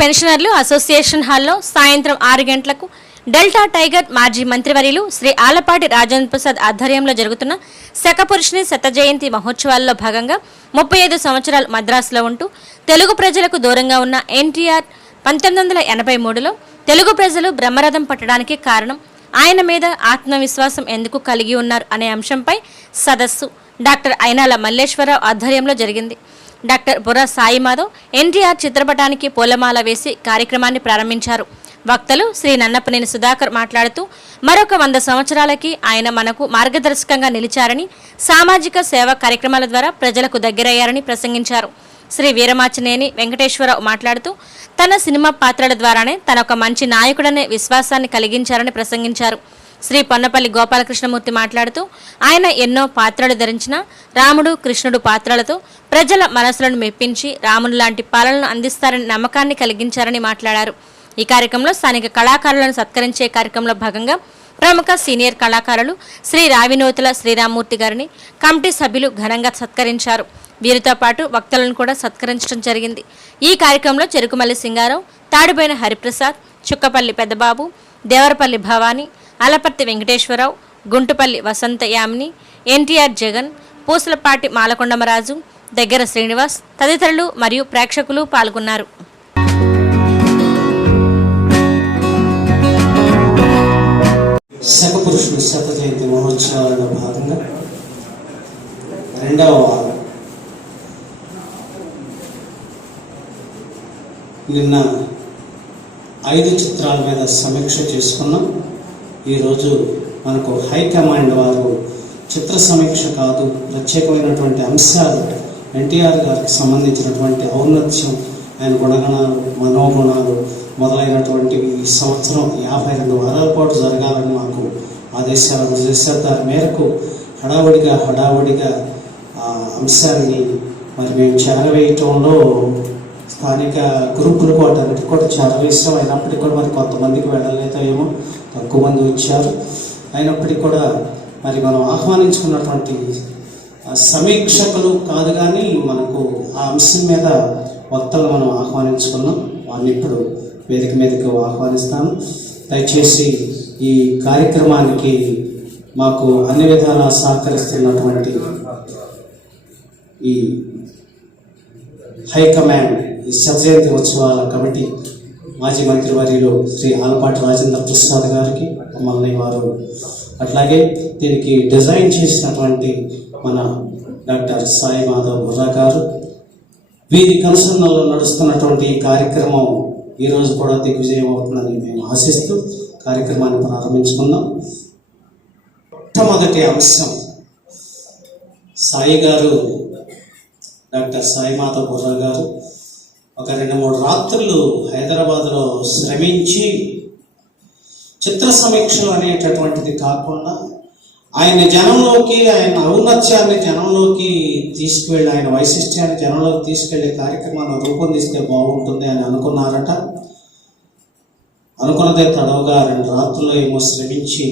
పెన్షనర్లు అసోసియేషన్ హాల్లో సాయంత్రం 6 గంటలకు డెల్టా టైగర్ మాజీ మంత్రివర్యులు శ్రీ ఆలపాటి రాజేంద్ర ప్రసాద్ ఆధ్వర్యంలో జరుగుతున్న శకపురుషుని శత జయంతి మహోత్సవాల్లో భాగంగా 35 సంవత్సరాలు మద్రాసులో ఉంటూ తెలుగు ప్రజలకు దూరంగా ఉన్న ఎన్టీఆర్ 1983లో తెలుగు ప్రజలు బ్రహ్మరథం పట్టడానికి కారణం, ఆయన మీద ఆత్మవిశ్వాసం ఎందుకు కలిగి ఉన్నారు అనే అంశంపై సదస్సు డాక్టర్ అయినాల మల్లేశ్వరరావు ఆధ్వర్యంలో జరిగింది. డాక్టర్ బుర్రా సాయి మాధవ్ ఎన్టీఆర్ చిత్రపటానికి పూలమాల వేసి కార్యక్రమాన్ని ప్రారంభించారు. వక్తలు శ్రీ నన్నపనేని సుధాకర్ మాట్లాడుతూ మరొక 100 సంవత్సరాలకి ఆయన మనకు మార్గదర్శకంగా నిలిచారని, సామాజిక సేవా కార్యక్రమాల ద్వారా ప్రజలకు దగ్గరయ్యారని ప్రసంగించారు. శ్రీ వీరమాచినేని వెంకటేశ్వరరావు మాట్లాడుతూ తన సినిమా పాత్రల ద్వారానే తనొక మంచి నాయకుడనే విశ్వాసాన్ని కలిగించారని ప్రసంగించారు. శ్రీ పొన్నపల్లి గోపాలకృష్ణమూర్తి మాట్లాడుతూ ఆయన ఎన్నో పాత్రలు ధరించిన రాముడు కృష్ణుడు పాత్రలతో ప్రజల మనసులను మెప్పించి రాముని లాంటి పాలనను అందిస్తారని నమ్మకాన్ని కలిగించారని మాట్లాడారు. ఈ కార్యక్రమంలో స్థానిక కళాకారులను సత్కరించే కార్యక్రమంలో భాగంగా ప్రముఖ సీనియర్ కళాకారులు శ్రీ రావినోతుల శ్రీరామ్మూర్తి గారిని కమిటీ సభ్యులు ఘనంగా సత్కరించారు. వీరితో పాటు వక్తలను కూడా సత్కరించడం జరిగింది. ఈ కార్యక్రమంలో చెరుకుమల్లి సింగారావు, తాడుబైన హరిప్రసాద్, చుక్కపల్లి పెద్దబాబు, దేవరపల్లి భవానీ, అలపర్తి వెంకటేశ్వరరావు, గుంటుపల్లి వసంత యామిని, ఎన్టీఆర్ జగన్, పూసలపాటి మాలకొండమరాజు, దగ్గర శ్రీనివాస్ తదితరులు మరియు ప్రేక్షకులు పాల్గొన్నారు. శకపురుషుడు శత జయంతి మహోత్సవాలలో భాగంగా 2వ వారం నిన్న 5 చిత్రాల మీద సమీక్ష చేసుకున్నాం. ఈరోజు మనకు హైకమాండ్ వారు చిత్ర సమీక్ష కాదు, ప్రత్యేకమైనటువంటి అంశాలు, ఎన్టీఆర్ గారికి సంబంధించినటువంటి ఔన్నత్యం, ఆయన గుణగణాలు, మనోగుణాలు మొదలైనటువంటి ఈ సంవత్సరం 52 వారాల పాటు జరగాలని మాకు ఆదేశాలను చేశారు. దాని మేరకు హడావుడిగా ఆ అంశాన్ని మరి మేము చేరవేయటంలో స్థానిక గ్రూపులు వాటన్నిటి కూడా చేరవేసాం. అయినప్పటికీ కూడా మరి కొంతమందికి వెళ్ళలేదో ఏమో, తక్కువ మంది వచ్చారు. అయినప్పటికీ కూడా మరి మనం ఆహ్వానించుకున్నటువంటి సమీక్షకులు కాదు కానీ మనకు ఆ అంశం మీద వక్తలు మనం ఆహ్వానించుకున్నాం. వారిని ఇప్పుడు వేదిక మీదకు ఆహ్వానిస్తాను. దయచేసి ఈ కార్యక్రమానికి మాకు అన్ని విధాలా సహకరిస్తున్నటువంటి ఈ హైకమాండ్, ఈ శత జయంతి ఉత్సవాల కమిటీ మాజీ మంత్రివర్యులు శ్రీ ఆలపాటి రాజేంద్ర ప్రసాద్ గారికి, మమ్మల్ని వారు అట్లాగే దీనికి డిజైన్ చేసినటువంటి మన డాక్టర్ సాయి మాధవ్ బుర్రా గారు, వీరి కనుసన్నల్లో నడుస్తున్నటువంటి ఈ కార్యక్రమం ఈరోజు కూడా దిగ్విజయం అవుతుందని మేము ఆశిస్తూ కార్యక్రమాన్ని ప్రారంభించుకుందాం. మొట్టమొదటి అంశం, సాయి గారు, డాక్టర్ సాయి మాధవ్ బుర్రా గారు ఒక 2-3 రాత్రులు హైదరాబాద్లో శ్రమించి చిత్ర సమీక్షలు అనేటటువంటిది కాకుండా ఆయన జనంలోకి, ఆయన ఔన్నత్యాన్ని జనంలోకి తీసుకువెళ్ళి, ఆయన వైశిష్ట్యాన్ని జనంలోకి తీసుకెళ్లే కార్యక్రమాన్ని రూపొందిస్తే బాగుంటుంది అని అనుకున్నారట. అనుకున్నదే తడవుగా 2 రాత్రుల్లో ఏమో శ్రమించి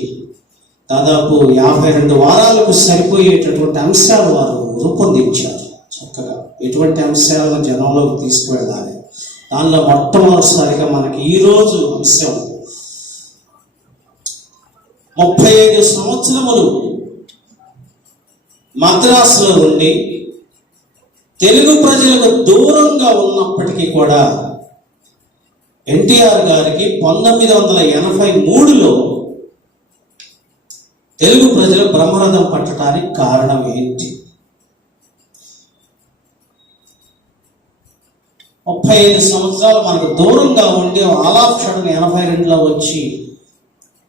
దాదాపు 52 వారాలకు సరిపోయేటటువంటి అంశాలు వారు రూపొందించారు. చక్కగా ఎటువంటి అంశాలను జనంలోకి తీసుకువెళ్ళాలి. దానిలో మొట్టమొదటిసారిగా మనకి ఈరోజు అంశం 35 సంవత్సరములు మద్రాసులో ఉండి తెలుగు ప్రజలకు దూరంగా ఉన్నప్పటికీ కూడా ఎన్టీఆర్ గారికి 1983లో తెలుగు ప్రజలు బ్రహ్మరథం పట్టడానికి కారణం ఏంటి? 35 సంవత్సరాలు మనకు దూరంగా ఉండి ఆలాక్షణం 82లో వచ్చి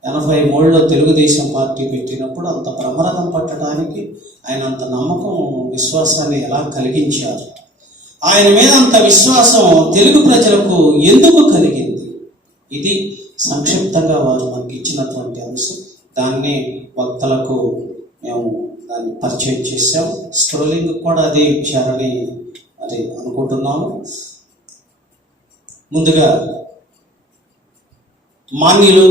83లో తెలుగుదేశం పార్టీ పెట్టినప్పుడు అంత బ్రహ్మరథం పట్టడానికి ఆయన అంత నమ్మకం, విశ్వాసాన్ని ఎలా కలిగించారు? ఆయన మీద అంత విశ్వాసం తెలుగు ప్రజలకు ఎందుకు కలిగింది? ఇది సంక్షిప్తంగా వారు మనకి ఇచ్చినటువంటి అంశం. దాన్ని వక్తలకు మేము దాన్ని పరిచయం చేశాం. స్ట్రోలింగ్ కూడా అదే ఇచ్చారని అది అనుకుంటున్నాము. ముందుగా మాన్యులు,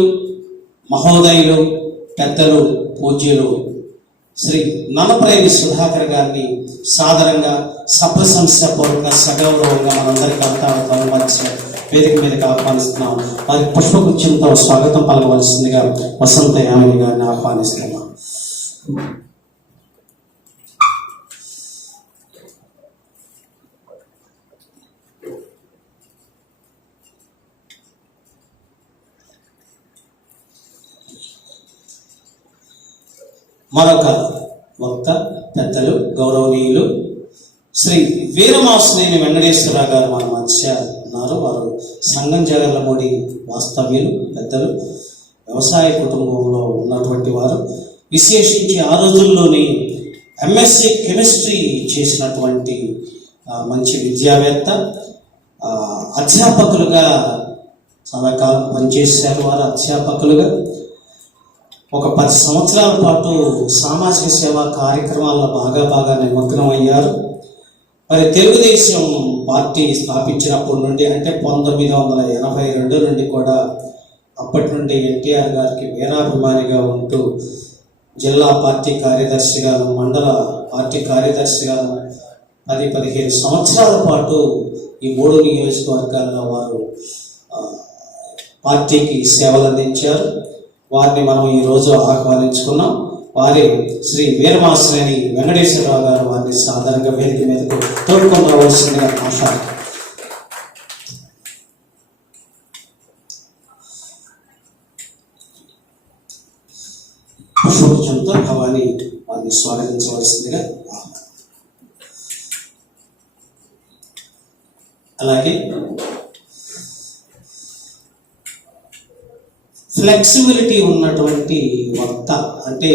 మహోదయులు, పెద్దలు, పూజ్యులు శ్రీ నన్నపనేని సుధాకర్ గారిని సాదరంగా సభ్య సంస్థపూర్వక సగౌరవంగా మనందరికీ అంతా వేదిక మీదకి ఆహ్వానిస్తున్నాం. వారికి పుష్పగుచ్చంతో స్వాగతం పలకవలసిందిగా వసంత యామిని గారిని ఆహ్వానిస్తున్నాం. మరొక వక్త పెద్దలు గౌరవనీయులు శ్రీ వీరమాసినేని వెంకటేశ్వరరావు గారు మన మధ్య ఉన్నారు. వారు సంగం జగర్లమూడి వాస్తవ్యులు, పెద్దలు, వ్యవసాయ కుటుంబంలో ఉన్నటువంటి వారు. విశేషించి ఆ రోజుల్లోని ఎంఎస్సి కెమిస్ట్రీ చేసినటువంటి మంచి విద్యావేత్త, అధ్యాపకులుగా చాలా కాలం పనిచేశారు. వారు అధ్యాపకులుగా ఒక 10 సంవత్సరాల పాటు సామాజిక సేవా కార్యక్రమాల్లో బాగా నిమగ్నం అయ్యారు. మరి తెలుగుదేశం పార్టీ స్థాపించినప్పటి నుండి అంటే 1982 నుండి కూడా అప్పటి నుండి ఎన్టీఆర్ గారికి వీరాభిమానిగా ఉంటూ జిల్లా పార్టీ కార్యదర్శిగాను, మండల పార్టీ కార్యదర్శిగాను 10-15 సంవత్సరాల పాటు ఈ 3 నియోజకవర్గాల్లో వారు పార్టీకి సేవలు అందించారు. వారిని మనం ఈరోజు ఆహ్వానించుకున్నాం. వారి శ్రీ వీరమాసినేని వెంకటేశ్వరరావు గారు వారిని సాధారణంగా వేదిక మీదకు తోడుకొని రావాల్సిందిగా ఆశ. పుష్పగుచ్చంతో భవాని వారిని స్వాగతించవలసిందిగా. అలాగే ఫ్లెక్సిబిలిటీ ఉన్నటువంటి వక్త, అంటే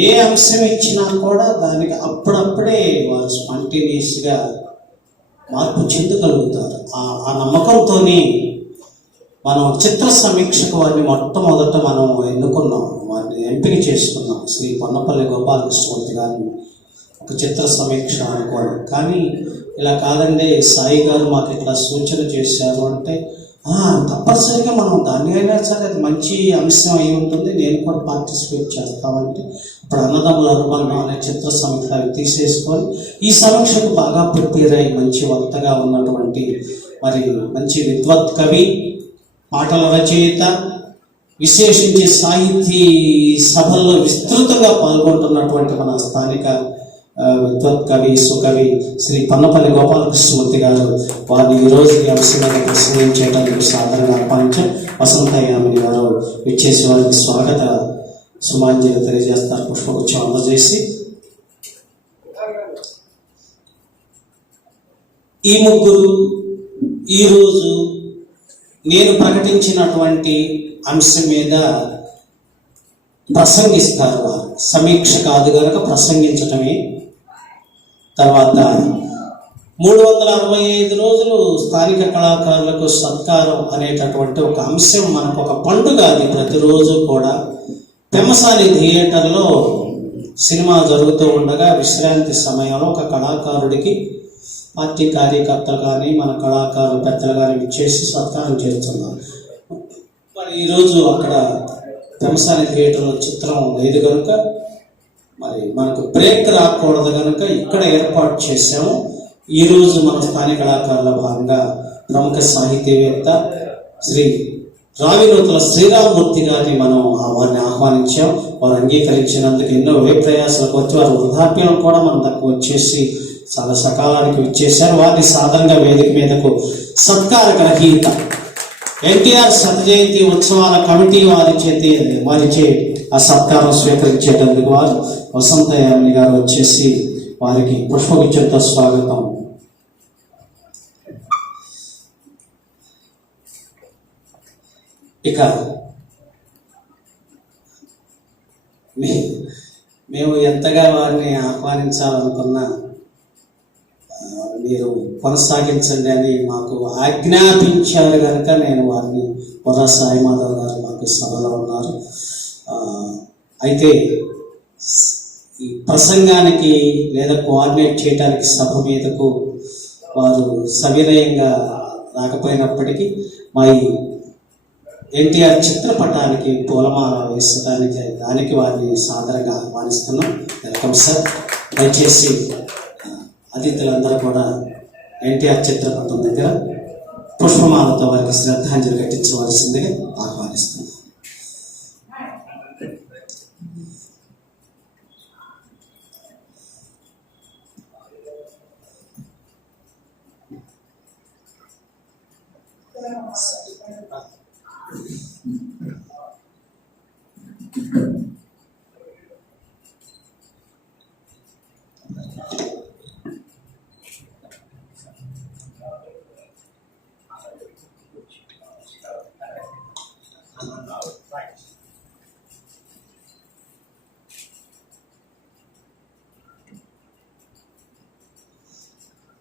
ఏ అంశం ఇచ్చినా కూడా దానికి అప్పుడప్పుడే వారు స్పాంటేనియస్గా మార్పు చెందగలుగుతారు. ఆ నమ్మకంతో మనం చిత్ర సమీక్షకు వారిని మొట్టమొదట మనం ఎన్నుకున్నాం, వారిని ఎంపిక చేసుకున్నాం. శ్రీ పొన్నపల్లి గోపాలకృష్ణమూర్తి గారిని ఒక చిత్ర సమీక్ష అనుకోవడం. కానీ ఇలా కాదండి, సాయి గారు మాకు ఇట్లా సూచన చేశారు అంటే తప్పనిసరిగా మనం దాన్ని అయినా సరే అది మంచి అంశం అయి ఉంటుంది, నేను కూడా పార్టిసిపేట్ చేస్తామంటే ఇప్పుడు అన్నదమ్ముల అనుబంధం అనే చిత్ర సమీక్ష అవి తీసేసుకొని ఈ సమీక్షకు బాగా ప్రిపేర్ అయ్యి మంచి వక్తగా ఉన్నటువంటి మరి మంచి విద్వత్ కవి, పాటల రచయిత, విశేషించి సాహితీ సభల్లో విస్తృతంగా పాల్గొంటున్నటువంటి మన స్థానిక విద్వత్ కవి, సుకవి శ్రీ పొన్నపల్లి గోపాలకృష్ణమూర్తి గారు వారిని ఈరోజు ఈ అంశాన్ని ప్రసంగించేటందుకు సాధారణంగా ఆహ్వానించారు. వసంత యామిని గారు విచ్చేసి వారికి స్వాగత సుమాంజలి తెలియజేస్తారు. పుష్పగుచ్చం అందజేసి ఈ ముగ్గురు ఈరోజు నేను ప్రకటించినటువంటి అంశం మీద ప్రసంగిస్తారు. వారు సమీక్ష కాదు కనుక ప్రసంగించటమే. తర్వాత 365 రోజులు స్థానిక కళాకారులకు సత్కారం అనేటటువంటి ఒక అంశం మనకు ఒక పండుగ. అది ప్రతిరోజు కూడా పెమ్మసాని థియేటర్లో సినిమా జరుగుతూ ఉండగా విశ్రాంతి సమయంలో ఒక కళాకారుడికి పార్టీ కార్యకర్తలు కానీ మన కళాకారులు పెద్దలు కానీ ఇచ్చేసి సత్కారం చేస్తున్నారు. మరి ఈరోజు అక్కడ పెమ్మసాని థియేటర్లో చిత్రం లేదు కనుక మరి మనకు బ్రేక్ రాకూడదు కనుక ఇక్కడ ఏర్పాటు చేశాము. ఈరోజు మన స్థానిక కళాకారుల భాగంగా ప్రముఖ సాహితీవేత్త శ్రీ రావినూతల శ్రీరామమూర్తి గారిని మనం వారిని ఆహ్వానించాం. వారు అంగీకరించినందుకు ఎన్నో ప్రయాసాలకు వచ్చి వారు వృద్ధాప్యం కూడా మన దగ్గర వచ్చేసి చాలా సకాలానికి ఇచ్చేశారు. వారిని సాధారణంగా వేదిక మీదకు సత్కార గ్రహీత ఎన్టీఆర్ శత జయంతి ఉత్సవాల కమిటీ వారిచే ఆ సత్కారం స్వీకరించేటందుకు వారు వసంత యామిని గారు వచ్చేసి వారికి పుష్పగుచ్చంతో స్వాగతం. ఇక మేము ఎంతగా వారిని ఆహ్వానించాలనుకున్నా మీరు కొనసాగించండి అని మాకు ఆజ్ఞాపించారు కనుక నేను వారిని బుర్రా సాయి మాధవ్ గారు మాకు సభలో ఉన్నారు. అయితే ఈ ప్రసంగానికి లేదా కోఆర్డినేట్ చేయడానికి సభ మీదకు వారు సవినయంగా రాకపోయినప్పటికీ మా ఎన్టీఆర్ చిత్రపటానికి పూలమాల వేసడానికి దానికి వారిని సాదరంగా ఆహ్వానిస్తున్నాం. Welcome sir. దయచేసి అతిథులందరూ కూడా ఎన్టీఆర్ చిత్రపటం దగ్గర పుష్పమాలతో వారికి శ్రద్ధాంజలి ఘటించవలసిందిగా ఆహ్వానిస్తున్నాను.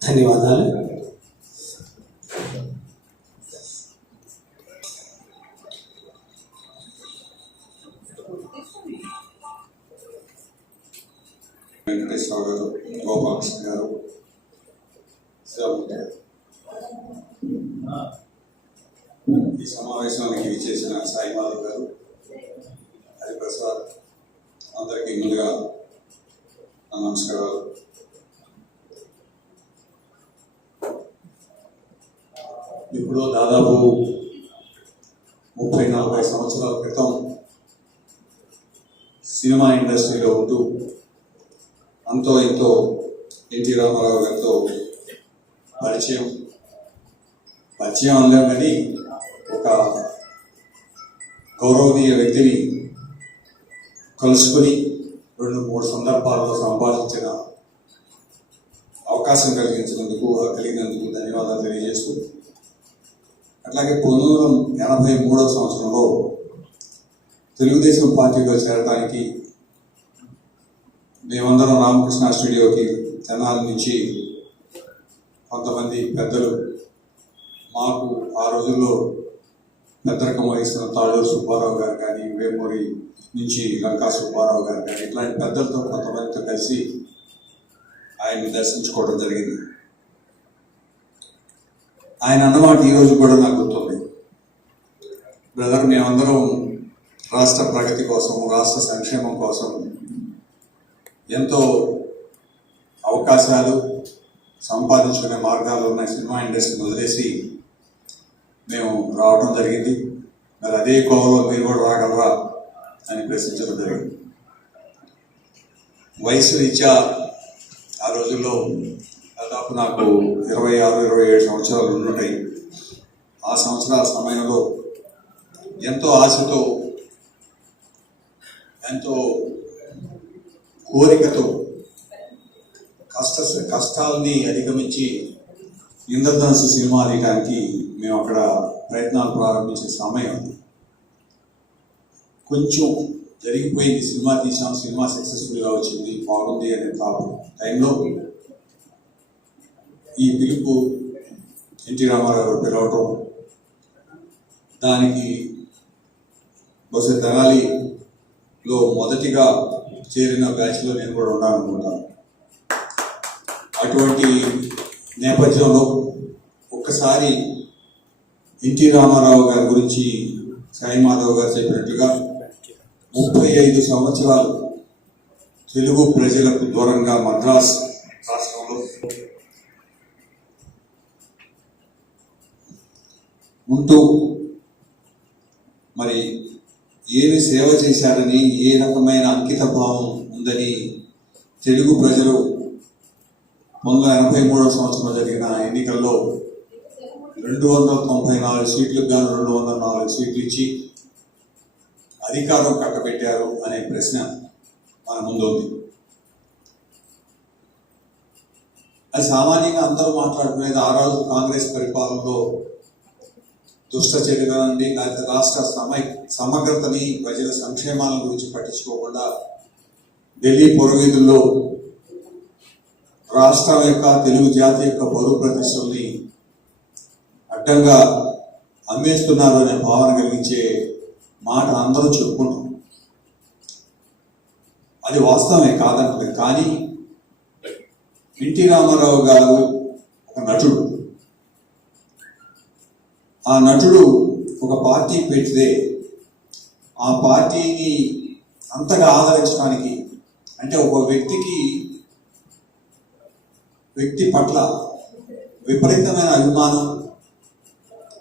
ధన్యవాదాలు. వెంకటేశ్వర గారు, గోపాలకృష్ణ గారు, ఈ సమావేశానికి విచ్చేసిన సాయి మాధవ్ గారు, హరిప్రసాద్, అందరికీ ముందుగా నా నమస్కారాలు. ఇప్పుడు దాదాపు 30-40 సంవత్సరాల క్రితం సినిమా ఇండస్ట్రీలో ఉంటూ అంతో ఎంతో ఎన్టీ రామారావు గారితో పరిచయం అనలేం, కానీ ఒక గౌరవనీయ వ్యక్తిని కలుసుకొని 2-3 సందర్భాల్లో సంపాదించిన అవకాశం కలిగినందుకు ధన్యవాదాలు తెలియజేస్తూ, అట్లాగే 1983వ సంవత్సరంలో తెలుగుదేశం పార్టీలో చేరడానికి మేమందరం రామకృష్ణ స్టూడియోకి తెనాలి నుంచి కొంతమంది పెద్దలు, మాకు ఆ రోజుల్లో పెద్దరికం వహిస్తున్న తాళూరు సుబ్బారావు గారు కానీ, వేమూరి నుంచి లంకా సుబ్బారావు గారు కానీ, ఇట్లాంటి పెద్దలతో కొంతమందితో కలిసి ఆయన్ని దర్శించుకోవడం జరిగింది. ఆయన అన్నమాట ఈరోజు కూడా నాకు గుర్తుంది. బ్రదర్, మేమందరం రాష్ట్ర ప్రగతి కోసం, రాష్ట్ర సంక్షేమం కోసం ఎంతో అవకాశాలు సంపాదించుకునే మార్గాలు ఉన్న సినిమా ఇండస్ట్రీని వదిలేసి మేము రావడం జరిగింది. మరి అదే కోవలో మీరు కూడా రాగలరా అని ప్రశ్నించడం జరిగింది. వయసు రీత్యా ఆ రోజుల్లో దాదాపు నాకు 26-27 సంవత్సరాలు ఉంటాయి. ఆ సంవత్సరాల సమయంలో ఎంతో ఆశతో, ఎంతో కోరికతో కష్టాలని అధిగమించి ఇంద్రధనుస్సు సినిమా తీయడానికి మేము అక్కడ ప్రయత్నాలు ప్రారంభించే సమయం అది. కొంచెం జరిగిపోయింది, సినిమా తీసాం, సినిమా సక్సెస్ఫుల్గా వచ్చింది, బాగుంది అనే టైంలో ఈ పిలుపు ఎన్టీ రామారావు గారు పిలవటం, దానికి బహుశా తెనాలిలో మొదటిగా చేరిన బ్యాచ్లో నేను కూడా ఉన్నాననుకుంటాను. అటువంటి నేపథ్యంలో ఒక్కసారి ఎన్టీ రామారావు గారి గురించి సాయి మాధవ్ గారు చెప్పినట్టుగా 35 సంవత్సరాలు తెలుగు ప్రజలకు దూరంగా మద్రాస్ రాష్ట్రంలో ఉంటూ మరి ఏమి సేవ చేశారని, ఏ రకమైన అంకిత భావం ఉందని తెలుగు ప్రజలు 1983వ సంవత్సరంలో జరిగిన ఎన్నికల్లో 294 సీట్లకు గాను 204 సీట్లు ఇచ్చి అధికారం కట్టబెట్టారు అనే ప్రశ్న మన ముందు ఉంది. అది సామాన్యంగా అందరూ మాట్లాడుకునేది ఆ రోజు కాంగ్రెస్ పరిపాలనలో దుష్ట చర్యగా నుండి, లేకపోతే రాష్ట్ర సమగ్రతని, ప్రజల సంక్షేమాల గురించి పట్టించుకోకుండా ఢిల్లీ పొరవీధుల్లో రాష్ట్రం యొక్క, తెలుగు జాతి యొక్క పరువు ప్రతిష్టల్ని అడ్డంగా అమ్మేస్తున్నారు అనే భావన కలిగించే మాట అందరూ చెప్పుకుంటాం. అది వాస్తవమే, కాదంటలేదు. కానీ ఎన్టీ రామారావు గారు ఒక నటుడు. ఆ నటుడు ఒక పార్టీ పెడితే ఆ పార్టీని అంతగా ఆదరించడానికి, అంటే ఒక వ్యక్తి పట్ల విపరీతమైన అభిమానం,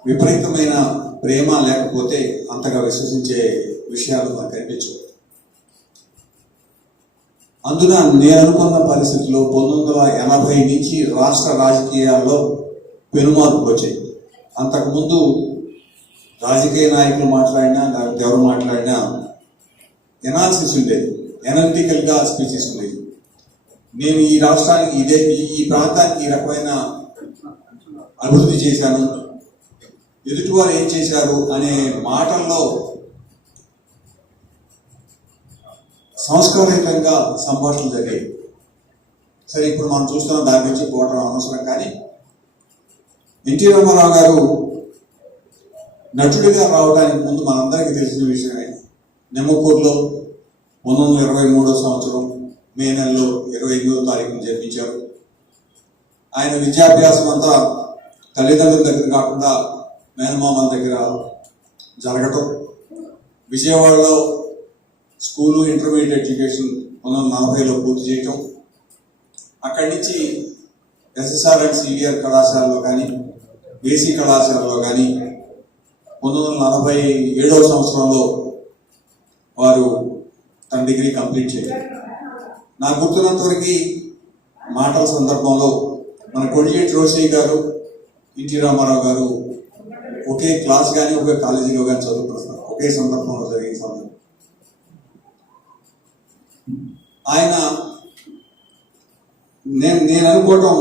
విపరీతమైన ప్రేమ లేకపోతే అంతగా విశ్వసించే విషయాలు మనకు కనిపించవు. అందున నేను అనుకున్న పరిస్థితుల్లో 1980 నుంచి రాష్ట్ర రాజకీయాల్లో పెనుమార్పులు వచ్చాయి. అంతకుముందు రాజకీయ నాయకులు మాట్లాడినా లేకపోతే ఎవరు మాట్లాడినా ఎనాలిసిస్ ఉండేది, ఎనాలిటికల్గా స్పీచెస్ ఉండేది. నేను ఈ రాష్ట్రానికి ఈ ప్రాంతానికి ఈ రకమైన అభివృద్ధి చేశాను, ఎదుటివారు ఏం చేశారు అనే మాటల్లో సంస్కారయుతంగా సంభాషణలు జరిగాయి. సరే, ఇప్పుడు మనం చూస్తున్నాం, దాని నుంచి పోవటం అవసరం. కానీ ఎన్టీ రామారావు గారు నటుడిగా రావడానికి ముందు మనందరికీ తెలిసిన విషయమే. నెమ్మకూరులో 1923 సంవత్సరం మే నెలలో 28వ తారీఖున జన్మించారు. ఆయన విద్యాభ్యాసం అంతా తల్లిదండ్రుల దగ్గర కాకుండా మేనమామల దగ్గర జరగటం, విజయవాడలో స్కూలు ఇంటర్మీడియట్ ఎడ్యుకేషన్ 1940లో పూర్తి చేయటం, అక్కడి నుంచి ఎస్ఎస్ఆర్ అండ్ సివిఆర్ కళాశాలలో కానీ బేసీ కళాశాలలో కానీ 1947వ సంవత్సరంలో వారు తన డిగ్రీ కంప్లీట్ చేశారు. నాకు గుర్తున్నంత వరకు మాటల సందర్భంలో మన కొడియేటి రోషయ్య గారు, ఎన్టీ రామారావు గారు ఒకే క్లాస్ కానీ ఒకే కాలేజీలో కానీ చదువుకుంటున్నారు. ఒకే సందర్భంలో జరిగిన సందర్భం. ఆయన నేను అనుకోవటం,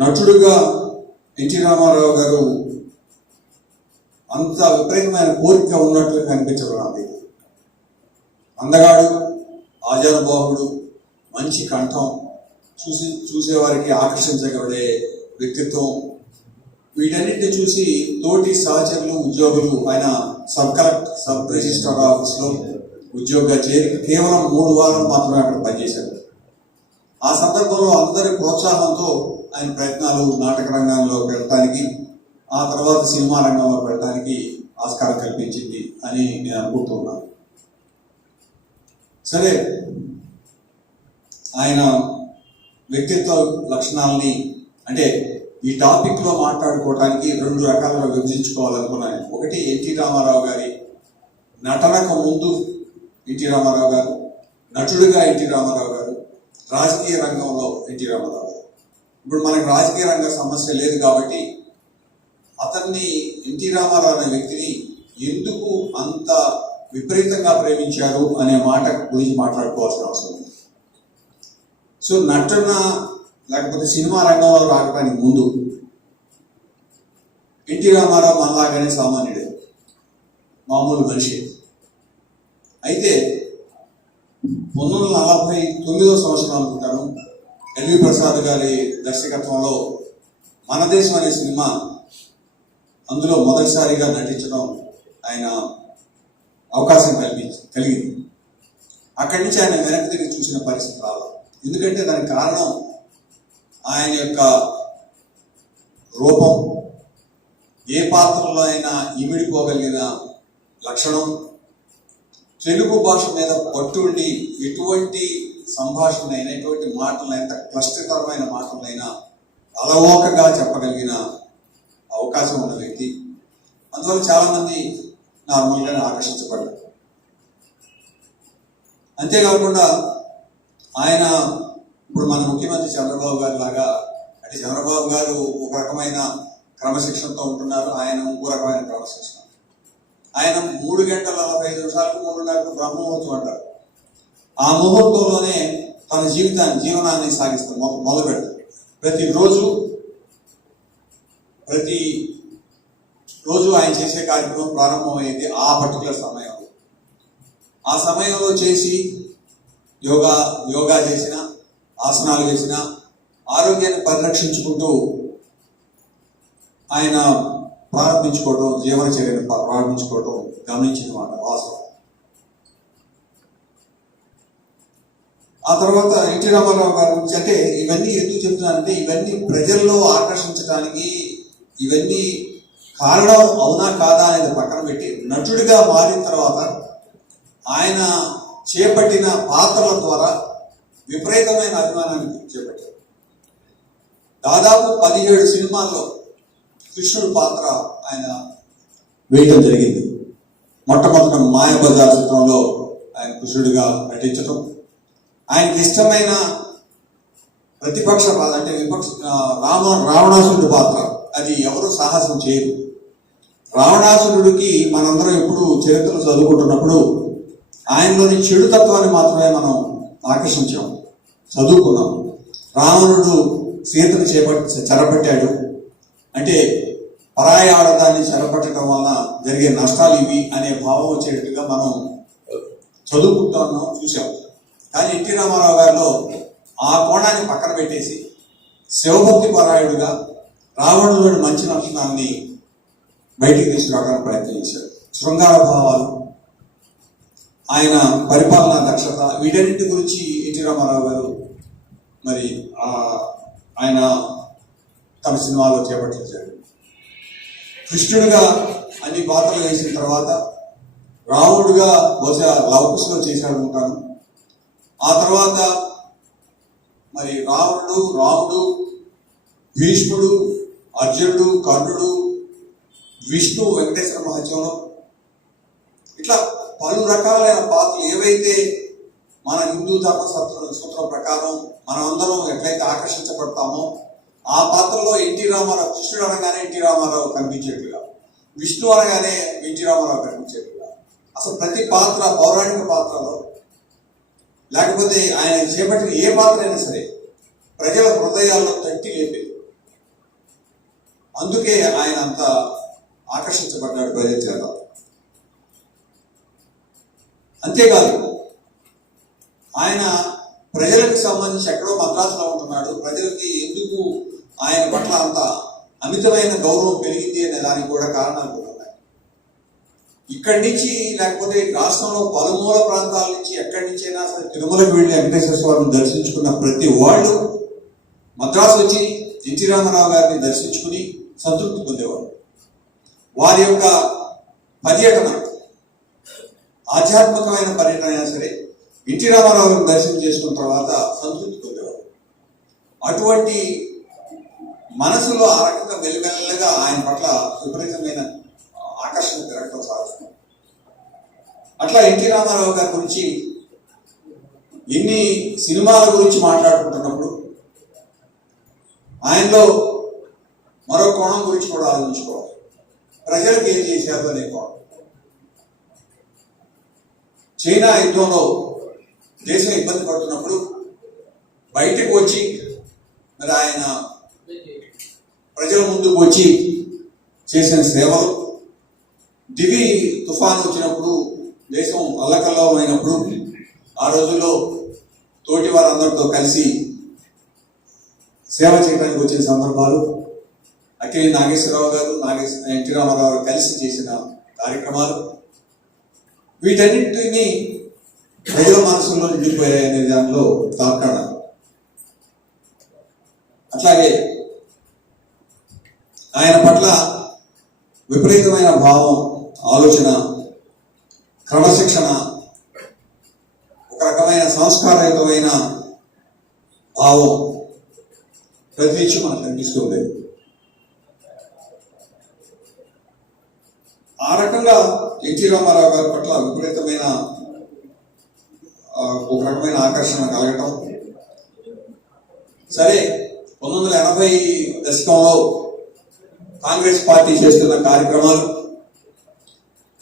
నటుడుగా ఎన్టీ రామారావు గారు అంత విపరీతమైన కోరిక ఉన్నట్లు కనిపించదు నాకు. అందగాడు, ఆజానుబాహుడు, మంచి కంఠం, చూసేవారికి ఆకర్షించగలే వ్యక్తిత్వం, వీటన్నిటిని చూసి తోటి సహచరులు, ఉద్యోగులు, ఆయన సబ్ రిజిస్ట్రార్ ఆఫీస్లో ఉద్యోగంగా చేరి కేవలం 3 వారాలు మాత్రమే అక్కడ పనిచేశారు. ఆ సందర్భంలో అందరి ప్రోత్సాహంతో ఆయన ప్రయత్నాలు నాటక రంగంలో పెట్టడానికి, ఆ తర్వాత సినిమా రంగంలో పెట్టడానికి ఆస్కారం కల్పించింది అని నేను అనుకుంటున్నాను. సరే, ఆయన వ్యక్తిత్వ లక్షణాలని అంటే ఈ టాపిక్లో మాట్లాడుకోవడానికి 2 రకాలుగా విభజించుకోవాలనుకున్నాను. ఒకటి, ఎన్టీ రామారావు గారి నటనకు ముందు ఎన్టీ రామారావు గారు, నటుడిగా ఎన్టీ రామారావు గారు, రాజకీయ రంగంలో ఎన్టీ రామారావు గారు. ఇప్పుడు మనకు రాజకీయ రంగ సమస్య లేదు కాబట్టి అతన్ని, ఎన్టీ రామారావు అనే వ్యక్తిని ఎందుకు అంత విపరీతంగా ప్రేమించారు అనే మాట గురించి మాట్లాడుకోవాల్సిన అవసరం ఉంది. సో నటన లేకపోతే సినిమా రంగంలో రావడానికి ముందు ఎన్టీ రామారావు మనలాగానే సామాన్యుడే, మామూలు మనిషి. అయితే 1949వ సంవత్సరం అనుకుంటాను, ఎల్వి ప్రసాద్ గారి దర్శకత్వంలో మన దేశం అనే సినిమా, అందులో మొదటిసారిగా నటించడం ఆయన అవకాశం కలిగింది. అక్కడి నుంచి ఆయన వెనక్కి తిరిగి చూసిన పరిస్థితి రాదు. ఎందుకంటే దానికి కారణం ఆయన యొక్క రూపం, ఏ పాత్రలో అయినా ఇమిడిపోగలిగిన లక్షణం, తెలుగు భాష మీద పట్టుండి ఎటువంటి సంభాషణ, ఎటువంటి మాటలైనా, క్లిష్టకరమైన మాటలైనా అలవోకగా చెప్పగలిగిన అవకాశం ఉన్న వ్యక్తి. అందువల్ల చాలామంది నార్మల్గానే ఆకర్షించబడ్డారు. అంతేకాకుండా ఆయన ఇప్పుడు మన ముఖ్యమంత్రి చంద్రబాబు గారి లాగా, అంటే చంద్రబాబు గారు ఒక రకమైన క్రమశిక్షణతో ఉంటున్నారు, ఆయన ఇంకో రకమైన క్రమశిక్షణ. ఆయన 3 గంటల 45 నిమిషాలకు 3:30కు బ్రహ్మముహూర్తం అంటారు. ఆ ముహూర్తంలోనే తన జీవనాన్ని సాగిస్తారు, మొదలు పెడతారు. ప్రతిరోజు ఆయన చేసే కార్యక్రమం ప్రారంభమైంది ఆ పర్టికులర్ సమయంలో. ఆ సమయంలో చేసి యోగా చేసిన, ఆసనాలు వేసిన, ఆరోగ్యాన్ని పరిరక్షించుకుంటూ ఆయన ప్రారంభించుకోవడం, జీవనచర్యను ప్రారంభించుకోవడం గమనించిన మాట వాస్తవం. ఆ తర్వాత ఎన్టీ రామారావు గారి గురించి అంటే ఇవన్నీ ఎందుకు చెప్తున్నానంటే, ఇవన్నీ ప్రజల్లో ఆకర్షించడానికి, ఇవన్నీ కారణం అవునా కాదా అనేది పక్కన పెట్టి, నటుడిగా మారిన తర్వాత ఆయన చేపట్టిన పాత్రల ద్వారా విపరీతమైన అభిమానాన్ని చేపట్టారు. దాదాపు 17 సినిమాల్లో కృష్ణుడి పాత్ర ఆయన వేయడం జరిగింది. మొట్టమొదట మాయాబజార్ చిత్రంలో ఆయన కృష్ణుడిగా నటించడం, ఆయనకి ఇష్టమైన ప్రతిపక్ష పాత్ర అంటే రావణాసురుడి పాత్ర, అది ఎవరు సాహసం చేయరు. రావణాసురుడికి మనందరం ఎప్పుడు చరిత్రలు చదువుకుంటున్నప్పుడు ఆయనలోని చెడు తత్వాన్ని మాత్రమే మనం ఆకర్షించాం, చదువుకున్నాం. రావణుడు సీతను చెరపట్టాడు అంటే పరాయి ఆడదాన్ని చెరపట్టడం వలన జరిగే నష్టాలు ఇవి అనే భావం వచ్చేట్టుగా మనం చదువుకుంటున్నాం, చూసాం. కానీ ఎన్టీ రామారావు గారిలో ఆ కోణాన్ని పక్కన పెట్టేసి శివభక్తి పరాయుడుగా రావణులోని మంచి లక్షణాన్ని బయటికి తీసుకురావడానికి ప్రయత్నం చేశాడు. శృంగార భావాలు, ఆయన పరిపాలనా దక్షత, వీటన్నిటి గురించి ఎన్టీ రామారావు గారు మరి ఆయన తన సినిమాలో చేపట్టించాడు. కృష్ణుడిగా అన్ని పాత్రలు వేసిన తర్వాత రాముడుగా బహుశా లవకుశలో చేశాడు ఉంటాను. ఆ తర్వాత మరి రాముడు, భీష్ముడు, అర్జునుడు, కర్ణుడు, విష్ణు, వెంకటేశ్వర మహత్యంలో ఇట్లా పలు రకాలైన పాత్రలు ఏవైతే మన హిందూ ధర్మ సూత్రం ప్రకారం మనమందరం ఎట్లయితే ఆకర్షించబడతామో ఆ పాత్రలో ఎన్టీ రామారావు, కృష్ణుడు అనగానే ఎన్టీ రామారావు కనిపించేట్టుగా, విష్ణు అనగానే ఎన్టీ రామారావు కనిపించేట్టుగా, అసలు ప్రతి పాత్ర పౌరాణిక పాత్రలో లేకపోతే ఆయన చేపట్టిన ఏ పాత్ర అయినా సరే ప్రజల హృదయాల్లో తట్టి లేపేది. అందుకే ఆయన అంత ఆకర్షించబడ్డాడు ప్రజల చేత. అంతేకాదు ఆయన ప్రజలకు సంబంధించి ఎక్కడో మద్రాసులో ఉంటున్నాడు, ప్రజలకి ఎందుకు ఆయన పట్ల అంత అమితమైన గౌరవం పెరిగింది అనే దానికి కూడా కారణాలు కూడా ఉన్నాయి. ఇక్కడి నుంచి లేకపోతే రాష్ట్రంలో పలుమూల ప్రాంతాల నుంచి ఎక్కడి నుంచైనా సరే తిరుమలకు వెళ్ళి వెంకటేశ్వర స్వామిని దర్శించుకున్న ప్రతి వాళ్ళు మద్రాసు వచ్చి ఎన్టీ రామారావు గారిని దర్శించుకుని సంతృప్తి పొందేవారు. వారి యొక్క పర్యటన ఆధ్యాత్మికమైన పర్యటన అయినా సరే ఎన్టీ రామారావు గారిని దర్శనం చేసుకున్న తర్వాత సంతృప్తి పొందేవారు. అటువంటి మనసులో ఆ రకంగా మెల్లమెల్లగా ఆయన పట్ల విపరీతమైన ఆకర్షణ పెరగడం సాధిస్తుంది. అట్లా ఎన్టీ రామారావు గారి గురించి ఎన్ని సినిమాల గురించి మాట్లాడుకుంటున్నప్పుడు ఆయనలో మరో కోణం గురించి కూడా ఆలోచించుకోవాలి. ప్రజలకు ఏం చేశారు అనే కోణం. చైనా యుద్ధంలో దేశం ఇబ్బంది పడుతున్నప్పుడు బయటకు వచ్చి మరి ఆయన ప్రజల ముందుకు వచ్చి చేసిన సేవలు, దివి తుఫాను వచ్చినప్పుడు దేశం అల్లకల్లోమైనప్పుడు ఆ రోజుల్లో తోటి వారందరితో కలిసి సేవ చేయడానికి వచ్చిన సందర్భాలు, అక్కినేని నాగేశ్వరరావు గారు, ఎన్టీ రామారావు గారు కలిసి చేసిన కార్యక్రమాలు, వీటన్నింటినీ ప్రజల మనసుల్లో నిండిపోయాయనే దానిలో తార్కాణాలు. అట్లాగే ఆయన పట్ల విపరీతమైన భావం, ఆలోచన, క్రమశిక్షణ, ఒక రకమైన సంస్కారయుతమైన భావం ప్రతినిత్యం మనకు కనిపిస్తూ ఉండేది. ఆ రకంగా ఎన్టీ రామారావు గారి పట్ల విపరీతమైన ఒక రకమైన ఆకర్షణ కలగటం. సరే, 1980 దశకంలో కాంగ్రెస్ పార్టీ చేస్తున్న కార్యక్రమాలు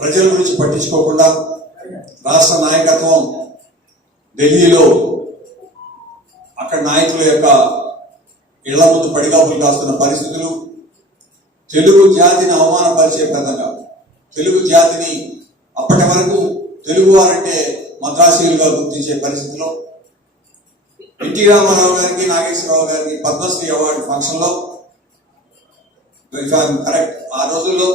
ప్రజల గురించి పట్టించుకోకుండా రాష్ట్ర నాయకత్వం ఢిల్లీలో అక్కడ నాయకుల యొక్క ఇళ్ల ముందు పడిగాపులు కాస్తున్న పరిస్థితులు, తెలుగు జాతిని అవమానపరిచే విధంగా, తెలుగు జాతిని అప్పటి వరకు తెలుగు వారంటే మద్రాసీయులుగా గుర్తించే పరిస్థితిలో ఎన్టీ రామారావు గారికి, నాగేశ్వరరావు గారికి పద్మశ్రీ అవార్డు ఫంక్షన్లో కరెక్ట్ ఆ రోజుల్లో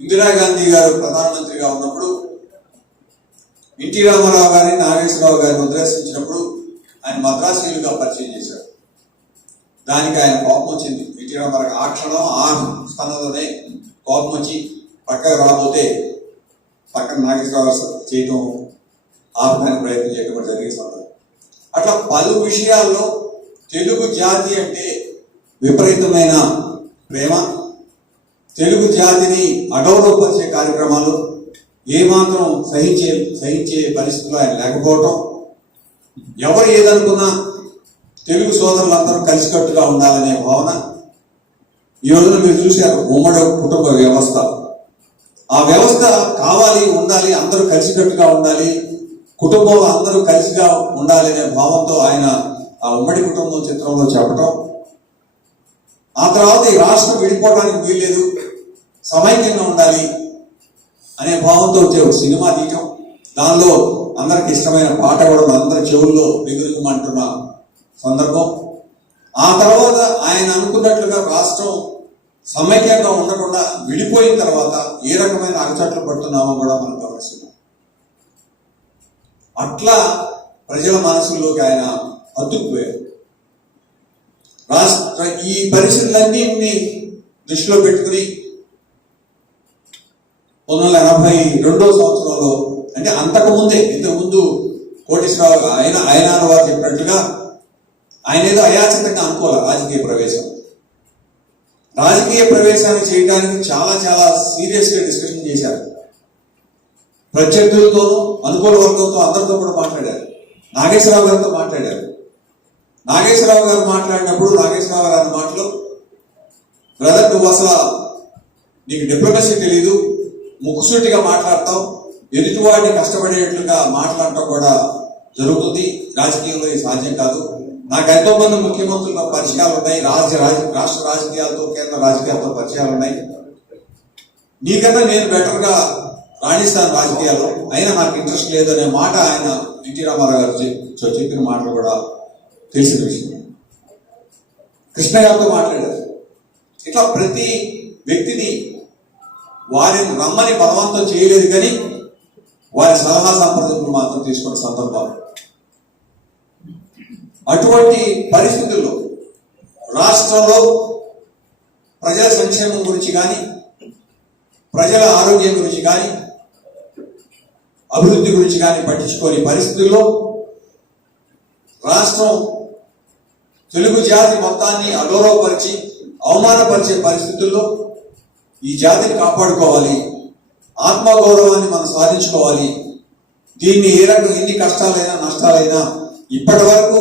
ఇందిరాగాంధీ గారు ప్రధానమంత్రిగా ఉన్నప్పుడు ఎన్టీ రామారావు గారిని, నాగేశ్వరరావు గారిని ఉద్దేశించినప్పుడు ఆయన మద్రాసీయులుగా పరిచయం చేశారు. దానికి ఆయన కోపం వచ్చింది. ఎన్టీ రామారావు ఆ క్షణం ఆ స్థానంలోనే కోపం వచ్చి పక్కకు రాబోతే పక్కన నాగేశ్వరరావు చేయటం ఆపడానికి ప్రయత్నం చేయడం జరిగే సందర్భం. అట్లా పలు విషయాల్లో తెలుగు జాతి అంటే విపరీతమైన ప్రేమ, తెలుగు జాతిని అగౌరవపరిచే కార్యక్రమాలు ఏమాత్రం సహించే పరిస్థితుల్లో ఆయన లేకపోవటం, ఎవరు ఏదనుకున్నా తెలుగు సోదరులందరూ కలిసికట్టుగా ఉండాలనే భావన. ఈ రోజున మీరు చూశారు ఉమ్మడి కుటుంబ వ్యవస్థ. ఆ వ్యవస్థ కావాలి, ఉండాలి, అందరూ కలిసికట్టుగా ఉండాలి, కుటుంబంలో అందరూ కలిసిగా ఉండాలి అనే భావంతో ఆయన ఆ ఉమ్మడి కుటుంబం చిత్రంలో చెప్పటం. ఆ తర్వాత ఈ రాష్ట్రం విడిపోవడానికి వీల్లేదు, సమైక్యంగా ఉండాలి అనే భావంతో వచ్చే ఒక సినిమా తీయటం, దానిలో అందరికి ఇష్టమైన పాట కూడా అందరి చెవుల్లో బిగురుమంటున్న సందర్భం. ఆ తర్వాత ఆయన అనుకున్నట్లుగా రాష్ట్రం సమైక్యంగా ఉండకుండా విడిపోయిన తర్వాత ఏ రకమైన అగచాట్లు పడుతున్నామో కూడా మనం గమనిస్తున్నాం. అట్లా ప్రజల మనసుల్లోకి ఆయన అతుక్కుపోయారు. రాష్ట్ర ఈ పరిస్థితులన్నింటినీ దృష్టిలో పెట్టుకుని 1982 సంవత్సరంలో, అంటే అంతకుముందే, ఇంతకుముందు కోటేశ్వరరావు ఆయన వారు చెప్పినట్లుగా ఆయన ఏదో అయాచితంగా అనుకోవాలి రాజకీయ ప్రవేశాన్ని చేయడానికి చాలా చాలా సీరియస్గా డిస్కషన్ చేశారు. ప్రత్యర్థులతోనూ అనుకూల వర్గంతో అందరితో కూడా మాట్లాడారు. నాగేశ్వరరావు గారితో మాట్లాడారు. నాగేశ్వరరావు గారు మాట్లాడినప్పుడు నాగేశ్వరరావు గారి మాటలు, బ్రదర్ నువ్వు అసలు నీకు డిప్లొమసీ తెలీదు, ముక్కుసూటిగా మాట్లాడతావు, ఎదుటివాడిని కష్టపడేట్లుగా మాట్లాడటం కూడా జరుగుతుంది, రాజకీయంలో ఇది సాధ్యం కాదు. నాకు ఎంతో మంది ముఖ్యమంత్రుల పరిచయాలు ఉన్నాయి, రాష్ట్ర రాజకీయాలతో కేంద్ర రాజకీయాలతో పరిచయాలు ఉన్నాయి, నీకన్నా నేను బెటర్గా రాణిస్తాను రాజకీయాల్లో, అయినా నాకు ఇంట్రెస్ట్ లేదనే మాట ఆయన ఎన్టీ రామారావు గారు చెప్పిన మాటలు కూడా తెలిసిన విషయం. కృష్ణ గారితో మాట్లాడారు. ఇట్లా ప్రతి వ్యక్తిని వారిని రమ్మని బలవంతం చేయలేదు, కానీ వారి సలహా సంప్రదింపులు మాత్రం తీసుకున్న సందర్భాలు. అటువంటి పరిస్థితుల్లో రాష్ట్రంలో ప్రజల సంక్షేమం గురించి కానీ, ప్రజల ఆరోగ్యం గురించి కానీ, అభివృద్ధి గురించి కానీ పట్టించుకోని పరిస్థితుల్లో రాష్ట్రం తెలుగు జాతి మొత్తాన్ని అగౌరవపరిచి అవమానపరిచే పరిస్థితుల్లో ఈ జాతిని కాపాడుకోవాలి, ఆత్మగౌరవాన్ని మనం సాధించుకోవాలి, దీన్ని ఏ రకం ఎన్ని కష్టాలైనా నష్టాలైనా ఇప్పటి వరకు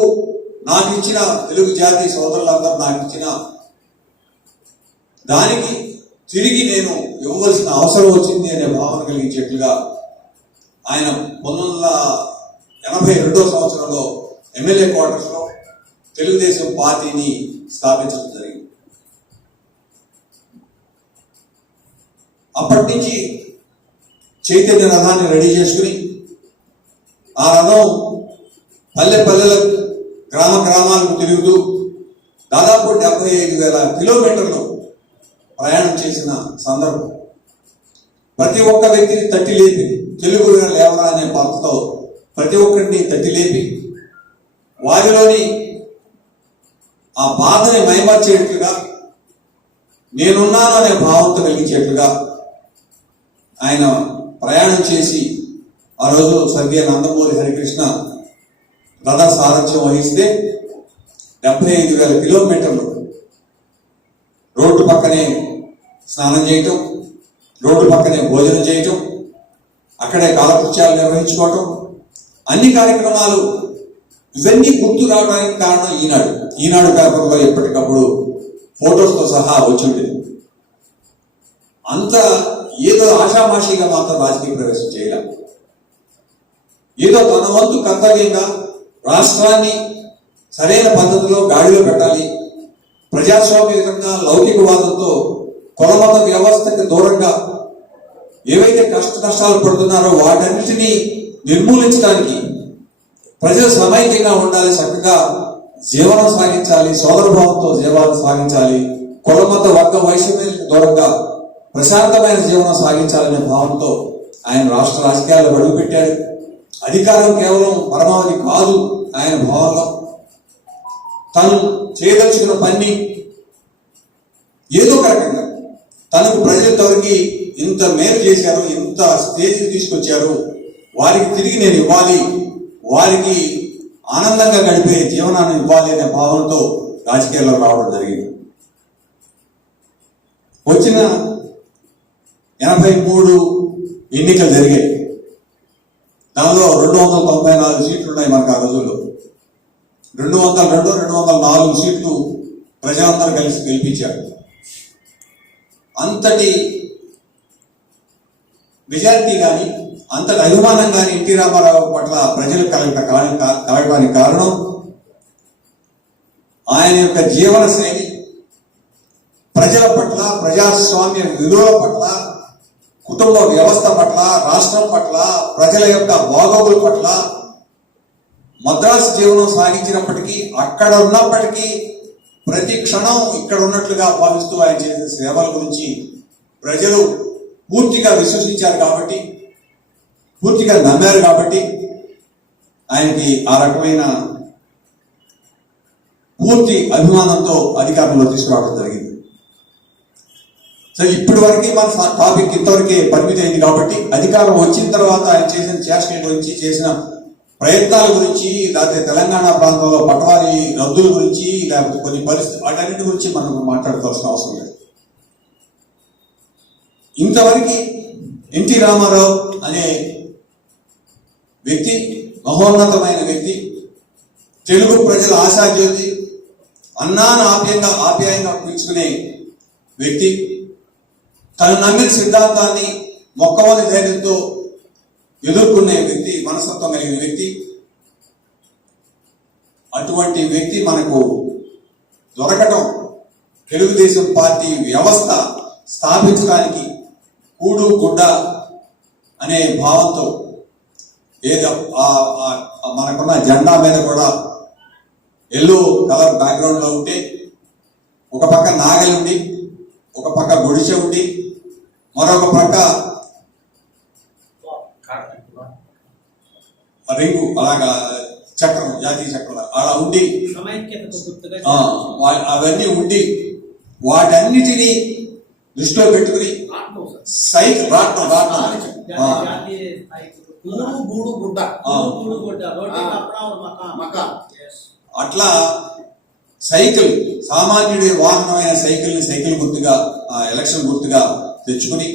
నాకు ఇచ్చిన తెలుగు జాతి సోదరులందరూ నాకు ఇచ్చిన దానికి తిరిగి నేను ఇవ్వవలసిన అవసరం వచ్చింది అనే భావన కలిగించేట్లుగా ఆయన 1982 సంవత్సరంలో ఎమ్మెల్యే క్వార్టర్స్లో తెలుగుదేశం పార్టీని స్థాపించడం జరిగింది. అప్పటి నుంచి చైతన్య రథాన్ని రెడీ చేసుకుని ఆ రథం పల్లెలకు గ్రామాలకు తిరుగుతూ దాదాపు 75,000 కిలోమీటర్లు ప్రయాణం చేసిన సందర్భం. ప్రతి ఒక్క వ్యక్తిని తట్టి లేపి, తెలుగు లేవరా అనే పద్ధతితో ప్రతి ఒక్కరిని తట్టి లేపి వారిలోని ఆ బాధని మైమర్చేట్లుగా, నేనున్నాను అనే భావంతో కలిగించేట్లుగా ఆయన ప్రయాణం చేసి ఆ రోజు స్వర్గీయ నందమూరి హరికృష్ణ రథ సారథ్యం వహిస్తే 75,000 కిలోమీటర్లు రోడ్డు పక్కనే స్నానం చేయటం, రోడ్డు పక్కనే భోజనం చేయటం, అక్కడే కాలకృత్యాలు నిర్వహించుకోవటం, అన్ని కార్యక్రమాలు ఇవన్నీ గుర్తు రావడానికి కారణం ఈనాడు పేపర్లో ఎప్పటికప్పుడు ఫోటోస్తో సహా వచ్చి ఉండేది. అంత ఏదో ఆషామాషిగా మాత్రం రాజకీయ ప్రవేశం చేయలేం. ఏదో తన వంతు కర్తవ్యంగా రాష్ట్రాన్ని సరైన పద్ధతిలో గాడిలో పెట్టాలి, ప్రజాస్వామ్యంగా లౌకికవాదంతో కులమత వ్యవస్థకి దూరంగా ఏవైతే కష్టాలు పడుతున్నారో వాటన్నిటినీ నిర్మూలించడానికి ప్రజలు సమైక్యంగా ఉండాలి, చక్కగా జీవనం సాగించాలి, సోదరభావంతో జీవనం సాగించాలి, కులమత వర్గ వైషమ్యానికి దూరంగా ప్రశాంతమైన జీవనం సాగించాలనే భావంతో ఆయన రాష్ట్ర రాజకీయాల్లో అడుగుపెట్టాడు. అధికారం కేవలం పరమావధి కాదు ఆయన భావంలో. తను చేయదలుచుకున్న పని ఏదో ఒక రకంగా తనకు ప్రజలతోకి ఇంత మేలు చేశారు, ఇంత స్టేజ్ తీసుకొచ్చారు, వారికి తిరిగి నేను ఇవ్వాలి, వారికి ఆనందంగా గడిపే జీవనాన్ని ఇవ్వాలి అనే భావనతో రాజకీయాల్లో రావడం జరిగింది. వచ్చిన 83 ఎన్నికలు జరిగాయి. దానిలో 294 సీట్లు ఉన్నాయి మనకు ఆ రోజుల్లో. 202, 204 సీట్లు ప్రజలందరూ కలిసి గెలిపించారు. అంతటి మెజారిటీ కానీ అంతటి అభిమానం కానీ ఎన్టీ రామారావు పట్ల ప్రజలకు కలగడానికి కారణం ఆయన యొక్క జీవన శైలి, ప్రజల పట్ల, ప్రజాస్వామ్య విలువల పట్ల, కుటుంబ వ్యవస్థ పట్ల, రాష్ట్రం పట్ల, ప్రజల యొక్క బాగోగుల పట్ల మద్రాసు జీవనం సాగించినప్పటికీ, అక్కడ ఉన్నప్పటికీ ప్రతి క్షణం ఇక్కడ ఉన్నట్లుగా భావిస్తూ ఆయన చేసిన సేవల గురించి ప్రజలు పూర్తిగా విశ్వసించారు కాబట్టి, పూర్తిగా నమ్మారు కాబట్టి ఆయనకి ఆ రకమైన పూర్తి అభిమానంతో అధికారంలో తీసుకురావడం జరిగింది. సో ఇప్పటి వరకు మన టాపిక్ ఇంతవరకే పరిమితి అయింది కాబట్టి అధికారం వచ్చిన తర్వాత ఆయన చేసిన చేష్టల గురించి, చేసిన ప్రయత్నాల గురించి, లేకపోతే తెలంగాణ ప్రాంతంలో పటవారీ రద్దుల గురించి, లేకపోతే కొన్ని పరిస్థితులు వాటన్నిటి గురించి మనం మాట్లాడుకోవాల్సిన అవసరం లేదు. ఇంతవరకు ఎన్టీ రామారావు అనే వ్యక్తి, మహోన్నతమైన వ్యక్తి, తెలుగు ప్రజల ఆశాజ్యోతి, అన్నాను ఆప్యాయంగా పిలుచుకునే వ్యక్తి, తను నమ్మిన సిద్ధాంతాన్ని మొక్కవని ధైర్యంతో ఎదుర్కొనే వ్యక్తి, మనస్తత్వం కలిగిన వ్యక్తి. అటువంటి వ్యక్తి మనకు దొరకటం, తెలుగుదేశం పార్టీ వ్యవస్థ స్థాపించడానికి కూడు గుడ్డ అనే భావంతో ఏదో మనకున్న జెండా మీద కూడా ఎల్లో కలర్ బ్యాక్గ్రౌండ్ లో ఉంటే, ఒక పక్క నాగలి ఉండి, ఒక పక్క గుడిసె ఉండి, మరొక పక్క రింగు అలాగా చక్రం, జాతీయ చక్రం అలా ఉండి, అవన్నీ ఉండి వాటన్నిటినీ దృష్టిలో పెట్టుకుని సైకిల్ అట్లా సైకిల్, సామాన్యుడి వాహనమైన సైకిల్ గుర్తుగా, ఎలక్షన్ గుర్తుగా తెచ్చుకుని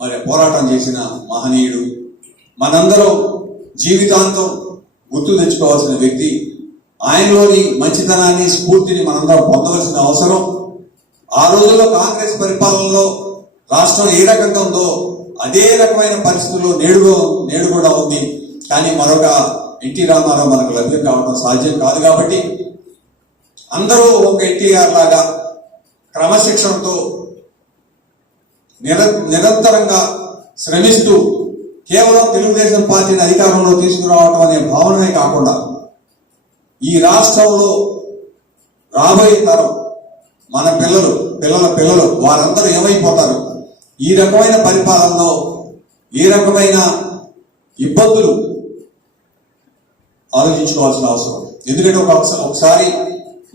మరి పోరాటం చేసిన మహనీయుడు, మనందరం జీవితాంతం గుర్తు తెచ్చుకోవాల్సిన వ్యక్తి. ఆయనలోని మంచితనాన్ని, స్ఫూర్తిని మనందరం పొందవలసిన అవసరం. ఆ రోజుల్లో కాంగ్రెస్ పరిపాలనలో రాష్ట్రం ఏ రకంగా ఉందో అదే రకమైన పరిస్థితుల్లో నేడు కూడా ఉంది. కానీ మరొక ఎన్టీ రామారావు మనకు లభ్యం కావడం సాధ్యం కాదు. కాబట్టి అందరూ ఒక ఎన్టీఆర్ లాగా క్రమశిక్షణతో నిరంతరంగా శ్రమిస్తూ కేవలం తెలుగుదేశం పార్టీని అధికారంలో తీసుకురావటం అనే భావనమే కాకుండా ఈ రాష్ట్రంలో రాబోయే తరం, మన పిల్లలు వారందరూ ఏమైపోతారు, ఈ రకమైన పరిపాలనలో ఏ రకమైన ఇబ్బందులు ఆలోచించుకోవాల్సిన అవసరం. ఎందుకంటే ఒకసారి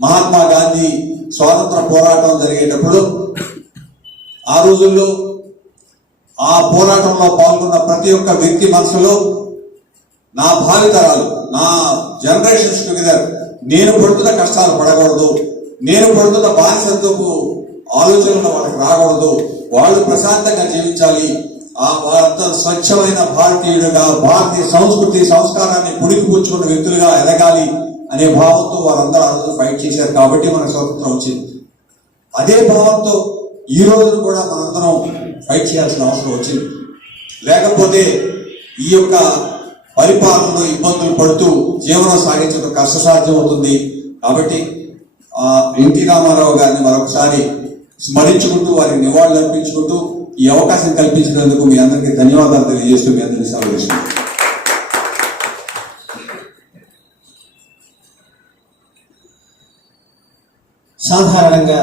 మహాత్మా గాంధీ స్వాతంత్ర పోరాటం జరిగేటప్పుడు ఆ రోజుల్లో ఆ పోరాటంలో పాల్గొన్న ప్రతి ఒక్క వ్యక్తి మనసులో నా భావితరాలు, నా జనరేషన్స్ టుగెదర్, నేను పడుతున్న కష్టాలు పడకూడదు, నేను పడుతున్న బానిసత్వపు ఆలోచనలు వాళ్ళకి రాకూడదు, వాళ్ళు ప్రశాంతంగా జీవించాలి, వారంతా స్వచ్ఛమైన భారతీయుడుగా, భారతీయ సంస్కృతి సంస్కారాన్ని పుడికి పుచ్చుకున్న వ్యక్తులుగా ఎదగాలి అనే భావంతో వారందరూ ఆ రోజు ఫైట్ చేశారు. కాబట్టి మనకు స్వతంత్రం వచ్చింది. అదే భావంతో ఈ రోజు కూడా మనందరం ఫైట్ చేయాల్సిన అవసరం వచ్చింది. లేకపోతే ఈ యొక్క పరిపాలనలో ఇబ్బందులు పడుతూ జీవనం సాగించడం కష్టసాధ్యం అవుతుంది. కాబట్టి ఎన్టీ రామారావు గారిని మరొకసారి స్మరించుకుంటూ, వారికి నివాళులు అర్పించుకుంటూ ఈ అవకాశం కల్పించినందుకు మీ అందరికీ ధన్యవాదాలు తెలియజేస్తూ మీ అందరినీ సెలవు తీసుకుంటున్నాను. సాధారణంగా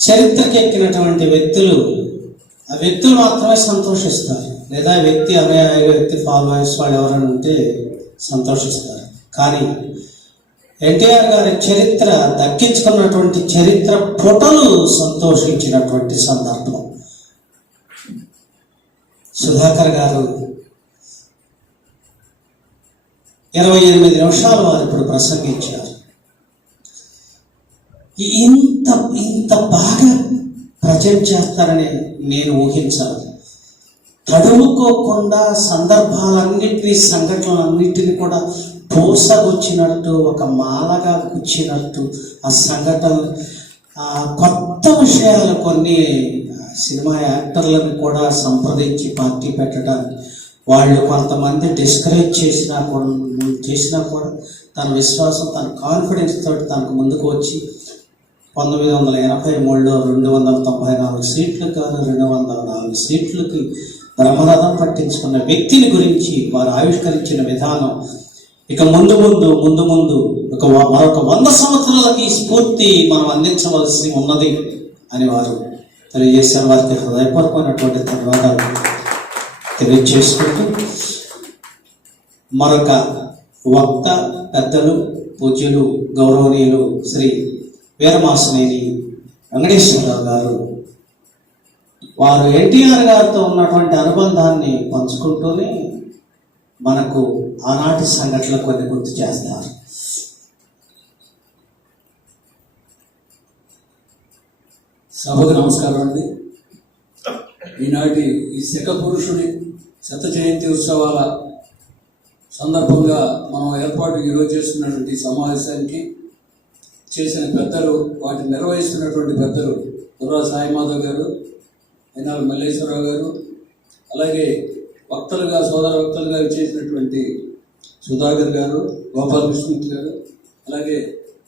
చరిత్రకెక్కినటువంటి వ్యక్తులు, ఆ వ్యక్తులు మాత్రమే సంతోషిస్తారు, లేదా వ్యక్తి ఫాలోవర్స్ వాళ్ళు ఎవరైనా ఉంటే సంతోషిస్తారు. కానీ ఎన్టీఆర్ గారి చరిత్ర దక్కించుకున్నటువంటి చరిత్ర పుటలు సంతోషించినటువంటి సందర్భం. సుధాకర్ గారు 28 నిమిషాలు వారు ఇప్పుడు ప్రసంగించారు. ఇంత బాగా ప్రజెంట్ చేస్తారని నేను ఊహించాను. తడుముకోకుండా సందర్భాలన్నింటినీ, సంఘటనలన్నింటినీ కూడా పూసగుచ్చినట్టు, ఒక మాలగా గుచ్చినట్టు ఆ సంఘటనలు, కొత్త విషయాలు కొన్ని సినిమా యాక్టర్లను కూడా సంప్రదించి పార్టీ పెట్టడానికి వాళ్ళు కొంతమంది డిస్కరేజ్ చేసినా కూడా తన విశ్వాసం, తన కాన్ఫిడెన్స్ తోటి తనకు ముందుకు వచ్చి 1983లో 294 సీట్లు కాదు 204 సీట్లకి బ్రహ్మరథం పట్టించుకున్న వ్యక్తిని గురించి వారు ఆవిష్కరించిన విధానం ఇక ముందు మరొక 100 సంవత్సరాలకి స్ఫూర్తి మనం అందించవలసి ఉన్నది అని వారు తెలియజేశారు. వారికి హృదయపూర్వకమైనటువంటి ధన్యవాదాలు తెలియజేసుకుంటూ, మరొక వక్త పెద్దలు, పూజ్యులు, గౌరవనీయులు శ్రీ వీరమాసినేని వెంకటేశ్వరరావు గారు వారు ఎన్టీఆర్ గారితో ఉన్నటువంటి అనుబంధాన్ని పంచుకుంటూనే మనకు ఆనాటి సంఘటనలు కొన్ని గుర్తు చేస్తారు. సభకు నమస్కారం అండి. ఈనాటి ఈ శక పురుషుడి శత జయంతి ఉత్సవాల సందర్భంగా మనం ఏర్పాటు ఈరోజు చేస్తున్నటువంటి సమావేశానికి చేసిన పెద్దలు, వాటిని నిర్వహిస్తున్నటువంటి పెద్దలు బుర్రా సాయిమాధవ్ గారు, అయినాల మల్లేశ్వరరావు గారు, అలాగే వక్తలుగా, సోదర వక్తలుగా చేసినటువంటి సుధాకర్ గారు, గోపాలకృష్ణమూర్తి గారు, అలాగే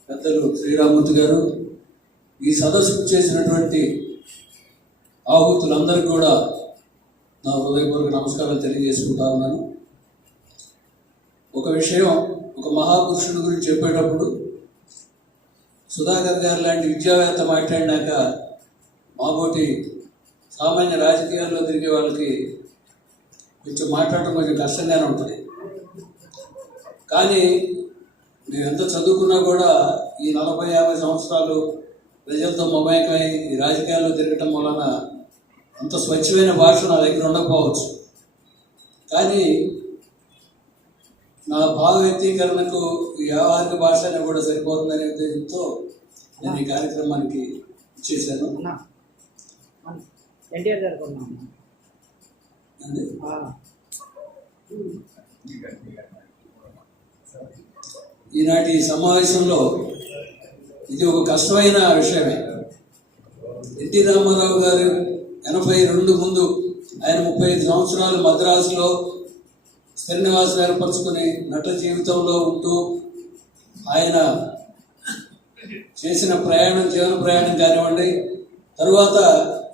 పెద్దలు శ్రీరామూర్తి గారు, ఈ సదస్సుకు చేసినటువంటి ఆహుతులందరికీ కూడా నా హృదయపూర్వక నమస్కారాలు తెలియజేసుకుంటా ఉన్నాను. ఒక విషయం, ఒక మహాపురుషుడి గురించి చెప్పేటప్పుడు సుధాకర్ గారు లాంటి విద్యావేత్త మాట్లాడినాక మాబోటి సామాన్య రాజకీయాల్లో తిరిగే వాళ్ళకి కొంచెం మాట్లాడటం కొంచెం కష్టంగానే ఉంటుంది. కానీ మేము ఎంత చదువుకున్నా కూడా ఈ 40-50 సంవత్సరాలు ప్రజలతో మమేకమై ఈ రాజకీయాల్లో తిరగటం వలన అంత స్వచ్ఛమైన భాష నా దగ్గర ఉండకపోవచ్చు. కానీ నా భావ వ్యక్తీకరణకు ఈ వ్యవహారిక భాష కూడా సరిపోతుందనే ఉద్దేశంతో నేను ఈ కార్యక్రమానికి ఇచ్చేసాను. ఈనాటి సమావేశంలో ఇది ఒక కష్టమైన విషయమే. ఎన్టీ రామారావు గారు 82 ముందు ఆయన 35 సంవత్సరాలు మద్రాసులో స్థిర నివాసం ఏర్పరచుకుని నట జీవితంలో ఉంటూ ఆయన చేసిన జీవన ప్రయాణం కానివ్వండి, తరువాత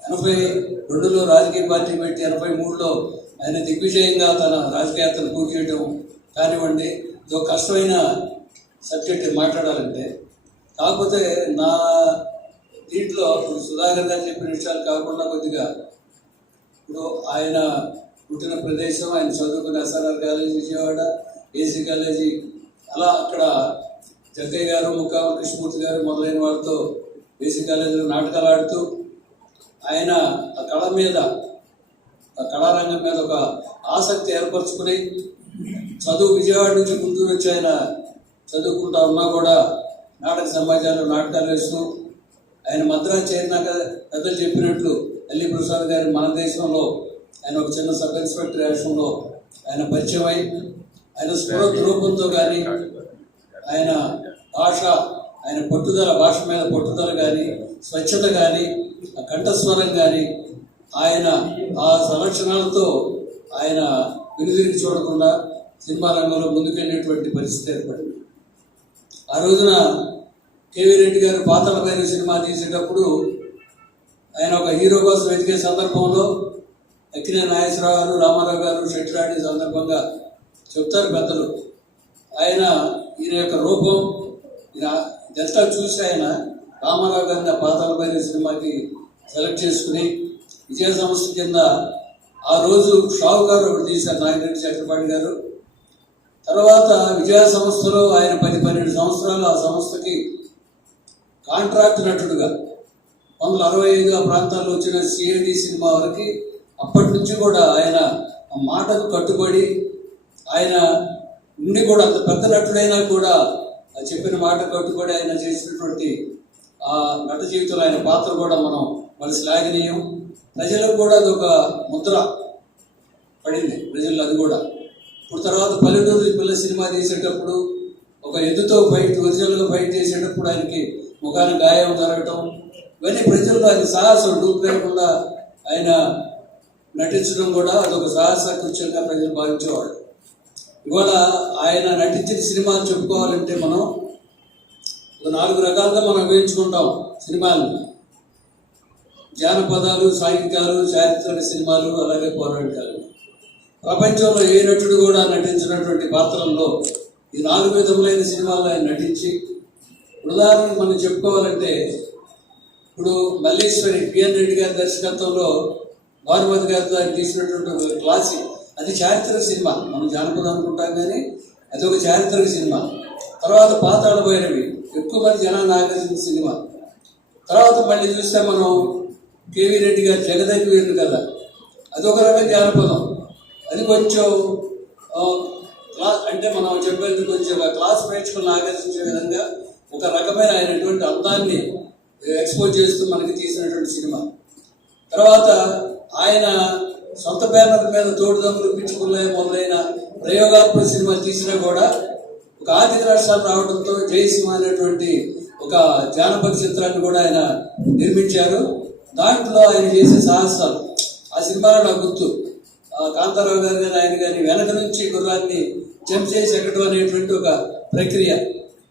82లో రాజకీయ పార్టీ పెట్టి 83లో ఆయన దిగ్విజయంగా తన రాజకీయాలను పూర్తి చేయడం కానివ్వండి, ఇది ఒక కష్టమైన సబ్జెక్ట్ మాట్లాడాలంటే. కాకపోతే నా దీంట్లో సుధాకర్ గారు చెప్పిన విషయాలు కాకుండా కొద్దిగా ఇప్పుడు ఆయన పుట్టిన ప్రదేశం, ఆయన చదువుకున్న SRR college Vijayawada, AC college, అలా అక్కడ జగ్గయ్య గారు, ముక్కామల కృష్ణమూర్తి గారు మొదలైన వాళ్ళతో ఏసీ కాలేజీలో నాటకాలు ఆడుతూ ఆయన ఆ కళ మీద, ఆ కళారంగం మీద ఒక ఆసక్తి ఏర్పరచుకుని చదువు విజయవాడ నుంచి గుంటూరు వచ్చి ఆయన చదువుకుంటా ఉన్నా కూడా నాటక సమాజాల్లో నాటకాలు వేస్తూ ఆయన మద్రాసు చేరినాక పెద్దలు చెప్పినట్లు అల్లి ప్రసాద్ గారి మన దేశంలో ఆయన ఒక చిన్న సబ్ ఇన్స్పెక్టర్ వేషంలో ఆయన పరిచయం అయి ఆయన స్ఫూర్తి రూపంతో కానీ, ఆయన భాష, ఆయన పట్టుదల, భాష మీద పట్టుదల కానీ, స్వచ్ఛత కానీ, ఆ కంఠస్వరం కానీ, ఆయన ఆ సంరక్షణలతో ఆయన వెనుదిరిగి చూడకుండా సినిమా రంగంలో ముందుకెళ్ళేటువంటి పరిస్థితి ఏర్పడింది. ఆ రోజున కేవీ రెడ్డి గారు పాతాళభైరవి సినిమా తీసేటప్పుడు ఆయన ఒక హీరో కోసం వెతికే సందర్భంలో అక్కినేని నాగేశ్వరరావు గారు, రామారావు గారు షెట్లాడే సందర్భంగా చెప్తారు పెద్దలు. ఈయన యొక్క రూపం ఇదంతా చూసి ఆయన రామారావు గారిని పాతాళభైరవి సినిమాకి సెలెక్ట్ చేసుకుని విజయ సంస్థ కింద ఆ రోజు షావుకారు ఒకటి తీశారు, నాగిరెడ్డి చక్రపాణి గారు. తర్వాత విజయ సంస్థలో ఆయన 10-12 సంవత్సరాలు ఆ సంస్థకి కాంట్రాక్ట్ నటుడుగా 1965 ఆ ప్రాంతాల్లో వచ్చిన CID సినిమా వరకు అప్పటి నుంచి కూడా ఆయన ఆ మాటకు కట్టుబడి ఆయన ఉండి కూడా అంత పెద్ద నటుడైనా కూడా చెప్పిన మాట కట్టుబడి ఆయన చేసినటువంటి ఆ నట జీవితంలో ఆయన పాత్ర కూడా మనం వాళ్ళు శ్లాఘనీయం. ప్రజలకు కూడా అదొక ముద్ర పడింది ప్రజల్లో. అది కూడా ఇప్పుడు తర్వాత పల్లెటూరు పిల్ల సినిమా తీసేటప్పుడు ఒక ఎద్దుతో ఫైట్, ఒరిజినల్గా ఫైట్ చేసేటప్పుడు ఆయనకి ముఖానికి గాయం జరగటం, ఇవన్నీ ప్రజల్లో ఆయన సాహసం డూప్ లేకుండా ఆయన నటించడం కూడా అదొక సాహస కృత్యంగా ప్రజలు భావించేవాళ్ళు. ఇవాళ ఆయన నటించిన సినిమాలు చెప్పుకోవాలంటే మనం ఒక 4 రకాలుగా మనం వేయించుకుంటాం సినిమాలను. జానపదాలు, సాంఘికాలు, చారిత్రక సినిమాలు, అలాగే పౌరాణికాలు. ప్రపంచంలో ఏ నటుడు కూడా నటించినటువంటి పాత్రల్లో ఈ 4 విధములైన సినిమాల్లో ఆయన నటించి, ఉదాహరణకు మనం చెప్పుకోవాలంటే ఇప్పుడు మల్లీశ్వరి పిఎన్ రెడ్డి గారి దర్శకత్వంలో భానుమతి గారితో ఆయన తీసినటువంటి ఒక క్లాసిక్, అది చారిత్రక సినిమా. మనం జానపదం అనుకుంటాం కానీ అది ఒక చారిత్రక సినిమా. తర్వాత పాతాళ భైరవి ఎక్కువ మంది జనాన్ని ఆకర్షించిన సినిమా. తర్వాత మళ్ళీ చూస్తే మనం కేవీ రెడ్డి గారి జగదగ్గి వీరుడు కదా, అదొక రకం జానపదం. అది కొంచెం క్లాస్ అంటే మనం చెప్పేది కొంచెం క్లాస్ ప్రేక్షకులను ఆకర్షించే విధంగా ఒక రకమైన అయినటువంటి అర్థాన్ని ఎక్స్పోజ్ చేస్తూ మనకి తీసినటువంటి సినిమా. తర్వాత ఆయన సొంత బ్యానర్ మీద తోడుదమ్ములు, పిచ్చుకుల్లయ్య మొదలైన ప్రయోగాత్మక సినిమాలు తీసినా కూడా ఒక ఆర్థిక రాష్ట్రాలు రావడంతో జయసింహ అనేటువంటి ఒక జానపద చిత్రాన్ని కూడా ఆయన నిర్మించారు. దాంట్లో ఆయన చేసే సాహసాలు ఆ సినిమాలో నాకు గుర్తు. కాంతారావు గారు కానీ ఆయన కానీ వెనక నుంచి గుర్రాన్ని జంప్ చేసి ఎక్కడం అనేటువంటి ఒక ప్రక్రియ,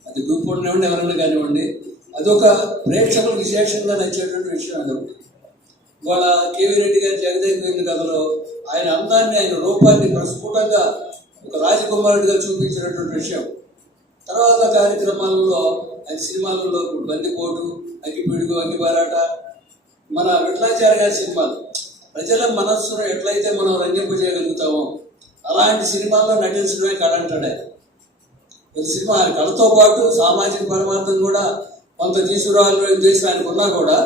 అది గ్రూప్ ఉండనివ్వండి ఎవరైనా కానివ్వండి, అదొక ప్రేక్షకులకు విశేషంగా నచ్చేటువంటి విషయం. అదొకటి. వాళ్ళ కేవీ రెడ్డి గారి జగదేక్ వీరుని కథలో ఆయన అందాన్ని, ఆయన రూపాన్ని ప్రస్ఫుటంగా ఒక రాజకుమారుడిగా చూపించినటువంటి విషయం. తర్వాత కార్యక్రమాలలో ఆయన సినిమాలలో బందిపోటు, అగ్గిపిడుగు, అగ్గిబారాట, మన విఠలాచార్య గారి సినిమాలు ప్రజల మనస్సును ఎట్లయితే మనం రంజింపజేయగలుగుతామో అలాంటి సినిమాల్లో నటించడమే కళ అంటాడు. ఈ సినిమా కళతో పాటు సామాజిక పరమార్థం కూడా కొంత తీసుకురావాలనే ఉద్దేశం ఆయనకు ఉన్నా కూడా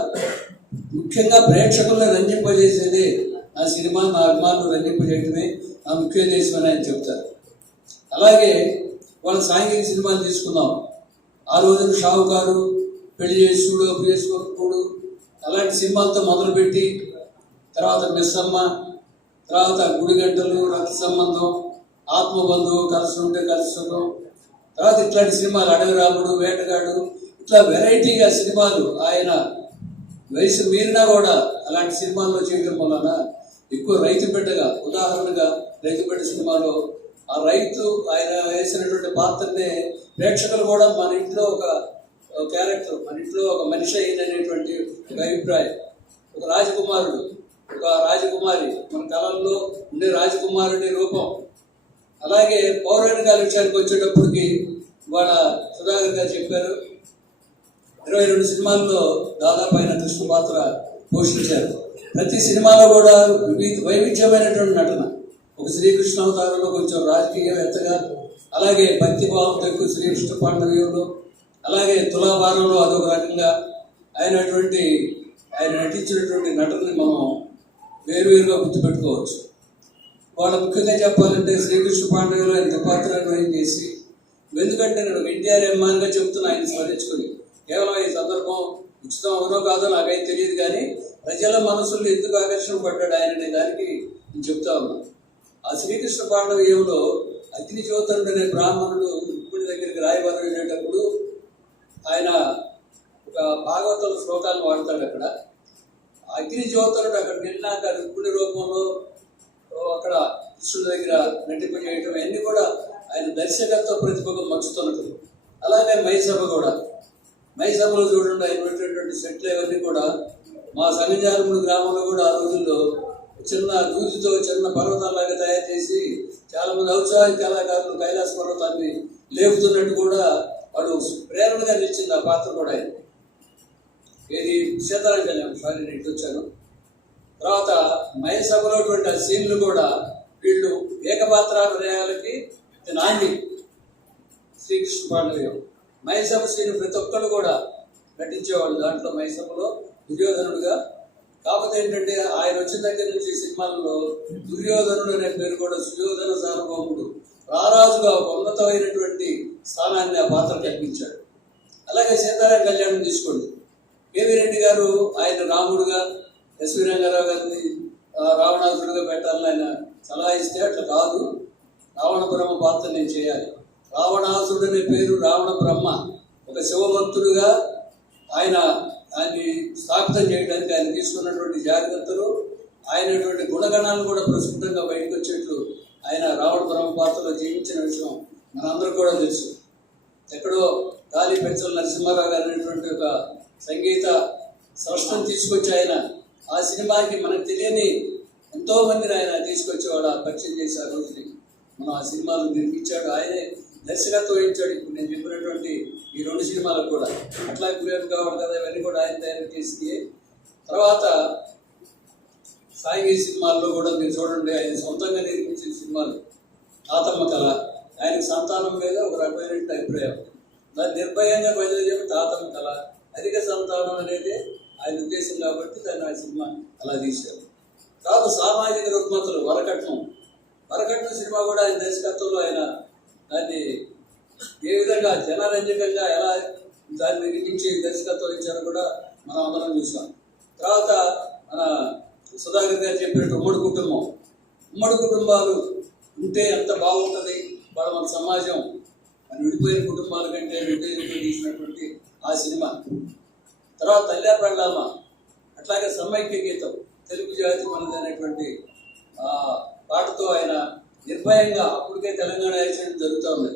ముఖ్యంగా ప్రేక్షకులను రంజింపజేసేది నా సినిమా, నా అభిమానులు రంజింపజేయటమే నా ముఖ్య ఉద్దేశం అని ఆయన చెప్తారు. అలాగే వాళ్ళ సాంఘిక సినిమాలు తీసుకుందాం. ఆ రోజున షావుకారు, పెళ్లి చేసి చూడు, అప్పు చేసుకోడు, అలాంటి సినిమాలతో మొదలుపెట్టి తర్వాత మిస్సమ్మ, తర్వాత గుడిగంటలు, రక్త సంబంధం, ఆత్మబంధువు, కలిసి ఉంటే కలిసి సుఖం, తర్వాత ఇట్లాంటి సినిమాలు అడవి రాముడు, వేటగాడు, ఇట్లా వెరైటీగా సినిమాలు ఆయన వయసు మీరినా కూడా అలాంటి సినిమాల్లో చేయడం వలన ఎక్కువ రైతు బిడ్డగా, ఉదాహరణగా రైతు బిడ్డ సినిమాలో ఆ రైతు ఆయన వేసినటువంటి పాత్రనే ప్రేక్షకులు కూడా మన ఇంట్లో ఒక క్యారెక్టర్, మన ఇంట్లో ఒక మనిషి అయిందనేటువంటి ఒక అభిప్రాయం. ఒక రాజకుమారుడు, ఒక రాజకుమారి, మన కళల్లో ఉండే రాజకుమారుడి రూపం. అలాగే పౌరాణికాల విషయానికి వచ్చేటప్పటికి వాళ్ళ సుధాకర్ గారు చెప్పారు, 22 సినిమాల్లో దాదాపు ఆయన కృష్ణ పాత్ర పోషించారు. ప్రతి సినిమాలో కూడా వైవిధ్యమైనటువంటి నటన. ఒక శ్రీకృష్ణ అవతారంలో కొంచెం రాజకీయవేత్తగా, అలాగే భక్తిభావం ఎక్కువ శ్రీకృష్ణ పాండవ్యంలో, అలాగే తులాభారంలో అదొక రకంగా ఆయన నటించినటువంటి నటనని మనం వేరువేరుగా గుర్తుపెట్టుకోవచ్చు. వాళ్ళ ముఖ్యంగా చెప్పాలంటే శ్రీకృష్ణ పాండవ్యంలో ఆయన పాత్ర నిర్వహణ చేసి, ఎందుకంటే నేను ఎన్టీఆర్ అభిమానిగా చెప్తున్నా ఆయన స్మరించుకుని, కేవలం ఈ సందర్భం ఉచితం అవునో కాదో నాకైతే తెలియదు కానీ ప్రజల మనసుల్లో ఎందుకు ఆకర్షణ పడ్డాడు ఆయన అనే దానికి నేను చెప్తా ఉన్నాను. ఆ శ్రీకృష్ణ పాండవ్యంలో అగ్నిజ్యోతనుడు అనే బ్రాహ్మణుడు రుక్మిణి దగ్గరికి రాయబారం వెళ్ళేటప్పుడు ఆయన ఒక భాగవతుల శ్లోకాలను వాడతాడు. అక్కడ అగ్నిజ్యోతనుడు అక్కడ వెళ్ళినాక రుక్మిణి రూపంలో అక్కడ కృష్ణుడి దగ్గర నటింపజేయటం అన్నీ కూడా ఆయన దర్శకత్వ ప్రతిభకు మచ్చుతున్నది. అలాగే మైసభ కూడా, మైసభలో చూడండి ఆయన పెట్టినటువంటి సెట్లు ఇవన్నీ కూడా మా సంగజాలముడి గ్రామంలో కూడా ఆ రోజుల్లో చిన్న దూదితో చిన్న పర్వతాలాగా తయారు చేసి చాలామంది ఔత్సాహిక కళాకారులు కైలాస పర్వతాన్ని లేపుతున్నట్టు కూడా వాడు ప్రేరణగా నిలిచింది ఆ పాత్ర కూడా. ఆయన ఏది సీతారాం సారీ నేను వచ్చాను. తర్వాత మైసభలో ఆ సీన్లు కూడా వీళ్ళు ఏకపాత్రాలకి నాంది శ్రీకృష్ణ పాండవ్యం. మైసభ సీన్ ప్రతి ఒక్కరు కూడా నటించేవాళ్ళు దాంట్లో. మైసభలో దుర్యోధనుడుగా, కాకపోతే ఏంటంటే ఆయన వచ్చిన దగ్గర నుంచి సినిమాల్లో దుర్యోధనుడు అనే పేరు కూడా సుయోధన సార్వభౌముడు, రారాజుగా ఉన్నతమైనటువంటి స్థానాన్ని ఆ పాత్ర కల్పించాడు. అలాగే సీతారాం కళ్యాణం తీసుకోండి, కేవీ రెడ్డి గారు ఆయన రాముడుగా, ఎస్వి రంగారావు గారిని రావణాసురుడుగా పెట్టాలని ఆయన సలహా ఇస్తే అట్లా కాదు, రావణ బ్రహ్మ పాత్ర నేను చేయాలి. రావణాసురుడు అనే పేరు రావణ బ్రహ్మ, ఒక శివభక్తుడుగా ఆయన్ని స్థాపితం చేయడానికి ఆయన తీసుకున్నటువంటి జాగ్రత్తలు, ఆయనటువంటి గుణగణాలు కూడా ప్రస్ఫుటంగా బయటకు వచ్చేట్లు ఆయన రావణ బ్రహ్మ పాత్రలో జీవించిన విషయం మనందరూ కూడా తెలుసు. ఎక్కడో గాలి పెంచల నరసింహారావు గారు అనేటువంటి ఒక సంగీత స్రష్టం తీసుకొచ్చి ఆయన ఆ సినిమాకి మనకు తెలియని ఎంతో మందిని ఆయన తీసుకొచ్చేవాడు, పరిచయం చేసి ఆ రోజుని మనం ఆ సినిమాలు నిర్మించాడు, ఆయనే దర్శకత్వం వహించాడు. ఇప్పుడు నేను చెప్పినటువంటి ఈ 2 సినిమాలకు కూడా అట్లా గురేపు కావాలి కదా, ఇవన్నీ కూడా ఆయన తయారు చేసి. తర్వాత సాయి సినిమాల్లో కూడా మీరు చూడండి, ఆయన సొంతంగా నిర్మించిన సినిమాలు. తాతమ్మ కళ, ఆయనకు సంతానం మీద ఒక రకమైన అభిప్రాయం, దాన్ని నిర్భయంగా ప్రజలు చెప్పి తాతమ్మ కళ, అధిక సంతానం అనేది ఆయన ఉద్దేశం కాబట్టి దాన్ని ఆ సినిమా అలా తీశారు. తర్వాత సామాజిక రుగ్మతలు, వరకట్నం సినిమా కూడా ఆయన దర్శకత్వంలో ఆయన దాన్ని ఏ విధంగా జనరంజకంగా ఎలా దాన్ని నిర్మించి దర్శకత్వం ఇచ్చారో కూడా మనం అందరం చూసాం. తర్వాత మన సుధాకర్ గారు చెప్పినట్టు ఉమ్మడి కుటుంబాలు ఉంటే ఎంత బాగుంటుంది, వాళ్ళ మన సమాజం మన విడిపోయిన కుటుంబాల కంటే విడిపోయినట్టు తీసినటువంటి ఆ సినిమా. తర్వాత తల్లి ప్రహ్లామ, అట్లాగే సమైక్య గీతం, తెలుగు జాతి మనది అనేటువంటి పాటతో ఆయన నిర్భయంగా, అప్పటికే తెలంగాణ యాక్సిడెంట్ జరుగుతూ ఉంది,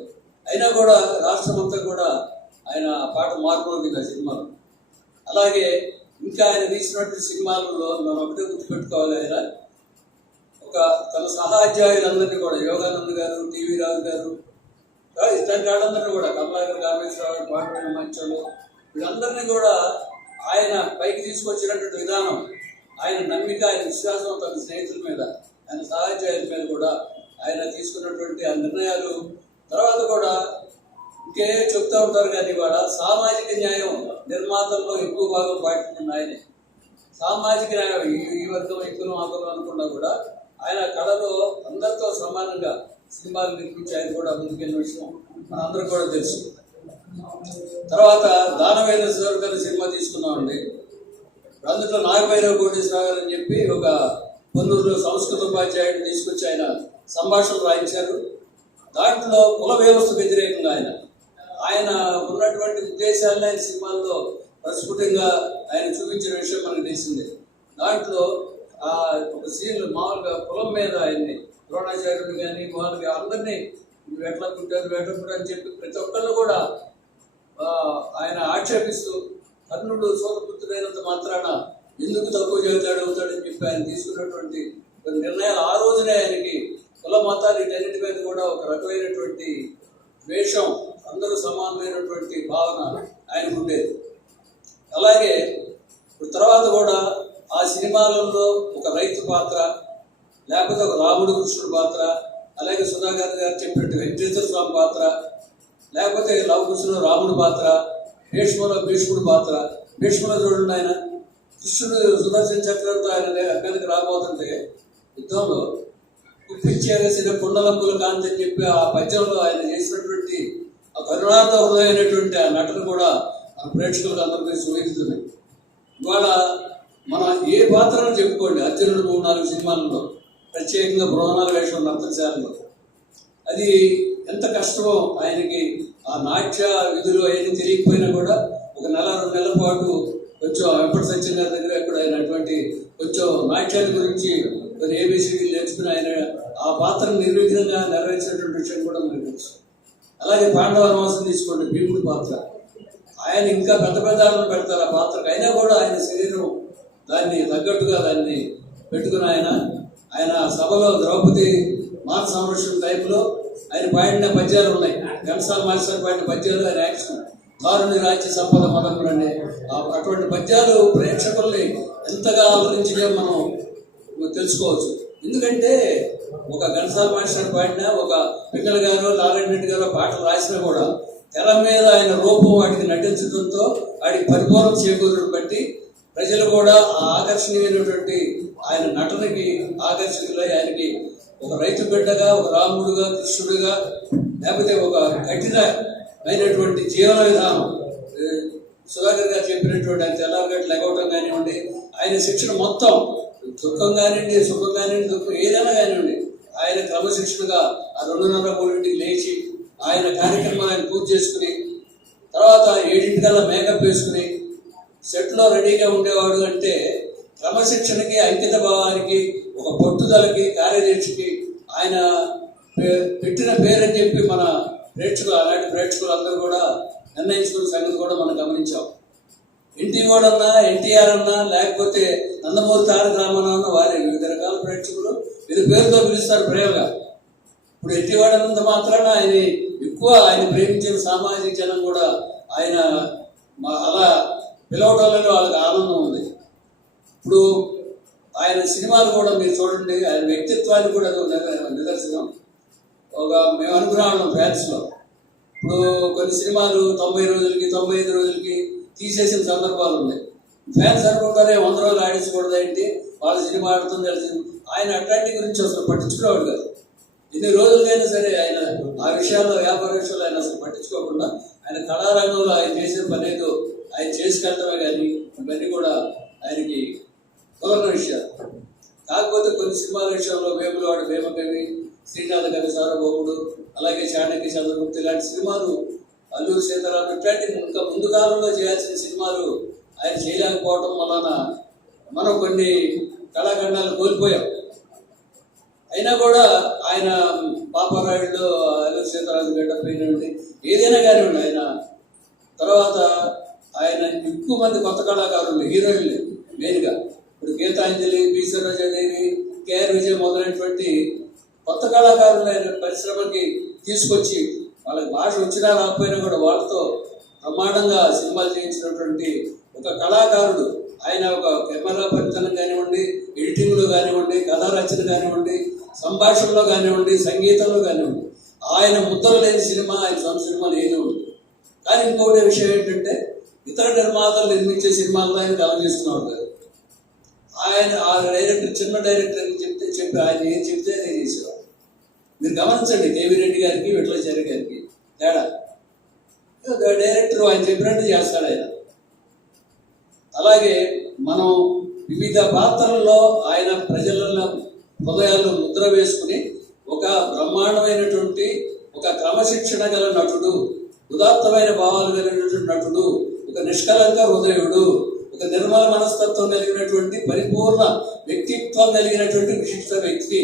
అయినా కూడా రాష్ట్రం అంతా కూడా ఆయన పాట మార్పు ఉంది ఆ సినిమాలో. అలాగే ఇంకా ఆయన తీసినటువంటి సినిమాలలో మనం ఒకటే గుర్తుపెట్టుకోవాలి, ఆయన ఒక తన సహాధ్యాయులందరినీ కూడా, యోగానంద్ గారు, టీవీ రాజు గారు, ఇట్లాంటి వాళ్ళందరినీ కూడా, కమలాకర్ కామేశ్వరరావు గారు, పాటమైన మంచోళ్ళు, వీళ్ళందరినీ కూడా ఆయన పైకి తీసుకొచ్చినటువంటి విధానం, ఆయన నమ్మిక, ఆయన విశ్వాసం తన స్నేహితుల మీద, ఆయన సహాధ్యాయుల మీద కూడా ఆయన తీసుకున్నటువంటి ఆ నిర్ణయాలు. తర్వాత కూడా ఇంకే చెప్తూ ఉంటారు కానీ కూడా సామాజిక న్యాయం నిర్మాతల్లో ఎక్కువ భాగం పాటించింది ఆయనే. సామాజిక న్యాయం ఈ వర్గం ఎక్కువ ఆకులు అనుకున్నా కూడా ఆయన కళలో అందరితో సమానంగా సినిమాలు నిర్మించి ఆయన కూడా ముందుకెళ్ళిన విషయం మనందరూ కూడా తెలుసు. తర్వాత దానవేంద్ర గారి సినిమా తీసుకున్నామండి. అందులో నాగభైరవ కోటేశ్వరరావు గారు అని చెప్పి ఒక పొన్నూరులో సంస్కృత ఉపాధ్యాయుడు తీసుకొచ్చి ఆయన సంభాషణలు రాయించారు. దాంట్లో కుల వ్యవస్థ వ్యతిరేకంగా ఆయన ఉన్నటువంటి ఉద్దేశాలను ఆయన సినిమాల్లో ప్రస్ఫుటంగా ఆయన చూపించిన విషయం మనకు తెలిసిందే. దాంట్లో ఒక సీన్లు మామూలుగా కులం మీద ఆయన్ని, ద్రోణాచార్యుడు కానీ వాళ్ళకి అందరినీ ఎట్లా పుట్టారు అని చెప్పి ప్రతి ఒక్కళ్ళు కూడా ఆయన ఆక్షేపిస్తూ, కర్ణుడు సోదపుత్రుడైనంత మాత్రాన ఎందుకు తక్కువ అవుతాడని చెప్పి ఆయన తీసుకున్నటువంటి కొన్ని నిర్ణయాలు ఆ రోజునే ఆయనకి కుల మతాలు వీటన్నిటి మీద కూడా ఒక రకమైనటువంటి ద్వేషం, అందరూ సమానమైనటువంటి భావన ఆయనకు ఉండేది. అలాగే తర్వాత కూడా ఆ సినిమాలలో ఒక రైతు పాత్ర, లేకపోతే ఒక రాముడు కృష్ణుడు పాత్ర, అలాగే సుధాకర్ గారు చెప్పినట్టు వెంకటేశ్వర స్వామి పాత్ర, లేకపోతే లవకృష్ణుడు రాముడు పాత్ర, భీష్ముడు పాత్ర. భీష్ముడు చూడండి, ఆయన కృష్ణుడు సుదర్శన చక్రంతో ఆయన మీదకి రాబోతుంటే యుద్ధంలో కుప్పించేసిన కుండలంబుల కాంతి అని చెప్పి ఆ పద్యంలో ఆయన చేసినటువంటి ఆ కరుణార్థ హృదయమైనటువంటి ఆ నటన కూడా మన ప్రేక్షకులకు అందరికీ చూపిస్తున్నాయి. ఇవాళ మన ఏ పాత్రను చెప్పుకోండి, అర్జునుడు 3-4 సినిమాలలో, ప్రత్యేకంగా బృహణాల వేషం నర్తనశాలలో, అది ఎంత కష్టమో ఆయనకి ఆ నాట్య విధులు అవన్నీ తెలియకపోయినా కూడా ఒక 1-2 నెలల పాటు కొంచెం వెంపటి సత్యం గారి దగ్గర కూడా ఆయన అటువంటి కొంచెం నాట్యాల గురించి కొన్ని ఏబిసిడీలు నేర్చుకుని ఆయన ఆ పాత్రను నిర్విఘ్నంగా నెరవేర్చినటువంటి విషయం కూడా మనకు తెలుసు. అలాగే పాండవ వనవాసం తీసుకోండి, భీముడి పాత్ర, ఆయన ఇంకా పెద్ద పెద్దాలను పెడతారు ఆ పాత్రకు, అయినా కూడా ఆయన శరీరం దాన్ని తగ్గట్టుగా దాన్ని పెట్టుకుని ఆయన సభలో ద్రౌపది మాత సంరక్షణ టైంలో ఆయన పాడిన పద్యాలు ఉన్నాయి. ఘంటసాల మాస్టర్ పాడిన పద్యాలు, ఆయన యాక్షన్ దారుని రాజ్య సంపద మదములనే అటువంటి పద్యాలు ప్రేక్షకుల్ని ఎంతగా ఆలోచించినా మనం తెలుసుకోవచ్చు. ఎందుకంటే ఒక ఘంటసాల మాస్టర్ పాడిన, ఒక పిక్కల గారు, నారాయణ రెడ్డి గారు పాటలు రాసినా కూడా తెర మీద ఆయన రూపం వాటికి నటించడంతో వాడికి పరిపూర్ణ చేకూరడం బట్టి ప్రజలు కూడా ఆ ఆకర్షణీయమైనటువంటి ఆయన నటనకి ఆకర్షితులై ఆయనకి ఒక రైతు బిడ్డగా, ఒక రాముడుగా, కృష్ణుడిగా, లేకపోతే ఒక కఠినమైనటువంటి జీవన విధానం సుధాకర్ గారు చెప్పినటువంటి ఆయన తెల్లారగట్టు లెగవటం కానివ్వండి, ఆయన శిక్షణ మొత్తం దుఃఖం కానివ్వండి, సుఖం కానివ్వండి, దుఃఖం ఏదైనా కానివ్వండి, ఆయన క్రమశిక్షణగా ఆ 2:30 లేచి ఆయన కార్యక్రమాలు ఆయన పూర్తి చేసుకుని తర్వాత 7 మేకప్ వేసుకుని సెట్లో రెడీగా ఉండేవాడు. అంటే క్రమశిక్షణకి, అంకిత భావానికి, ఒక పట్టుదలకి, కార్యదీక్షకి ఆయన పెట్టిన పేరని చెప్పి మన ప్రేక్షకులు, అలాంటి ప్రేక్షకులు అందరూ కూడా నిర్ణయించుకున్న సంగతి కూడా మనం గమనించాం. ఎన్టీఆర్ అన్నా, ఎన్టీఆర్ అన్నా, లేకపోతే నందమూరి తారక రామారావు అన్న, వారి వివిధ రకాల ప్రేక్షకులు వివిధ పేరుతో పిలుస్తారు ప్రేమగా. ఇప్పుడు ఎన్టీఆర్ అన్నంత మాత్రాన ఆయన ప్రేమించిన సామాజిక జనం కూడా ఆయన అలా పిలవటంలో వాళ్ళకి ఆనందం ఉంది. ఇప్పుడు ఆయన సినిమాలు కూడా మీరు చూడండి, ఆయన వ్యక్తిత్వానికి కూడా నిదర్శనం. మేము అనుకున్నాం ఫ్యాన్స్లో, ఇప్పుడు కొన్ని సినిమాలు 90 రోజులకి 95 రోజులకి తీసేసిన సందర్భాలు ఉన్నాయి. ఫ్యాన్స్ అనుకుంటారే 100 రోజులు ఆడించకూడదు ఏంటి, వాళ్ళ సినిమా ఆడుతుంది తెలిసింది. ఆయన అట్లాంటి గురించి అసలు పట్టించుకునేవాడు కాదు. ఎన్ని రోజులకైనా సరే ఆయన ఆ విషయాల్లో, వ్యాపార విషయాలు ఆయన అసలు పట్టించుకోకుండా ఆయన కళారంగంలో ఆయన చేసే పని ఏదో ఆయన చేసుకెళ్ళటమే కానీ ఇవన్నీ కూడా ఆయనకి కుదరని విషయాలు. కాకపోతే కొన్ని సినిమాల విషయంలో వేములవాడు భీమకవి, శ్రీనాథ కవి సార్వభౌముడు, అలాగే చాణక్య చంద్రగుప్తి ఇలాంటి సినిమాలు, అల్లూరి సీతారాం ఇట్లాంటి ఇంకా ముందు కాలంలో చేయాల్సిన సినిమాలు ఆయన చేయలేకపోవడం వలన మనం కొన్ని కళాఖండాలు కోల్పోయాం. అయినా కూడా ఆయన పాపరాయుడులో అల్లూరి సీతారాం గడ్డపై ఏదైనా కానివ్వండి, ఆయన తర్వాత ఆయన ఎక్కువ మంది కొత్త కళాకారులు, హీరోయిన్లు మెయిన్గా ఇప్పుడు గీతాంజలి, బి సరోజాదేవి, కేఆర్ విజయ్ మొదలైనటువంటి కొత్త కళాకారులు ఆయన పరిశ్రమకి తీసుకొచ్చి వాళ్ళకి భాష వచ్చినా రాకపోయినా కూడా వాళ్ళతో బ్రహ్మాండంగా సినిమాలు చేయించినటువంటి ఒక కళాకారుడు. ఆయన ఒక కెమెరా పనితనం కానివ్వండి, ఎడిటింగ్లో కానివ్వండి, కథా రచన కానివ్వండి, సంభాషణలో కానివ్వండి, సంగీతంలో కానివ్వండి, ఆయన ముద్ర లేని సినిమా ఆయన సొంత సినిమాలు ఏది ఉంది. కానీ ఇంకొకటి విషయం ఏంటంటే, ఇతర నిర్మాతలు నిర్మించే సినిమాల్లో ఆయన కళ చేసుకున్నాడు కాదు. ఆయన ఆ డైరెక్టర్, చిన్న డైరెక్టర్ అని చెప్పి ఆయన ఏం చెప్తే అది చేసేవాడు. మీరు గమనించండి, కేవీ రెడ్డి గారికి, విఠలాచార్య గారికి తేడా. డైరెక్టర్ ఆయన చెప్పినట్టు చేస్తాడు ఆయన. అలాగే మనం వివిధ పాత్రల్లో ఆయన ప్రజల హృదయాల్లో ముద్ర వేసుకుని ఒక బ్రహ్మాండమైనటువంటి, ఒక క్రమశిక్షణ గల నటుడు, ఉదాత్తమైన భావాలు కలిగినటువంటి నటుడు, ఒక నిష్కలంక హృదయుడు, ఒక నిర్మల మనస్తత్వం కలిగినటువంటి, పరిపూర్ణ వ్యక్తిత్వం కలిగినటువంటి విశిష్ట వ్యక్తి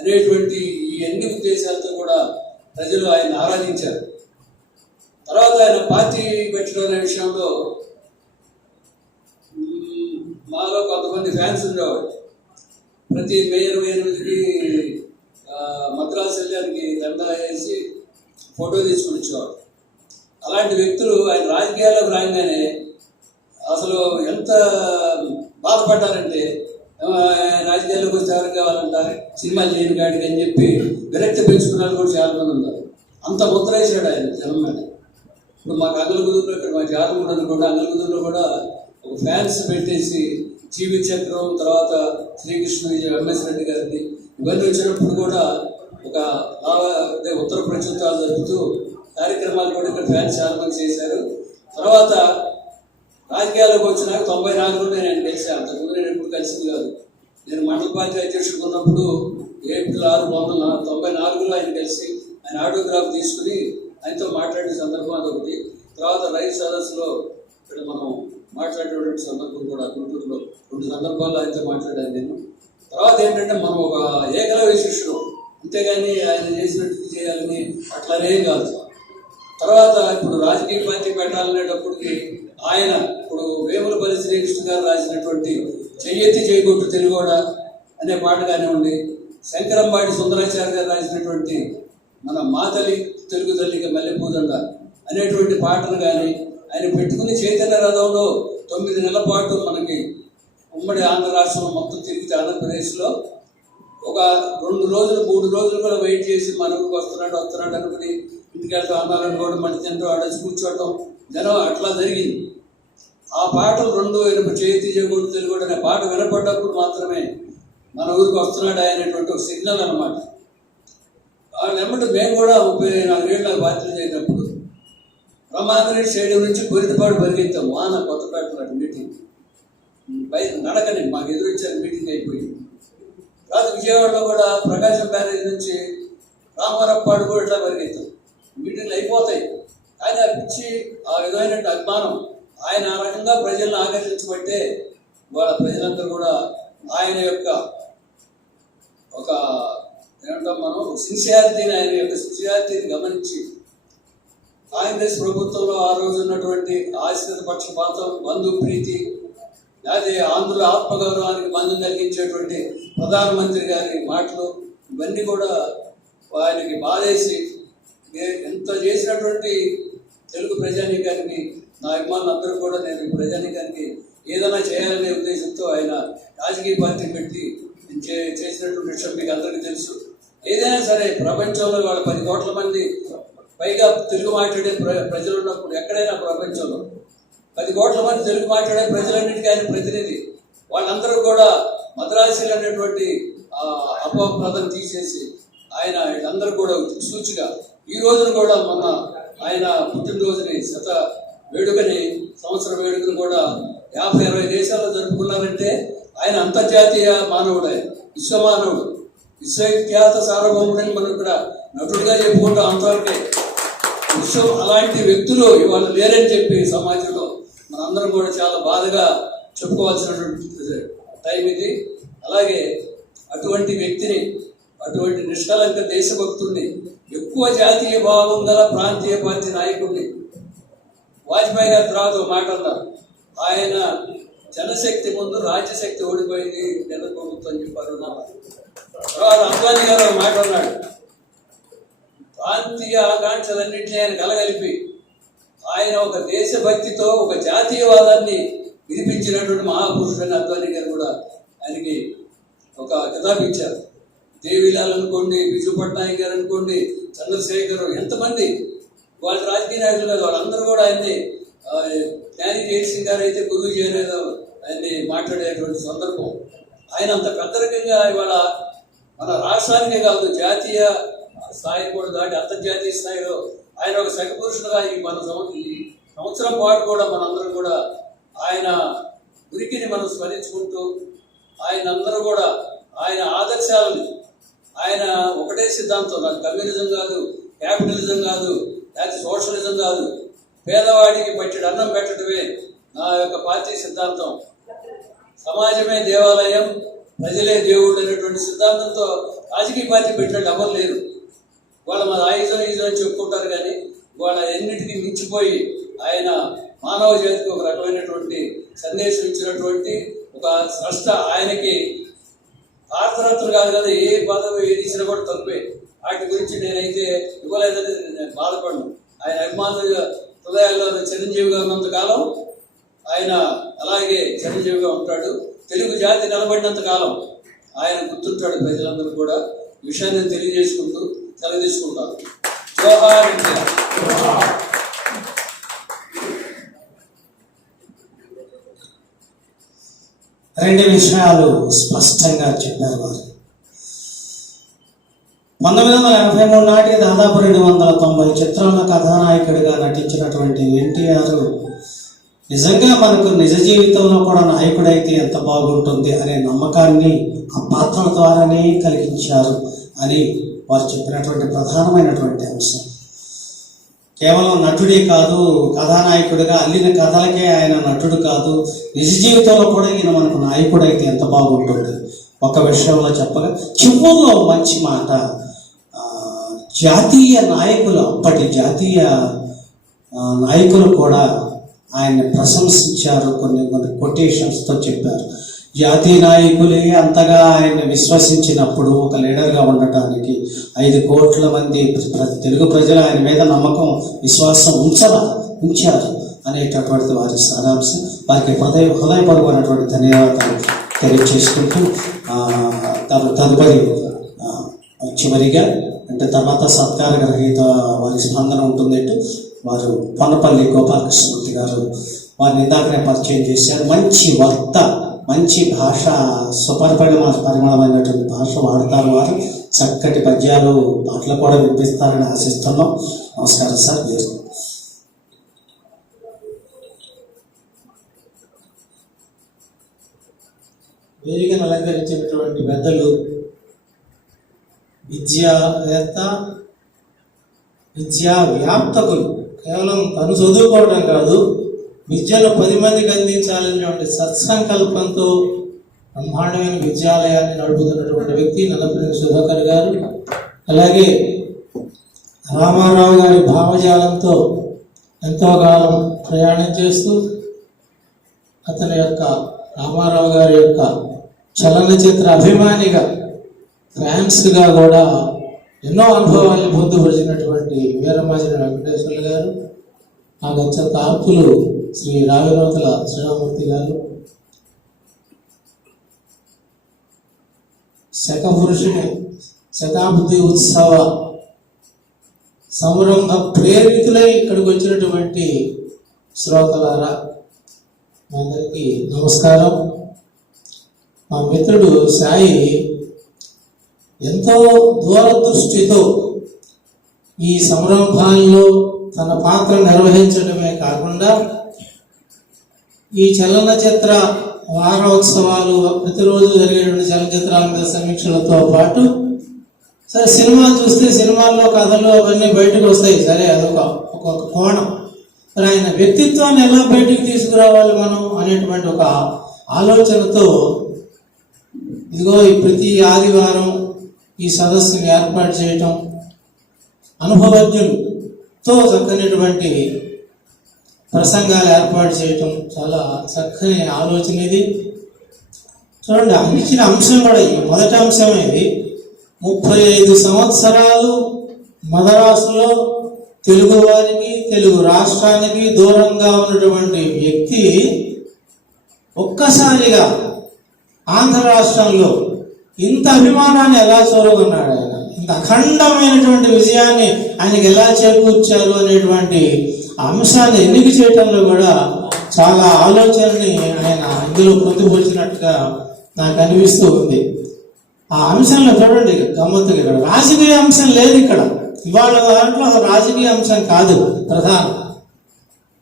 అనేటువంటి ఈ అన్ని ఉద్దేశాలతో కూడా ప్రజలు ఆయన ఆరాధించారు. తర్వాత ఆయన పార్టీ పెట్టడం అనే విషయంలో మాలో కొంతమంది ఫ్యాన్స్ ఉండేవాడు. ప్రతి మే 28కి మద్రాసు వెళ్ళడానికి దండా వేసి ఫోటో తీసుకుని వచ్చేవాడు. అలాంటి వ్యక్తులు ఆయన రాజకీయాల్లోకి రాగానే అసలు ఎంత బాధపడ్డారంటే, రాజకీయాల్లోకి వచ్చి ఎవరికి కావాలంట, సినిమాలు చేయని కాడికి అని చెప్పి విరక్తి పెంచుకున్నారు కూడా చాలా మంది ఉన్నారు. అంత ముద్ర వేసాడు ఆయన జనం మీద. ఇప్పుడు మాకు అంగలగుదురులో, ఇక్కడ మా జాతర అనుకోండి, అంగలగుదురులో కూడా ఒక ఫ్యాన్స్ పెట్టేసి జీవి చక్రం, తర్వాత శ్రీకృష్ణ విజయ ఎంఎస్ రెడ్డి గారిని ఇవన్నీ వచ్చినప్పుడు కూడా ఒక ఉత్తర ప్రచుతాలు జరుపుతూ కార్యక్రమాలు కూడా ఇక్కడ ఫ్యాన్స్ చాలా మంది చేశారు. తర్వాత రాజకీయాల్లోకి వచ్చినాక 94లో నేను కలిసాను. అంతకుముందు నేను ఎప్పుడు కలిసింది కాదు. నేను మండల పార్టీ అధ్యక్షుడు ఉన్నప్పుడు ఏప్రిల్ 6, 1994లో ఆయన కలిసి ఆయన ఆటోగ్రాఫ్ తీసుకుని ఆయనతో మాట్లాడిన సందర్భం అదొకటి. తర్వాత రైతు సదస్సులో ఇక్కడ మనం మాట్లాడేటువంటి సందర్భం కూడా గుంటూరులో 2 సందర్భాల్లో ఆయనతో మాట్లాడాను నేను. తర్వాత ఏంటంటే మనం ఒక ఏకలవ్య శిష్యుడు, అంతేగాని ఆయన చేసినట్టు చేయాలని అట్లనేం కాదు. తర్వాత ఇప్పుడు రాజకీయ పార్టీ పెట్టాలనేటప్పటికి ఆయన ఇప్పుడు వేములపల్లి శ్రీకృష్ణ గారు రాసినటువంటి చెయ్యెత్తి చేయగొట్టు తెలుగోడ అనే పాట కానివ్వండి, శంకరంబాటి సుందరాచార్య గారు రాసినటువంటి మన మాతలి తెలుగు తల్లికి మల్లెపూదండ అనేటువంటి పాటను కానీ ఆయన పెట్టుకుని చైతన్య రథంలో 9 నెలల పాటు మనకి ఉమ్మడి ఆంధ్ర రాష్ట్రం మొత్తం తిరిగితే ఆంధ్రప్రదేశ్లో ఒక 2 రోజులు 3 రోజులు కూడా వెయిట్ చేసి మనకు వస్తున్నాడు అనుకుని ఇంటికి వెళ్తాం, అన్నారని కూడా మళ్ళీ తింటూ ఆడొచ్చి కూర్చోవటం జనం అట్లా జరిగింది. ఆ పాటలు 2 చేతి చేయకూడదు తెలుగు అనే పాట వినపడ్డప్పుడు మాత్రమే మన ఊరికి వస్తున్నాడు అనేటువంటి ఒక సిగ్నల్ అనమాట. వాళ్ళు ఎమ్మటి మేము కూడా 34 ఏళ్ళ బాధ్యతలు చేసినప్పుడు బ్రహ్మాంజనేయ స్టేడియం నుంచి కొరిటిపాడు పరిగెత్తాం వాన కొత్తపేట నాటి మీటింగ్ నడకని మాకు ఎదురొచ్చారు మీటింగ్ అయిపోయింది. తర్వాత విజయవాడలో కూడా ప్రకాశం బ్యారేజ్ నుంచి రామవరప్పాడు కూడా ఇట్లా పరిగెత్తాం. మీటింగ్లు అయిపోతాయి కానీ ఆ పిచ్చి ఆ విధమైన అభిమానం ఆయన ఆ రకంగా ప్రజలను ఆకర్షించబట్టే వాళ్ళ ప్రజలందరూ కూడా ఆయన యొక్క ఒక ఏమంటాం మనం సిన్సియారిటీని ఆయన యొక్క సిన్సియారిటీని గమనించి కాంగ్రెస్ ప్రభుత్వంలో ఆ రోజు ఉన్నటువంటి ఆశ్రిత పక్షపాతం, బంధు ప్రీతి, అదే ఆంధ్రుల ఆత్మగౌరవానికి భంగం కలిగించేటువంటి ప్రధానమంత్రి గారి మాటలు ఇవన్నీ కూడా ఆయనకి బాధేసి ఎంత చేసినటువంటి తెలుగు ప్రజానీకానికి నా అభిమానులందరూ కూడా నేను ప్రజానీకానికి ఏదైనా చేయాలనే ఉద్దేశంతో ఆయన రాజకీయ పార్టీ పెట్టి చేసినటువంటి విషయం మీకు అందరికీ తెలుసు. ఏదైనా సరే ప్రపంచంలో వాళ్ళ 10 కోట్ల మంది పైగా తెలుగు మాట్లాడే ప్రజలు ఉన్నప్పుడు ఎక్కడైనా ప్రపంచంలో 10 కోట్ల మంది తెలుగు మాట్లాడే ప్రజలన్నిటికీ ఆయన ప్రతినిధి. వాళ్ళందరూ కూడా మద్రాసీలు అనేటువంటి అపప్రదం తీసేసి ఆయన వీళ్ళందరూ కూడా సూచిగా ఈ రోజున కూడా మొన్న ఆయన పుట్టినరోజుని వేడుకని సంవత్సర వేడుకను కూడా 50-60 దేశాల్లో జరుపుకున్నారంటే ఆయన అంతర్జాతీయ మానవుడు, ఆయన విశ్వమానవుడు, విశ్వవిఖ్యాత సార్వభౌముడని మనం ఇక్కడ నటుడిగా చెప్పుకుంటాం. అంతవరకే విశ్వం అలాంటి వ్యక్తులు ఇవాళ లేరని చెప్పి సమాజంలో మనందరం కూడా చాలా బాధగా చెప్పుకోవాల్సినటువంటి టైం ఇది. అలాగే అటువంటి వ్యక్తిని, అటువంటి నిష్కలంక దేశభక్తుడిని, ఎక్కువ జాతీయ భావం గల ప్రాంతీయ పార్టీ నాయకుడిని వాజ్పేయి గారి తర్వాత మాట అన్నారు, ఆయన జనశక్తి ముందు రాజ్యశక్తి ఓడిపోయింది కేంద్ర ప్రభుత్వం అని చెప్పారు. తర్వాత అద్వానీ గారు మాట అన్నాడు, ప్రాంతీయ ఆకాంక్షలన్నింటినీ ఆయన కలగలిపి ఆయన ఒక దేశభక్తితో ఒక జాతీయవాదాన్ని వినిపించినటువంటి మహాపురుషుడని అద్వానీ గారు కూడా ఆయనకి ఒక కితాబు ఇచ్చారు. దేవిలాల్ అనుకోండి, బిజు పట్నాయక్ గారు అనుకోండి, చంద్రశేఖర్, ఎంతమంది వాళ్ళ రాజకీయ నాయకులు కాదు, వాళ్ళందరూ కూడా ఆయన్ని జ్ఞాని జైల్ సింగ్ గారు అయితే గురువు చేయలేదు ఆయన్ని మాట్లాడేటువంటి సందర్భం. ఆయన అంత పెద్ద రకంగా ఇవాళ మన రాష్ట్రానికే కాదు జాతీయ స్థాయి కూడా దాటి అంతర్జాతీయ స్థాయిలో ఆయన ఒక సగపురుషుడుగా ఈ సంవత్సరం పాటు కూడా మనందరం కూడా ఆయన ఉనికిని మనం స్మరించుకుంటూ ఆయన అందరూ కూడా ఆయన ఆదర్శాలను, ఆయన ఒకటే సిద్ధాంతం, నాకు కమ్యూనిజం కాదు, క్యాపిటలిజం కాదు, లేకపోతే సోషలిజం కాదు, పేదవాడికి పట్టెడు అన్నం పెట్టడమే నా యొక్క పార్టీ సిద్ధాంతం, సమాజమే దేవాలయం, ప్రజలే దేవుడు అనేటువంటి సిద్ధాంతంతో రాజకీయ పార్టీ పెట్టినట్టు ఎవరు లేరు. వాళ్ళ మన ఆయుధం అని చెప్పుకుంటారు కానీ వాళ్ళ ఎన్నిటికీ మించిపోయి ఆయన మానవ జాతికి ఒక రకమైనటువంటి సందేశం ఇచ్చినటువంటి ఒక స్రష్ట. ఆయనకి భారతరత్న కాదు కదా, ఏ పదవి ఏది ఇచ్చినా కూడా తప్పే. వాటి గురించి నేనైతే ఇవ్వలేదని నేను బాధపడను. ఆయన అభిమానుల హృదయాల్లో చిరంజీవిగా ఉన్నంతకాలం ఆయన అలాగే చిరంజీవిగా ఉంటాడు. తెలుగు జాతి నిలబడినంత కాలం ఆయన గుర్తుంటాడు. ప్రజలందరూ కూడా ఈ విషయాన్ని తెలియజేసుకుంటూ సెలవు తీసుకుంటారు. జోహార్ ఎన్టీఆర్. రెండు విషయాలు స్పష్టంగా చెప్పారు వారు. 1983 నాటికి దాదాపు 290 చిత్రాల కథానాయకుడిగా నటించినటువంటి ఎన్టీఆర్ నిజంగా మనకు నిజ జీవితంలో కూడా నాయకుడైతే ఎంత బాగుంటుంది అనే నమ్మకాన్ని ఆ పాత్రల ద్వారానే కలిగించారు అని వారు చెప్పినటువంటి ప్రధానమైనటువంటి అంశం. కేవలం నటుడే కాదు, కథానాయకుడిగా అల్లిన కథలకే ఆయన నటుడు కాదు, నిజ జీవితంలో కూడా ఈయన మనకు నాయకుడు అయితే ఎంత బాగుంటుంది. ఒక విషయంలో చెప్పగా చివరిలో మంచి మాట, జాతీయ నాయకులు, అప్పటి జాతీయ నాయకులు కూడా ఆయన్ని ప్రశంసించారు. కొన్ని కొటేషన్స్తో చెప్పారు. జాతీయ నాయకులే అంతగా ఆయన్ని విశ్వసించినప్పుడు ఒక లీడర్గా ఉండటానికి 5 కోట్ల మంది తెలుగు ప్రజలు ఆయన మీద నమ్మకం, విశ్వాసం ఉంచారు అనేటటువంటిది వారి సారాంశం. వారికి హృదయపూర్వకమైనటువంటి ధన్యవాదాలు తెలియజేసుకుంటూ తదుపరి చివరిగా అంటే తర్వాత సత్కార గ్రహీత వారి స్పందన ఉంటుందంటూ వారు పొన్నపల్లి గోపాలకృష్ణమూర్తి గారు వారిని ఇందాకనే పరిచయం చేశారు. మంచి వక్త, మంచి భాష, పరిమళమైనటువంటి భాష వాడతారు వారు. చక్కటి పద్యాలు, పాటలు కూడా వినిపిస్తారని ఆశిస్తున్నాం. నమస్కారం సార్. వేదికను అలంకరించినటువంటి పెద్దలు, విద్యావేత్త, విద్యా వ్యాప్తకులు, కేవలం తను చదువుకోవడం కాదు, విద్యను 10 మందికి అందించాలనేటువంటి సత్సంకల్పంతో బ్రహ్మాండమైన విద్యాలయాన్ని నడుపుతున్నటువంటి వ్యక్తి నల్లపల్లి సుధాకర్ గారు. అలాగే రామారావు గారి భావజాలంతో ఎంతో కాలం ప్రయాణం చేస్తూ అతని యొక్క రామారావు గారి యొక్క చలనచిత్ర అభిమానిగా, ఫ్యాన్స్గా కూడా ఎన్నో అనుభవాలను పొందుపరిచినటువంటి వీరమాజిన వెంకటేశ్వర్లు గారు, నాకు అత్యంత ఆప్తులు శ్రీ రావినోతుల శ్రీరామూర్తి గారు, శకపురుషుని శతాబ్ది ఉత్సవ సంరంభ ప్రేరితులై ఇక్కడికి వచ్చినటువంటి శ్రోతలారా, మీ అందరికీ నమస్కారం. మా మిత్రుడు సాయి ఎంతో దూరదృష్టితో ఈ సంరంభాల్లో తన పాత్ర నిర్వహించడమే కాకుండా ఈ చలనచిత్ర వారోత్సవాలు, ప్రతిరోజు జరిగేటువంటి చలనచిత్రాల మీద సమీక్షలతో పాటు, సరే సినిమాలు చూస్తే సినిమాల్లో కథలు అవన్నీ బయటకు వస్తాయి, సరే అదొక ఒక్కొక్క కోణం. మరి ఆయన వ్యక్తిత్వాన్ని ఎలా బయటికి తీసుకురావాలి మనం అనేటువంటి ఒక ఆలోచనతో ఇదిగో ఈ ప్రతి ఆదివారం ఈ సదస్సుని ఏర్పాటు చేయటం, అనుభవజ్ఞులతో చక్కనటువంటి ప్రసంగాలు ఏర్పాటు చేయటం చాలా చక్కని ఆలోచన ఇది. చూడండి, ఇచ్చిన అంశం కూడా ఈ మొదటి అంశం ఇది. 35 సంవత్సరాలు మద్రాసులో తెలుగు వారికి, తెలుగు రాష్ట్రానికి దూరంగా ఉన్నటువంటి వ్యక్తి ఒక్కసారిగా ఆంధ్ర రాష్ట్రంలో ఇంత అభిమానాన్ని ఎలా చూరగొన్నాడు, ఆయన ఇంత అఖండమైనటువంటి విజయాన్ని ఆయనకి ఎలా చేకూర్చారు అనేటువంటి అంశాన్ని ఎన్నిక చేయటంలో కూడా చాలా ఆలోచనని ఆయన ఇందులో పొందుపరిచినట్టుగా నాకు అనిపిస్తూ ఉంది. ఆ అంశంలో చూడండి, గమ్మత్తుగా ఇక్కడ రాజకీయ అంశం లేదు. ఇక్కడ ఇవాళ దాంట్లో రాజకీయ అంశం కాదు ప్రధానం,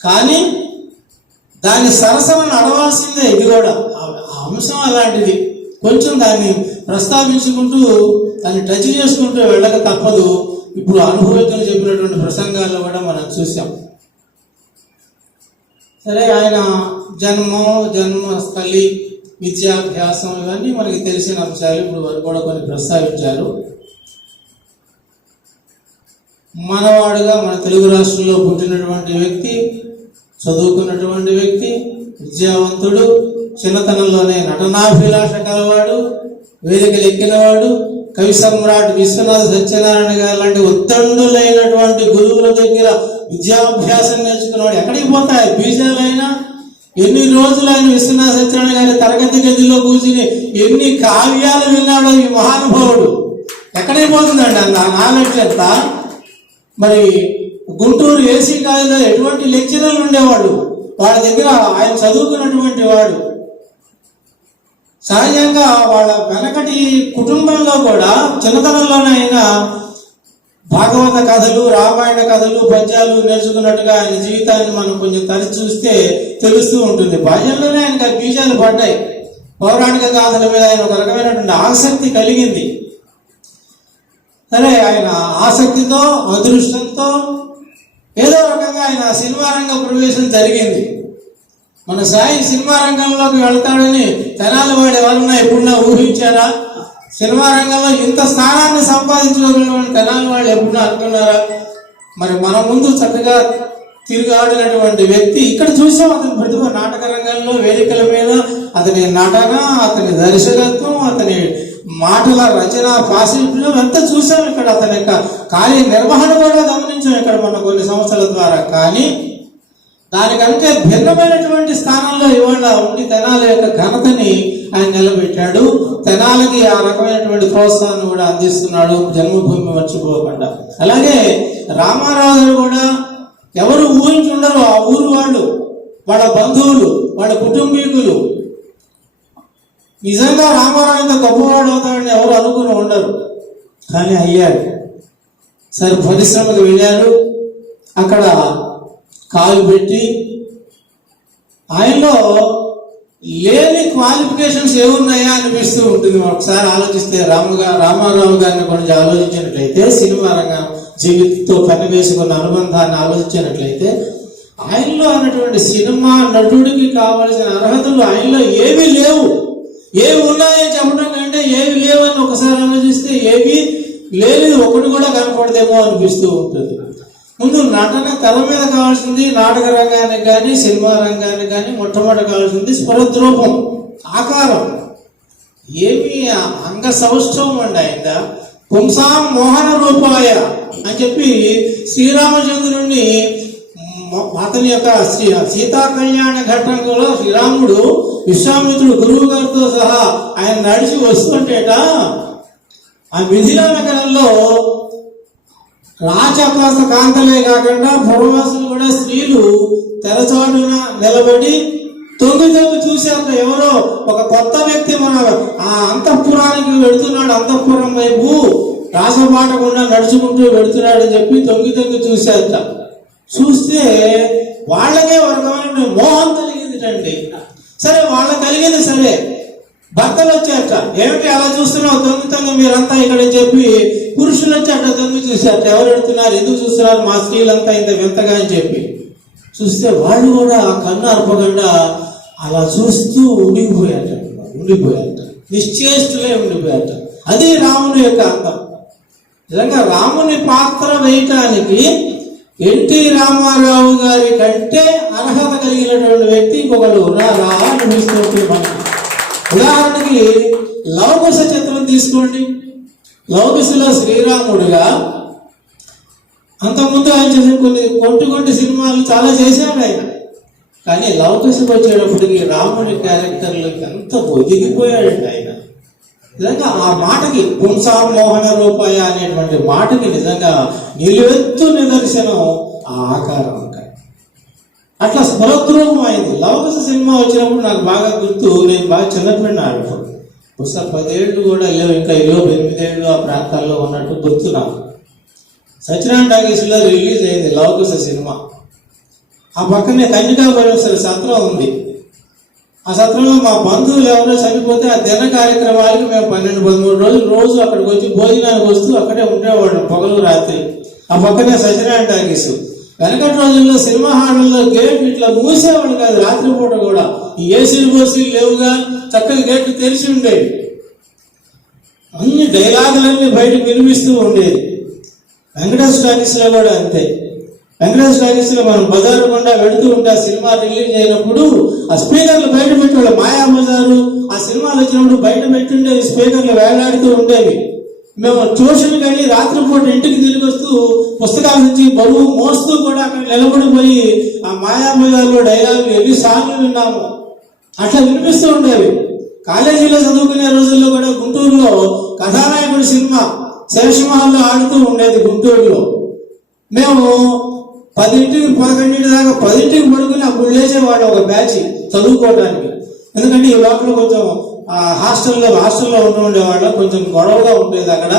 కానీ దాన్ని సరసమని అడవాల్సిందే. ఇది కూడా ఆ అంశం అలాంటిది. కొంచెం దాన్ని ప్రస్తావించుకుంటూ దాన్ని టచ్ చేసుకుంటూ వెళ్ళక తప్పదు. ఇప్పుడు అనుభవజ్ఞులు చెప్పినటువంటి ప్రసంగాల్లో కూడా మనం చూసాం. సరే, ఆయన జన్మస్థలి, విద్యాభ్యాసం ఇవన్నీ మనకి తెలిసిన అంశాలు. ఇప్పుడు వారు కూడా కొన్ని ప్రస్తావించారు. మనవాడుగా మన తెలుగు రాష్ట్రంలో పుట్టినటువంటి వ్యక్తి, చదువుకున్నటువంటి వ్యక్తి, విద్యావంతుడు, చిన్నతనంలోనే నటనాభిలాష కలవాడు, వేదికలు ఎక్కినవాడు, కవి సమ్రాట్ విశ్వనాథ సత్యనారాయణ గారు లాంటి ఉత్తండులైనటువంటి గురువుల దగ్గర విద్యాభ్యాసం నేర్చుకున్నవాడు. ఎక్కడికి పోతాయి బీజాలైనా? ఎన్ని రోజులు ఆయన విశ్వనాథ సత్యనారాయణ గారి తరగతి గదిలో కూర్చుని ఎన్ని కావ్యాలు విన్నాడో ఈ మహానుభావుడు. ఎక్కడికి పోతుందండి ఆ నాలెడ్జ్ అంతా? మరి గుంటూరు ఏసీ కాలేజీలో ఎటువంటి లెక్చరర్లు ఉండేవాడు, వాళ్ళ దగ్గర ఆయన చదువుకున్నటువంటి వాడు. సహజంగా వాళ్ళ వెనకటి కుటుంబంలో కూడా చిన్నతనంలోనే ఆయన భాగవత కథలు, రామాయణ కథలు, పద్యాలు నేర్చుకున్నట్టుగా ఆయన జీవితాన్ని మనం కొంచెం తరచి చూస్తే తెలుస్తూ ఉంటుంది. బాల్యంలోనే ఆయనకు బీజాలు పడ్డాయి. పౌరాణిక గాథల మీద ఆయన ఒక రకమైనటువంటి ఆసక్తి కలిగింది. సరే, ఆయన ఆసక్తితో, అదృష్టంతో ఏదో రకంగా ఆయన సినిమా రంగ ప్రవేశం జరిగింది. మన సాయి సినిమా రంగంలోకి వెళ్తాడని తెనాలి వాడు ఎవరన్నా ఎప్పుడన్నా ఊహించారా? సినిమా రంగంలో ఇంత స్థానాన్ని సంపాదించుకోగలమని తెనాలి వాళ్ళు ఎప్పుడన్నా అనుకున్నారా? మరి మన ముందు చక్కగా తిరిగాడినటువంటి వ్యక్తి. ఇక్కడ చూసాం అతని ప్రతిభ నాటక రంగంలో, వేదికల మీద అతని నటన, అతని దర్శకత్వం, అతని మాటల రచన, పాశిల్యం అంతా చూసాం. ఇక్కడ అతని యొక్క కార్య నిర్వహణ కూడా గమనించాం ఇక్కడ మన కొన్ని సంవత్సరాల ద్వారా. కానీ దానికంటే భిన్నమైనటువంటి స్థానంలో ఇవాళ ఉండి తెనాలి యొక్క ఘనతని ఆయన నిలబెట్టాడు. తెనాలికి ఆ రకమైనటువంటి ప్రోత్సాహాన్ని కూడా అందిస్తున్నాడు, జన్మభూమి మర్చిపోకుండా. అలాగే రామారావు గారు కూడా ఎవరు ఊహించుండరు. ఆ ఊరు వాళ్ళు, వాళ్ళ బంధువులు, వాళ్ళ కుటుంబీకులు నిజంగా రామారావు ఇంత గొప్పవాడు అవుతాడని ఎవరు అనుకుని ఉండరు. కానీ అయ్యాడు. సరే, పరిశ్రమకు వెళ్ళారు. అక్కడ కాలు పెట్టి ఆయనలో లేని క్వాలిఫికేషన్స్ ఏమున్నాయా అనిపిస్తూ ఉంటుంది. ఒకసారి ఆలోచిస్తే రామారావు గారిని కొంచెం ఆలోచించినట్లయితే, సినిమా రంగం జీవితంతో కనివేసుకున్న అనుబంధాన్ని ఆలోచించినట్లయితే, ఆయనలో అన్నటువంటి సినిమా నటుడికి కావలసిన అర్హతలు ఆయనలో ఏమీ లేవు. ఏవి ఉన్నాయని చెప్పడం కంటే ఏవి లేవని ఒకసారి ఆలోచిస్తే ఏవి లేనిది ఒకటి కూడా కనపడదేమో అనిపిస్తూ ఉంటుంది. ముందు నటన తెర మీద కావాల్సింది, నాటక రంగానికి కానీ సినిమా రంగానికి కానీ మొట్టమొదటి కావాల్సింది స్వరద్రూపం, ఆకారం. ఏమి అంగ సౌష్ఠవం అండి ఆయన. పుంసాం మోహన రూపాయ అని చెప్పి శ్రీరామచంద్రుణ్ణి అతని యొక్క సీతా కళ్యాణ ఘట్టంలో శ్రీరాముడు విశ్వామిత్రుడు గురువు గారితో సహా ఆయన నడిచి వస్తుంటేట ఆ మిథిలా నగరంలో రాచకాస కాంతలే కాకుండా పురవాసులు కూడా స్త్రీలు తెరచాటున నిలబడి తొంగి చూశాక ఎవరో ఒక కొత్త వ్యక్తి మన ఆ అంతఃపురానికి వెళుతున్నాడు, అంతఃపురం వైపు రాసపాటకుండా నడుచుకుంటూ వెళుతున్నాడు అని చెప్పి తొంగి చూశారట. చూస్తే వాళ్ళకే ఒక రకమైన మోహం కలిగిందిటండి. సరే వాళ్ళకి కలిగింది సరే, భర్తలు వచ్చారట. ఏమిటి అలా చూస్తున్నావు తొంగి మీరంతా ఇక్కడ చెప్పి పురుషులు వచ్చి అట్లా తొంగి చూశారట. ఎవరు వెళుతున్నారు, ఎందుకు చూస్తున్నారు మా స్త్రీలంతా ఇంత వింతగా అని చెప్పి చూస్తే వాళ్ళు కూడా కన్ను అర్పకుండా అలా చూస్తూ ఉండిపోయారట. నిశ్చేష్టులే ఉండిపోయారట. అది రాముని యొక్క అర్థం. నిజంగా రాముని పాత్ర వేయటానికి ఎన్టీ రామారావు గారి కంటే అర్హత కలిగినటువంటి వ్యక్తి ఇంకొకరు ఉన్నారా అనిపిస్తుంది మనకి. ఉదాహరణకి లవకుశ చిత్రం తీసుకోండి. లవకుశలో శ్రీరాముడుగా అంతకుముందు ఆయన చేసిన కొన్ని సినిమాలు చాలా చేశాడు ఆయన. కానీ లవకుశకు వచ్చేటప్పటికి రాముడి క్యారెక్టర్లోకి ఎంత ఒదిగిపోయాడండి ఆయన. నిజంగా ఆ మాటకి పుంసాం మోహన రూపాయ అనేటువంటి మాటకి నిజంగా నిలువెత్తు నిదర్శనం ఆ ఆకారం. అట్లా స్మరద్రూపం అయింది. లవకుశ సినిమా వచ్చినప్పుడు నాకు బాగా గుర్తు, నేను బాగా చిన్నపిల్లని ఆడిపోయి బహుశా 10 ఏళ్ళు కూడా లేవు, ఇంకా 8 ఏళ్ళు ఆ ప్రాంతాల్లో ఉన్నట్టు గుర్తు నాకు. సత్యనారాయణ టాకీస్లో రిలీజ్ అయింది లవకుశ సినిమా. ఆ పక్కనే కన్యకాపరమేశ్వర సత్రం ఉంది. ఆ సత్రంలో మా బంధువులు ఎవరో చనిపోతే ఆ దిన కార్యక్రమాలకు మేము 12-13 రోజులు రోజు అక్కడికి వచ్చి భోజనానికి వస్తూ అక్కడే ఉండేవాళ్ళం పగలు రాత్రి. ఆ పక్కనే సత్యనారాయణ టాకీస్. వెనకటి రోజుల్లో సినిమా హాళ్ళల్లో గేట్లు ఇట్లా మూసేవాళ్ళు కాదు, రాత్రిపూట కూడా. ఈ ఏసీలు బోసీలు లేవుగా, చక్కగా గేట్లు తెరిచి ఉండేవి. అన్ని డైలాగులన్నీ బయటకు వినిపిస్తూ ఉండేది. వెంకటేశ్వర టాకీస్లో కూడా అంతే. వెంకటేశ్వర టాకీస్లో మనం బజారు గుండా వెళుతూ ఉంటే ఆ సినిమా రిలీజ్ అయినప్పుడు ఆ స్పీకర్లు బయట పెట్టేవాళ్ళు. మాయాబజారు ఆ సినిమాలు వచ్చినప్పుడు బయట పెట్టుండేవి, స్పీకర్లు వేలాడుతూ ఉండేవి. మేము ట్యూషన్కి వెళ్ళి రాత్రిపూట ఇంటికి తిరిగి వస్తూ పుస్తకాల నుంచి బరువు మోస్తూ కూడా అక్కడ నిలబడిపోయి ఆ మాయాబజార్లో డైలాగులు ఎన్నిసార్లు విన్నాము. అట్లా వినిపిస్తూ ఉండేవి. కాలేజీలో చదువుకునే రోజుల్లో కూడా గుంటూరులో కథానాయకుడి సినిమా శేషమహల్లో ఆడుతూ ఉండేది గుంటూరులో. మేము 10-11 దాకా 10 పడుకుని అప్పుడు లేచేవాడు ఒక బ్యాచ్ చదువుకోవడానికి. ఎందుకంటే ఈ లోపల కొంచెం హాస్టల్లో ఉండేవాళ్ళం, కొంచెం గొడవగా ఉండేది అక్కడ.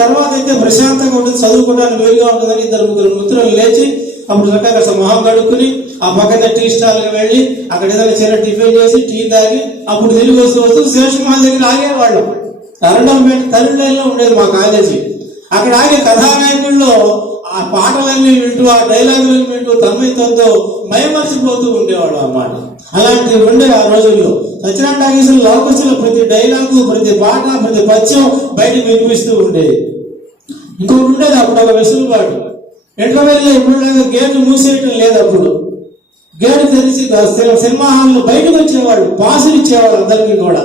తర్వాత అయితే ప్రశాంతంగా ఉంటుంది, చదువుకోవడానికి వేరుగా ఉంటుందని 2-3 మిత్రులు లేచి అప్పుడు చక్కగా మొహం కడుక్కుని ఆ పక్కన టీ స్టాల్కి వెళ్ళి అక్కడ ఏదైనా చిన్న టిఫిన్ చేసి టీ తాగి అప్పుడు తిరిగి వస్తూ శేషమహల్ దగ్గర ఆగేవాళ్ళం. అరండల్పేట తల్లిలో ఉండేది మా కాలేజీ. అక్కడ ఆగే కథానాయకుల్లో ఆ పాటలన్నీ వింటూ ఆ డైలాగులను వింటూ తన్మయత్వంతో మైమర్చిపోతూ ఉండేవాడు అన్నమాట. అలాంటివి ఉండే ఆ రోజుల్లో. సత్యనారాయణ టాకీసులు లవకుశలో ప్రతి డైలాగు, ప్రతి పాట, ప్రతి పద్యం బయటకు వినిపిస్తూ ఉండేది. ఇంకొకటి ఉండేది అప్పుడు ఒక వెసులుబాటు. ఇంటర్వెల్లో ఇప్పుడు గేట్లు మూసేయటం లేదు. అప్పుడు గేటు తెరిచి సినిమా హాల్లో బయటకు వచ్చేవాళ్ళు, పాసులు ఇచ్చేవాళ్ళు అందరికీ కూడా.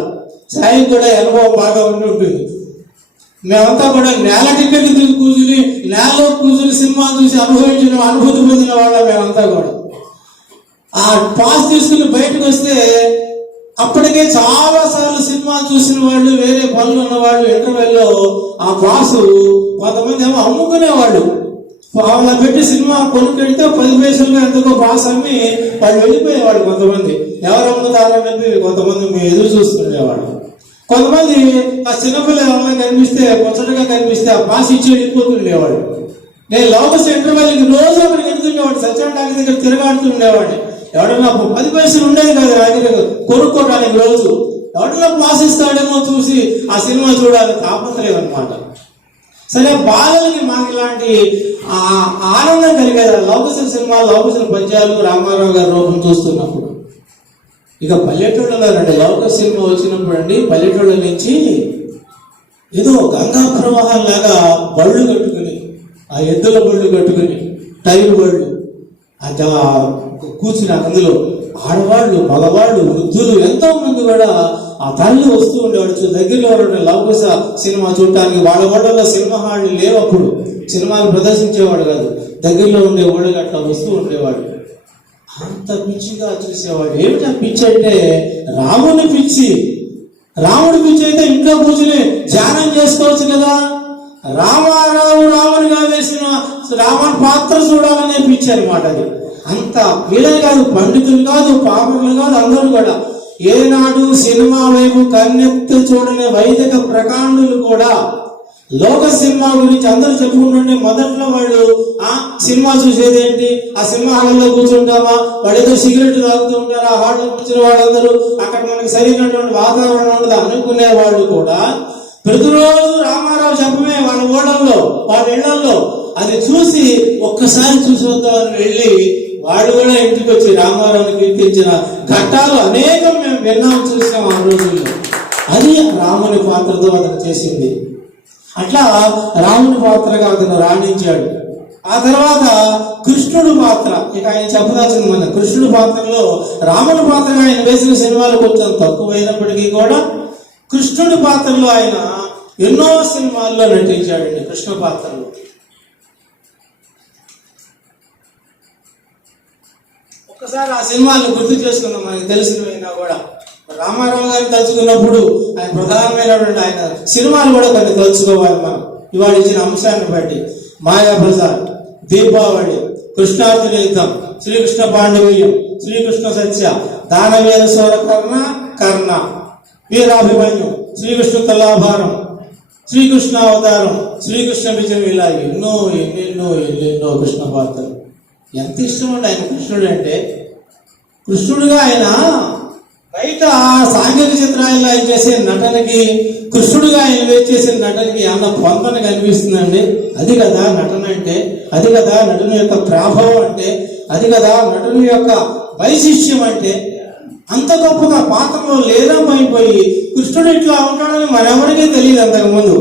సాయం కూడా అనుభవం బాగా ఉండి ఉంటుంది. మేమంతా కూడా నేల టికెట్ కూర్చుని నేలలో కూర్చుని సినిమా చూసి అనుభూతి పొందిన వాళ్ళ మేమంతా కూడా. ఆ పాస్ తీసుకుని బయటకు వస్తే అప్పటికే చాలా సార్లు సినిమా చూసిన వాళ్ళు, వేరే పనులు ఉన్న వాళ్ళు ఇంటర్వెల్లో ఆ పాసు కొంతమంది ఏమో అమ్ముకునేవాళ్ళు. వాళ్ళ పెట్టి సినిమా కొనుక్కెడితే 10 పైసలుగా ఎంతకో పాస్ అమ్మి వాళ్ళు వెళ్ళిపోయేవాళ్ళు. కొంతమంది ఎవరు అమ్ముతారని చెప్పి కొంతమంది మేము ఎదురు చూస్తుండేవాళ్ళు. కొంతమంది ఆ చిన్నపిల్లలు ఎవరైనా కనిపిస్తే, ముచ్చటగా కనిపిస్తే ఆ పాస్ ఇచ్చి వెళ్ళిపోతుండేవాడు. నేను లవకుశ ఇంటర్వెల్కి రోజు అక్కడికి వెళ్తుండేవాడు. సత్యనారాయణ టాకీస్ దగ్గర తిరగాడుతూ ఉండేవాడిని. ఎవడన్నా 10 పైసలు ఉండేది కాదు దగ్గర కొనుక్కోవడానికి రోజు. ఎవడన్నా పాసిస్తాడేమో చూసి ఆ సినిమా చూడాలని తాపత్రయం అనమాట. సరే, బాలలకి మాకు ఇలాంటి ఆనందం కలిగేది లవకుశల సినిమాలు, లవకుశల పద్యాలు, రామారావు గారి రూపం చూస్తున్నప్పుడు. ఇక పల్లెటూళ్ళలో లవకుశ సినిమా వచ్చినప్పుడు అండి, పల్లెటూళ్ళ నుంచి ఏదో గంగా ప్రవాహం లాగా బళ్ళు కట్టుకుని, ఆ ఎద్దుల బళ్ళు కట్టుకుని, టైర్ బళ్ళు కూర్చుని అందులో ఆడవాళ్ళు, మగవాళ్ళు, వృద్ధులు ఎంతో మంది కూడా ఆ తల్లి వస్తూ ఉండేవాడు. దగ్గరలో ఉన్న లవకుశ సినిమా చూడటానికి. వాళ్ళ ఊళ్ళలో సినిమా హాళ్ళు లేవు అప్పుడు, సినిమాలు ప్రదర్శించేవాడు కాదు. దగ్గరలో ఉండే ఊళ్ళకి అట్లా వస్తూ ఉండేవాడు. అంత పిచ్చిగా చూసేవాడు. ఏమిటా పిచ్చి అంటే రాముని పిచ్చి. రాముడి పిచ్చి అయితే ఇంట్లో కూర్చుని ధ్యానం చేసుకోవచ్చు కదా. రామునిగా వేసిన రావణ్ పాత్ర చూడాలనే పిచ్చి అనమాట అది. అంత వీళ్ళే కాదు, పండితులు కాదు, పాపకులు కాదు, అందరూ కూడా ఏనాడు సినిమా వైపు కన్నెత్తి చూడని వైదిక ప్రకాండులు కూడా లోక సినిమా గురించి అందరూ చెప్పుకుంటుంటే మొదట్లో వాళ్ళు సినిమా చూసేది ఏంటి, ఆ సినిమా హాల్లో కూర్చుంటామా, వాడు ఏదో సిగరెట్ తాగుతూ ఉంటారు, ఆ హాల్లో కూర్చున్న వాళ్ళందరూ అక్కడ మనకి సరైనటువంటి వాతావరణం ఉండదు అనుకునే వాళ్ళు కూడా ప్రతిరోజు రామారావు చెప్పమే వాళ్ళ ఊళ్ళల్లో, వాళ్ళ ఇళ్లలో అది చూసి ఒక్కసారి చూసి వద్దామని వెళ్ళి వాడు కూడా ఇంటికి వచ్చి రామారావుని కీర్తించిన ఘట్టాలు అనేకం మేము విన్నాం, చూసాం ఆ రోజుల్లో. అది రాముని పాత్రతో అతను చేసింది. అట్లా రాముని పాత్రగా అతను రాణించాడు. ఆ తర్వాత కృష్ణుడు పాత్ర, ఇక ఆయన చెప్పదాల్సింది మన కృష్ణుడు పాత్రలో రాముని పాత్రగా ఆయన వేసిన సినిమాలు కొంచెం తక్కువైనప్పటికీ కూడా కృష్ణుడి పాత్రలో ఆయన ఎన్నో సినిమాల్లో నటించాడండి. కృష్ణ పాత్రలో ఒక్కసారి ఆ సినిమాలు గుర్తు చేసుకున్నాం, మనకి తెలిసినవైనా కూడా. రామారావు గారిని తలుచుకున్నప్పుడు ఆయన ప్రధానమైనటువంటి ఆయన సినిమాలు కూడా కొన్ని తలుచుకోవాలి మనం. ఇవాళ ఇచ్చిన అంశాన్ని బట్టి మాయాబజార్, దీపావళి, కృష్ణార్జున యుద్ధం, శ్రీకృష్ణ పాండవీయం, శ్రీకృష్ణ సత్య, దానవీర సూర కర్ణ, వీరాభిమన్యు, శ్రీకృష్ణ తులాభారం, శ్రీకృష్ణ అవతారం, శ్రీకృష్ణ విజయం, ఇలా ఎన్నెన్నో కృష్ణ పాత్రలు. ఎంత ఇష్టం ఉండి ఆయన కృష్ణుడు అంటే. కృష్ణుడుగా ఆయన బయట సాంఘిక చిత్రాల్లో ఆయన చేసే నటనకి, కృష్ణుడిగా ఆయన వేచి చేసే నటనకి ఏమన్నా పొంతన కనిపిస్తుందండి. అది కదా నటన అంటే, అది కదా నటుని యొక్క ప్రాభవం అంటే, అది కదా నటుని యొక్క వైశిష్యం అంటే. అంత గొప్పగా పాత్రలో లీనమైపోయి కృష్ణుడు ఇట్లా ఉంటాడని మరెవరికీ తెలియదు. అంతకుముందు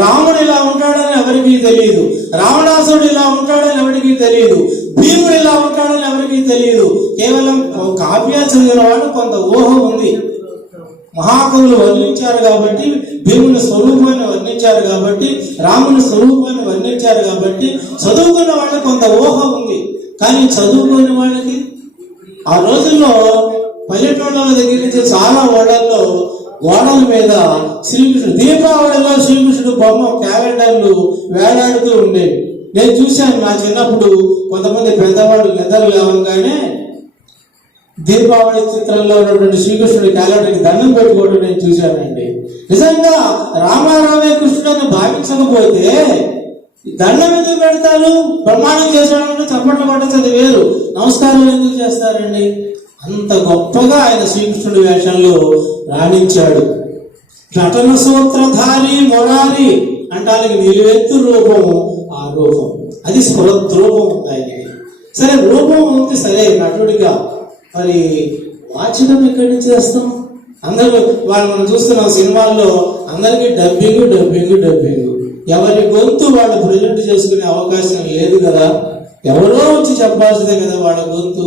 రాముడు ఇలా ఉంటాడని ఎవరికీ తెలియదు, రావణాసుడు ఇలా ఉంటాడని ఎవరికీ తెలియదు, భీముడు ఇలా ఉంటాడని ఎవరికీ తెలియదు. కేవలం కావ్యాలు చదివిన వాళ్ళు కొంత ఊహ ఉంది. మహాకవులు వర్ణించారు కాబట్టి, భీముని స్వరూపాన్ని వర్ణించారు కాబట్టి, రాముని స్వరూపాన్ని వర్ణించారు కాబట్టి చదువుకున్న వాళ్ళకి కొంత ఊహ ఉంది. కానీ చదువుకునే వాళ్ళకి ఆ రోజుల్లో పల్లెటూళ్ళ దగ్గర నుంచి చాలా ఓడల్లో గోడల మీద శ్రీకృష్ణుడు, దీపావళిలో శ్రీకృష్ణుడు బొమ్మ క్యాలెండర్లు వేలాడుతూ ఉండేవి. నేను చూశాను నా చిన్నప్పుడు. కొంతమంది పెద్దవాళ్ళు నిద్ర లేవగానే దీపావళి చిత్రంలో ఉన్నటువంటి శ్రీకృష్ణుడి క్యాలెండర్కి దండం పెట్టుకోవడం నేను చూశానండి. నిజంగా రామారావే కృష్ణుడని భావించకపోతే దండం ఎందుకు పెడతారు? ప్రమాణం చేశాడంటే చప్పట్లు కొట్టేది వేరు, నమస్కారం ఎందుకు చేస్తారండి? అంత గొప్పగా ఆయన శ్రీకృష్ణుడి వేషంలో రాణించాడు. నటన సూత్రధారి మొరారి అంటానికి నిలువెత్తు రూపము ఆ రూపం, అది స్ఫురద్రూపం ఆయనకి. సరే, రూపం ఉంది సరే నటుడిగా, మరి వాచకం ఎక్కడి నుంచి చేస్తాం? అందరూ వాళ్ళు మనం చూస్తున్నాం సినిమాల్లో అందరికీ డబ్బింగ్. ఎవరి గొంతు వాళ్ళు ప్రజెంట్ చేసుకునే అవకాశం లేదు కదా, ఎవరో వచ్చి చెప్పాల్సిందే కదా వాళ్ళ గొంతు.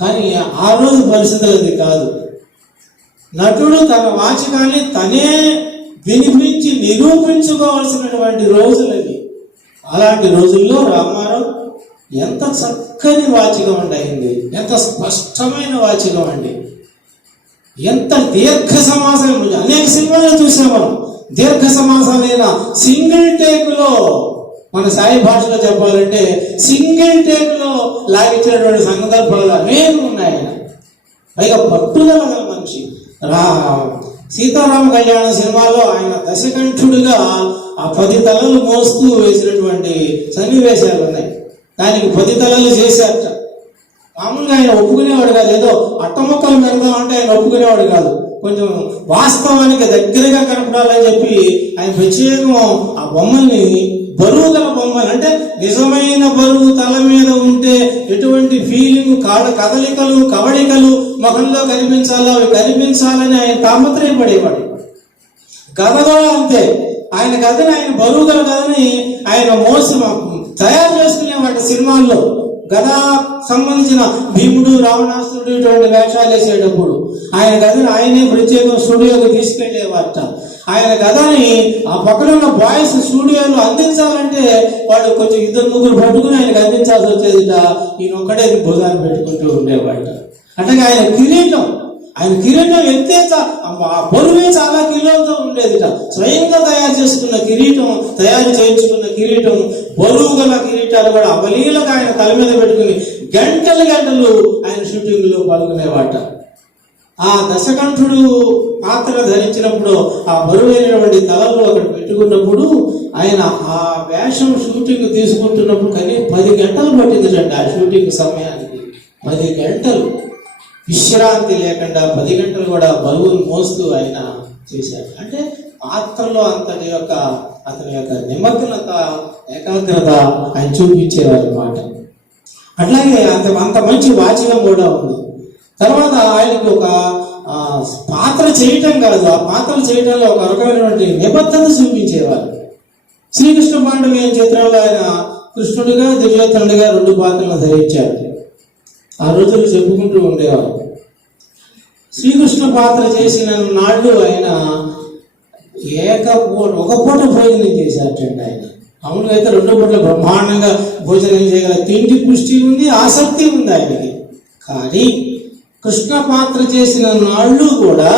కానీ ఆ రోజు పరిస్థితులు అది కాదు. నటుడు తన వాచకాన్ని తనే వినిపించి నిరూపించుకోవాల్సినటువంటి రోజులవి. అలాంటి రోజుల్లో రామారావు ఎంత చక్కని వాచకం అండి అయింది, ఎంత స్పష్టమైన వాచకం అండి, ఎంత దీర్ఘ సమాసం. అనేక సినిమాలు చూసాం మనం, దీర్ఘ సమాసాలైన సింగిల్ టేక్ లో, మన సాయి భాషలో చెప్పాలంటే సింగిల్ టేక్ లో లాగించినటువంటి సందర్భాలు అనేవి ఉన్నాయి. పైగా పట్టుదల గల మనిషి. సీతారామ కళ్యాణ సినిమాలో ఆయన దశకంఠుడిగా ఆ 10 తలలు మోస్తూ వేసినటువంటి సన్నివేశాలు ఉన్నాయి. దానికి 10 తలలు చేశారట. మామూలుగా ఆయన ఒప్పుకునేవాడు కాదు, ఏదో అట్టముక్కలు పెడదాం అంటే ఆయన ఒప్పుకునేవాడు కాదు. కొంచెం వాస్తవానికి దగ్గరగా కనపడాలని చెప్పి ఆయన ప్రత్యేకం ఆ బొమ్మల్ని బరువు గల బొమ్మలు, అంటే నిజమైన బరువు తల మీద ఉంటే ఎటువంటి ఫీలింగ్, కదలికలు కవళికలు ముఖంలో కనిపించాలో అవి కనిపించాలని ఆయన తాపత్రయపడేవాడు. గద కూడా అంతే, ఆయన గదని, ఆయన బరువు గల గదని ఆయన తయారు చేసుకునేవాడు సినిమాల్లో. గదా సంబంధించిన భీముడు, రావణాసురుడు ఇటువంటి వేషాలు వేసేటప్పుడు ఆయన గదని ఆయనే ప్రత్యేకం స్టూడియోకి తీసుకెళ్లేవారట. ఆయన గదని ఆ పక్కన ఉన్న బాయ్స్ స్టూడియోలో అందించాలంటే వాడు కొంచెం 2-3 పట్టుకుని ఆయనకు అందించాల్సి వచ్చేదిట. ఈయన ఒక్కడే భుజాన్ని పెట్టుకుంటూ ఉండేవాట. అంటే ఆయన కిరీటం ఎత్తే బరువే చాలా కిలోలతో ఉండేదిట. స్వయంగా తయారు చేయించుకున్న కిరీటం, బరువు గల కిరీటాలు కూడా అవలీలగా ఆయన తల మీద పెట్టుకుని గంటలు ఆయన షూటింగ్ లో పాల్గొనేవాట. ఆ దశకంఠుడు పాత్ర ధరించినప్పుడు ఆ బరువైనటువంటి తలలు అక్కడ పెట్టుకున్నప్పుడు ఆయన ఆ వేషం షూటింగ్ తీసుకుంటున్నప్పుడు కనీసం 10 గంటలు పట్టిందండి. ఆ షూటింగ్ సమయానికి 10 గంటలు విశ్రాంతి లేకుండా 10 గంటలు కూడా బరువును మోస్తూ ఆయన చేశాడు. అంటే పాత్రలో అతని యొక్క నిమగ్నత, ఏకాగ్రత ఆయన చూపించేవారు అన్నమాట. అట్లాగే అంత మంచి వాచకం కూడా ఉంది. తర్వాత ఆయనకి ఒక పాత్ర చేయటం కాదు, ఆ పాత్రలు చేయడంలో ఒక రకమైనటువంటి నిబద్ధత చూపించేవారు. శ్రీకృష్ణ పాండవీయ చిత్రంలో ఆయన కృష్ణుడిగా, దుర్యోధనుడిగా 2 పాత్రలు ధరించారు. ఆ రోజులు చెప్పుకుంటూ ఉండేవారు. శ్రీకృష్ణ పాత్ర చేసిన నాళ్ళు ఆయన ఒక పూట భోజనం చేశారటండి. ఆయన మామూలుగా అయితే 2 పూటలు బ్రహ్మాండంగా భోజనం చేయగల తిండి పుష్టి ఉంది, ఆసక్తి ఉంది ఆయనకి. కానీ కృష్ణ పాత్ర చేసిన నాళ్ళు కూడా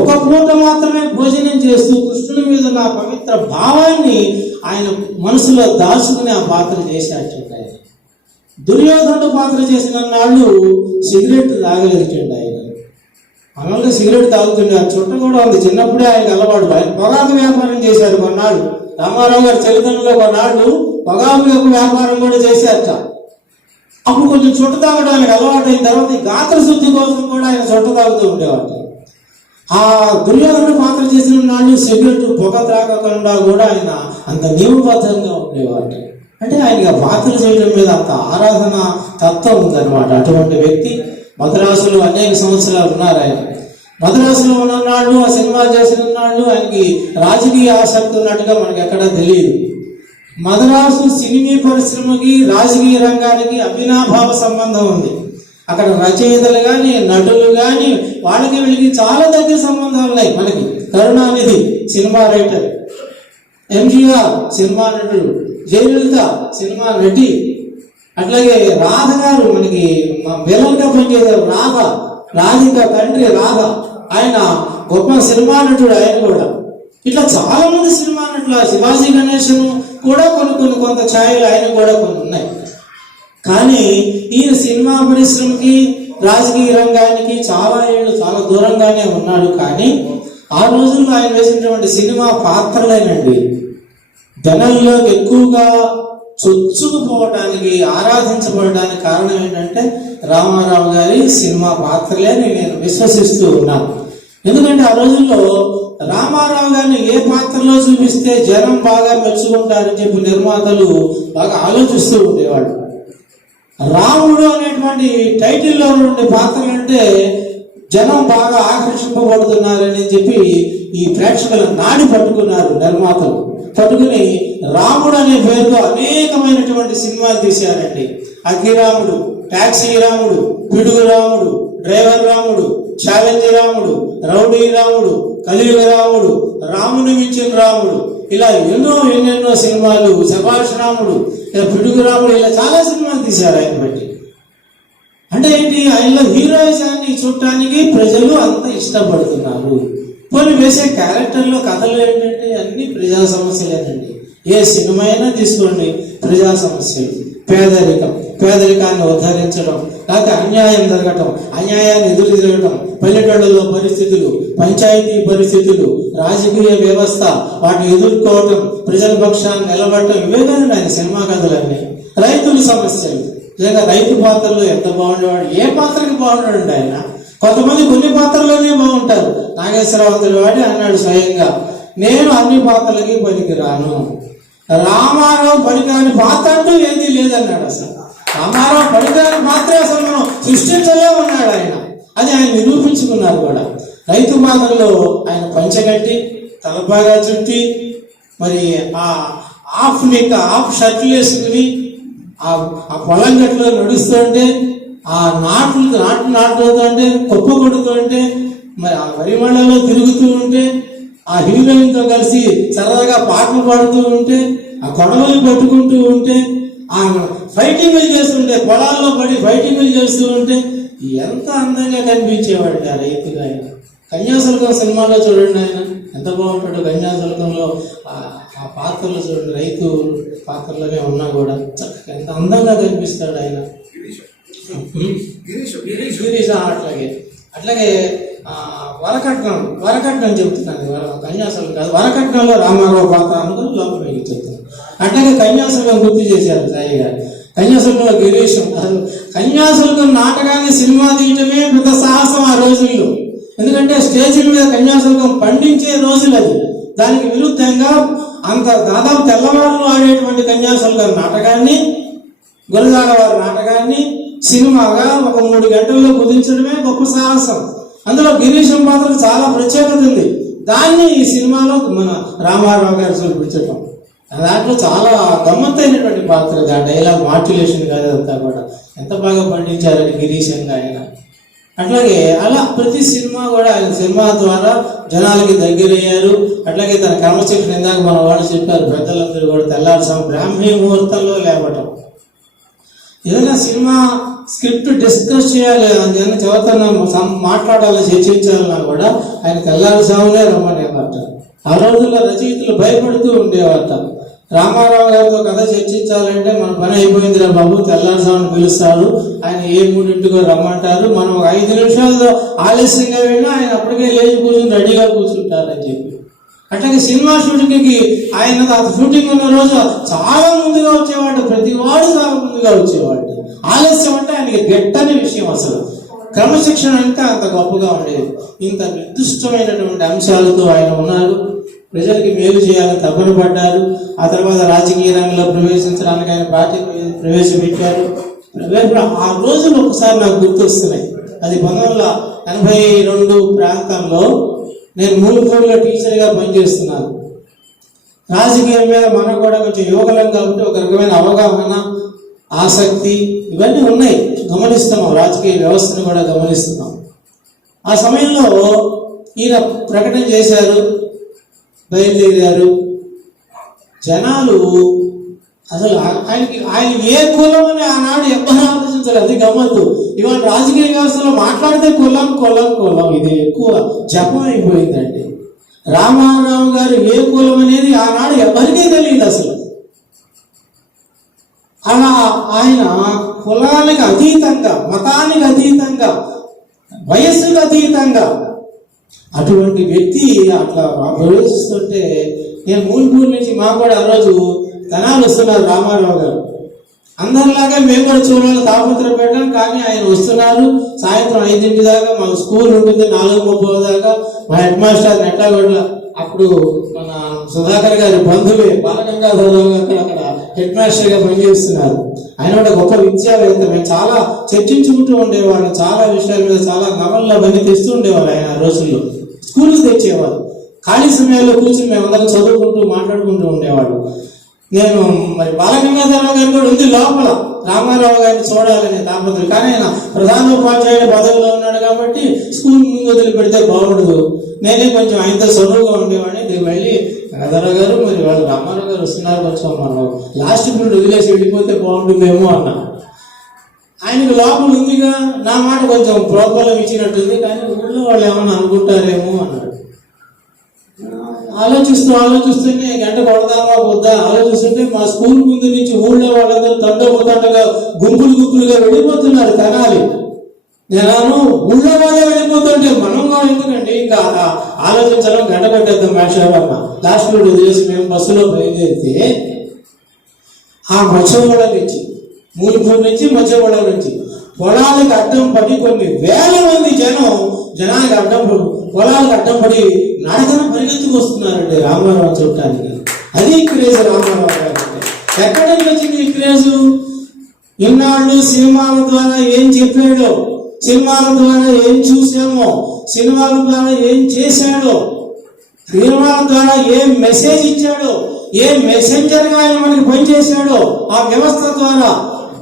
ఒక పూట మాత్రమే భోజనం చేస్తూ కృష్ణుడి మీద నా పవిత్ర భావాన్ని ఆయన మనసులో దాచుకుని ఆ పాత్ర చేశారటండి. ఆయన దుర్యోధనుడు పాత్ర చేసిన నాళ్ళు సిగరెట్ తాగలేదుటండి. ఆయన మామూలుగా సిగరెట్ తాగుతుండే, ఆ చుట్ట కూడా ఉంది. చిన్నప్పుడే ఆయనకు అలవాటు. ఆయన పొగాకు వ్యాపారం చేశారు కొన్నాళ్ళు. రామారావు గారి చరిత్రలో కొన్నాళ్ళు పొగాకు వ్యాపారం కూడా చేశారట. అప్పుడు కొంచెం చుట్ట తాగడానికి అలవాటు అయిన తర్వాత ఈ గాత్ర శుద్ధి కోసం కూడా ఆయన చుట్ట తాగుతూ ఉండేవాట. ఆ దుర్యోధనుడు పాత్ర చేసిన నాళ్ళు సిగరెట్ పొగ త్రాగకుండా కూడా ఆయన అంత నియమబద్ధంగా ఉండేవాట. అంటే ఆయనకి ఆ పాత్ర చేయడం మీద అంత ఆరాధన తత్వం ఉందన్నమాట. అటువంటి వ్యక్తి మద్రాసులో అనేక సంవత్సరాలు ఉన్నారు. ఆయన మద్రాసులో ఉన్ననాళ్ళు, ఆ సినిమా చేసిన నాళ్ళు ఆయనకి రాజకీయ ఆసక్తి ఉన్నట్టుగా మనకి ఎక్కడా తెలియదు. మద్రాసు సినిమా పరిశ్రమకి, రాజకీయ రంగానికి అవినాభావ సంబంధం ఉంది. అక్కడ రచయితలు కానీ, నటులు కానీ, వీళ్ళకి చాలా దగ్గర సంబంధాలు ఉన్నాయి. మనకి Karunanidhi cinema writer, MGR cinema నటుడు, జయలలిత సినిమా నటి, అట్లాగే రాధ గారు మనకి విలన్గా పనిచేశారు. రాధిక తండ్రి రాధ, ఆయన గొప్ప సినిమా నటుడు. ఆయన కూడా ఇట్లా చాలా మంది సినిమా నటులు, శివాజీ గణేశన్ కూడా కొంత ఛాయలు ఆయన కూడా కొన్ని ఉన్నాయి. కానీ ఈయన సినిమా పరిశ్రమకి, రాజకీయ రంగానికి చాలా దూరంగానే ఉన్నాడు. కానీ ఆ రోజుల్లో ఆయన వేసినటువంటి సినిమా పాత్రలేనండి జనంలోకి ఎక్కువగా చొచ్చుకుపోవడానికి, ఆరాధించబడడానికి కారణం ఏంటంటే రామారావు గారి సినిమా పాత్రలే నేను విశ్వసిస్తూ ఉన్నాను. ఎందుకంటే ఆ రోజుల్లో రామారావు గారిని ఏ పాత్రలో చూపిస్తే జనం బాగా మెచ్చుకుంటారని చెప్పి నిర్మాతలు బాగా ఆలోచిస్తూ ఉండేవాడు. రాముడు అనేటువంటి టైటిల్లో ఉండే పాత్రలు అంటే జనం బాగా ఆకర్షింపబడుతున్నారని చెప్పి ఈ ప్రేక్షకుల నాడి పట్టుకున్నారు నిర్మాతలు. పట్టుకుని రాముడు అనే పేరుతో అనేకమైనటువంటి సినిమాలు తీశారండి. అగ్గిరాముడు, టాక్సీ రాముడు, పిడుగు రాముడు, డ్రైవర్ రాముడు, ఛాలెంజ్ రాముడు, రౌడీ రాముడు, కలియుగ రాముడు, రాముని మించిన రాముడు, ఇలా ఎన్నెన్నో సినిమాలు, శభాష్ రాముడు, ఇలా పిడుగు రాముడు, ఇలా చాలా సినిమాలు తీశారు ఆయన బట్టి. అంటే ఏంటి, ఆయనలో హీరోయిజాన్ని చూడటానికి ప్రజలు అంత ఇష్టపడుతున్నారు. పోనీ వేసే క్యారెక్టర్లో కథలు ఏంటంటే అన్ని ప్రజా సమస్యలేనండి. ఏ సినిమా అయినా తీసుకోండి, ప్రజా సమస్యలు, పేదరికాన్ని ఉద్ధరించడం, లేకపోతే అన్యాయం జరగటం, అన్యాయాన్ని ఎదురు తిరగటం, పల్లెటూళ్ళలో పరిస్థితులు, పంచాయతీ పరిస్థితులు, రాజకీయ వ్యవస్థ, వాటిని ఎదుర్కోవటం, ప్రజల పక్షాన్ని నిలబడటం, ఇవే కదండి ఆయన సినిమా కథలన్నీ. రైతుల సమస్యలు, నిజంగా రైతు పాత్రలో ఎంత బాగుండేవాడు, ఏ పాత్రకి బాగుంటాడండి ఆయన. కొంతమంది కొన్ని పాత్రలోనే బాగుంటారు. నాగేశ్వరరావు వాడి అన్నాడు స్వయంగా, నేను అన్ని పాత్రలకి పనికి రాను. రామారావు పనికిరాని పాత్ర అంటూ ఏదీ లేదన్నాడు. అసలు రామారావు పనికిరాని పాత్ర అసలు మనం సృష్టించలేమన్నాడు ఆయన. అది ఆయన నిరూపించుకున్నారు కూడా. రైతు పాత్రలో ఆయన పంచగట్టి తలపాగా చుట్టి మరి ఆ హాఫ్ షర్ట్లు వేసుకుని ఆ పొలం గట్లో నడుస్తుంటే, ఆ నాటుతుంటే కుప్ప కొడుతుంటే, మరి ఆ వరిమళ్ళలో తిరుగుతూ ఉంటే, ఆ హీరోయిన్తో కలిసి సరదాగా పాటలు పాడుతూ ఉంటే, ఆ కొడవలు పట్టుకుంటూ ఉంటే, ఆ ఫైటింగ్లు చేస్తుంటే, పొలాల్లో పడి ఫైటింగ్లు చేస్తూ ఉంటే ఎంత అందంగా కనిపించేవాడు ఆ రైతుగా ఆయన. కన్యాశుల్కం సినిమాలో చూడండి, ఆయన ఎంత బాగుంటాడు. కన్యాశుల్కంలో ఆ పాత్రలో చూడండి, రైతు పాత్రలోనే ఉన్నా కూడా చక్కగా ఎంత అందంగా కనిపిస్తాడు ఆయన. గిరీష్ అట్లాగే వరకట్నం చెప్తున్నాను. కన్యాశుల్కం కాదు, వరకట్నంలో రామారావు పాత్ర అనుకుని లోపల చెప్తాను. అట్లాగే కన్యాశుల్కం గుర్తు చేశారు సాయి గారు. కన్యాశుల్కంలో గిరీశం, కన్యాశుల్కం నాటకాన్ని సినిమా తీయటమే పెద్ద సాహసం ఆ రోజుల్లో. ఎందుకంటే స్టేజీల మీద కన్యాశుల్కం పండించే రోజులు అది. దానికి విరుద్ధంగా అంత దాదాపు తెల్లవారులు ఆడేటువంటి కన్యాశుల్కం నాటకాన్ని, గురజాడ వారి నాటకాన్ని సినిమాగా ఒక 3 గంటల్లో కుదించడమే గొప్ప సాహసం. అందులో గిరీశం పాత్రకు చాలా ప్రత్యేకత ఉంది. దాన్ని ఈ సినిమాలో మన రామారావు గారు చూపించటం, దాంట్లో చాలా గమ్మత్తైనటువంటి పాత్ర. ఆ డైలాగ్ మాడ్యులేషన్ కాదు, అంతా కూడా ఎంత బాగా పండించారని గిరీశంగా ఆయన. అట్లాగే అలా ప్రతి సినిమా కూడా ఆయన సినిమా ద్వారా జనాలకి దగ్గరయ్యారు. అట్లాగే తన క్రమశిక్షణ, ఇందాక మన వాళ్ళు చెప్పారు పెద్దలందరూ కూడా, తెల్లారుసాం బ్రాహ్మీ ముహూర్తంలో లేవటం. ఏదైనా సినిమా స్క్రిప్ట్ డిస్కస్ చేయాలి, అందుకని చదువుతున్నా మాట్లాడాలి, చర్చించాలన్నా కూడా ఆయన తెల్లారుసామునే రమ్మనేవారట. ఆ రోజుల్లో రచయితలు భయపడుతూ ఉండేవారట. రామారావు గారితో కథ చర్చించాలంటే మన పని అయిపోయిందిరా బాబు, తెల్లారుసాముని పిలుస్తారు, ఆయన ఏ 3:00 రమ్మంటారు, మనం 5 నిమిషాల్లో ఆలస్యంగా వెళ్ళినా ఆయన అప్పటికే లేచి కూర్చుని రెడీగా కూర్చుంటారని చెప్పి. అట్లాగే సినిమా షూటింగ్కి ఆయన షూటింగ్ ఉన్న రోజు చాలా ముందుగా వచ్చేవాడు, ప్రతి వాడు చాలా ముందుగా వచ్చేవాడు. ఆలస్యం అంటే ఆయనకి గెట్టని విషయం. అసలు క్రమశిక్షణ అంటే అంత గొప్పగా ఉండేది. ఇంత నిర్దిష్టమైనటువంటి అంశాలతో ఆయన ఉన్నారు. ప్రజలకి మేలు చేయాలని తపన పడ్డారు. ఆ తర్వాత రాజకీయ రంగంలో ప్రవేశించడానికి ఆయన పార్టీ ప్రవేశపెట్టారు. ఆ రోజులు ఒకసారి నాకు గుర్తొస్తున్నాయి. అది 1982 ప్రాంతంలో నేను మూలపూర్లో టీచర్గా పనిచేస్తున్నాను. రాజకీయం మీద మనకు కూడా కొంచెం యువకులం కాబట్టి ఒక రకమైన అవగాహన, ఆసక్తి ఇవన్నీ ఉన్నాయి, గమనిస్తున్నాం. రాజకీయ వ్యవస్థను కూడా గమనిస్తున్నాం. ఆ సమయంలో ఈయన ప్రకటన చేశారు, బయలుదేరారు. జనాలు అసలు ఆయన ఏ కులం అని ఆనాడు ఎవ్వరూ ఆలోచించారు. అది గమ్మత్తు. ఇవాళ రాజకీయ వ్యవస్థలో మాట్లాడితే కులం కులం కులం ఇది ఎక్కువ జపం అయిపోయిందండి. రామారావు గారు ఏ కులం అనేది ఆనాడు ఎవరికీ తెలియదు అసలు. అలా ఆయన కులానికి అతీతంగా, మతానికి అతీతంగా, వయస్సుకు అతీతంగా అటువంటి వ్యక్తి అట్లా ప్రవేశిస్తుంటే, నేను మూలపూర్ నుంచి మాకు కూడా ఆ రోజు జనాలు వస్తున్నారు. రామారావు గారు అందరిలాగా మేము కూడా చూడాలని తాపత్రపడ్డాం. కానీ ఆయన వస్తున్నారు. సాయంత్రం 5 దాకా మాకు స్కూల్ ఉంటుంది, 4:30 దాకా. మా హెడ్ మాస్టర్ నెట్టాగొడ్ల, అప్పుడు మన సుధాకర్ గారి బంధువే బాలగంగాధరరావు గారు అక్కడ హెడ్ మాస్టర్గా పనిచేస్తున్నారు. ఆయన కూడా గొప్ప విద్యావేత్త. మేము చాలా చర్చించుకుంటూ ఉండేవాళ్ళు, చాలా విషయాల మీద చాలా నవల్లో అవన్నీ తెస్తూ ఉండేవాళ్ళు ఆయన ఆ రోజుల్లో. స్కూల్కి తెచ్చేవాళ్ళు. ఖాళీ సమయాల్లో కూర్చుని మేమందరం చదువుకుంటూ మాట్లాడుకుంటూ ఉండేవాళ్ళు. నేను మరి బాలగంగాధరరావు గారు కూడా ఉంది లోపల, రామారావు గారిని చూడాలని తాపత్రయం. కానీ ఆయన ప్రధానోపాధ్యాయుల పదవిలో ఉన్నాడు కాబట్టి స్కూల్ ముందు వదిలి పెడితే బాగుండదు. నేనే కొంచెం ఆయనతో చదువుగా ఉండేవాడిని. నేను వెళ్ళి గంగాధరరావు గారు మరి వాళ్ళు రామారావు గారు వస్తున్నారు, కొంచెం మనం లాస్ట్ పీరియడ్ వదిలేసి వెళ్ళిపోతే బాగుంటుందేమో అన్నా. ఆయనకు లోపల ఉందిగా, నా మాట కొంచెం ప్రోత్బలం ఇచ్చినట్టుంది, కానీ ఊళ్ళో వాళ్ళు ఏమన్నా అనుకుంటారేమో అన్నాడు. ఆలోచిస్తూనే గంట కొడదామా వద్దా ఆలోచిస్తుంటే మా స్కూల్ ముందు నుంచి ఊళ్ళో వాళ్ళందరూ తండగా గుంపులుగా వెళ్ళిపోతున్నారు తెనాలి. నేను ఊళ్ళో వాళ్ళే వెళ్ళిపోతుంటే మనం కూడా ఎందుకండి ఇంకా ఆలోచించడం, గంట కొట్టేద్దాం మేషారు అన్న. లాస్ట్ పీరియడ్ వదిలేసి మేము బస్సులో బయలుదేరితే ఆ మత్స్యం కూడా తెచ్చి మూలిపూర్ నుంచి మధ్యపొలం నుంచి పొలాలకు అడ్డం పడి కొన్ని వేల మంది జనానికి అడ్డం పొలాలకు అడ్డం పడి నడకన పరిగెత్తుకు వస్తున్నారండి రామారావు చూడటానికి. అది క్రేజ్ రామారావు గారు. ఎక్కడి నుంచి వచ్చింది ఈ క్రేజు? ఇన్నాళ్ళు సినిమాల ద్వారా ఏం చెప్పాడో, సినిమాల ద్వారా ఏం చూసామో, సినిమాల ద్వారా ఏం చేశాడో, సినిమాల ద్వారా ఏం మెసేజ్ ఇచ్చాడో, ఏ మెసెంజర్ గా ఆయన మనకి పనిచేశాడో ఆ వ్యవస్థ ద్వారా,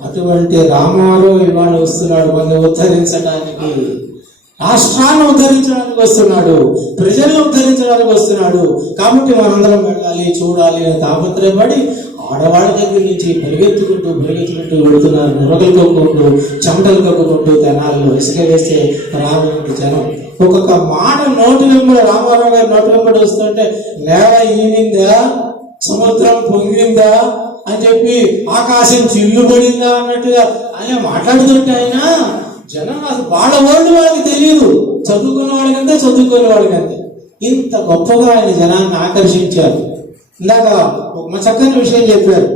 అటువంటి రామారావు ఇవాళ వస్తున్నాడు మనల్ని ఉద్ధరించడానికి, రాష్ట్రాన్ని ఉద్ధరించడానికి వస్తున్నాడు, ప్రజలను ఉద్ధరించడానికి వస్తున్నాడు. కాబట్టి మనందరం వెళ్ళాలి, చూడాలి అని తాపత్రయపడి ఆడవాళ్ళ దగ్గర నుంచి పరిగెత్తుకుంటూ వెళుతున్నారు. నురగలు కప్పుకుంటూ, చెమటలు కప్పుకుంటూ, తెనాల్లో ఇసుక వేస్తే రాముడి జనం. ఒక్కొక్క మాట నోటి వెంబడి రామారావు గారి నోటి వెంబడి వస్తుంటే నేల ఈనిందా, సముద్రం పొంగిందా అని చెప్పి, ఆకాశం చిల్లుబడిందా అన్నట్టుగా ఆయన మాట్లాడుతుంటే ఆయన జనం అసలు వాళ్ళ వాళ్ళకి తెలియదు, చదువుకున్న వాళ్ళకంటే చదువుకునే వాళ్ళకంటే ఇంత గొప్పగా ఆయన జనాన్ని ఆకర్షించారు. ఇందాక ఒక చక్కని విషయం చెప్పారు.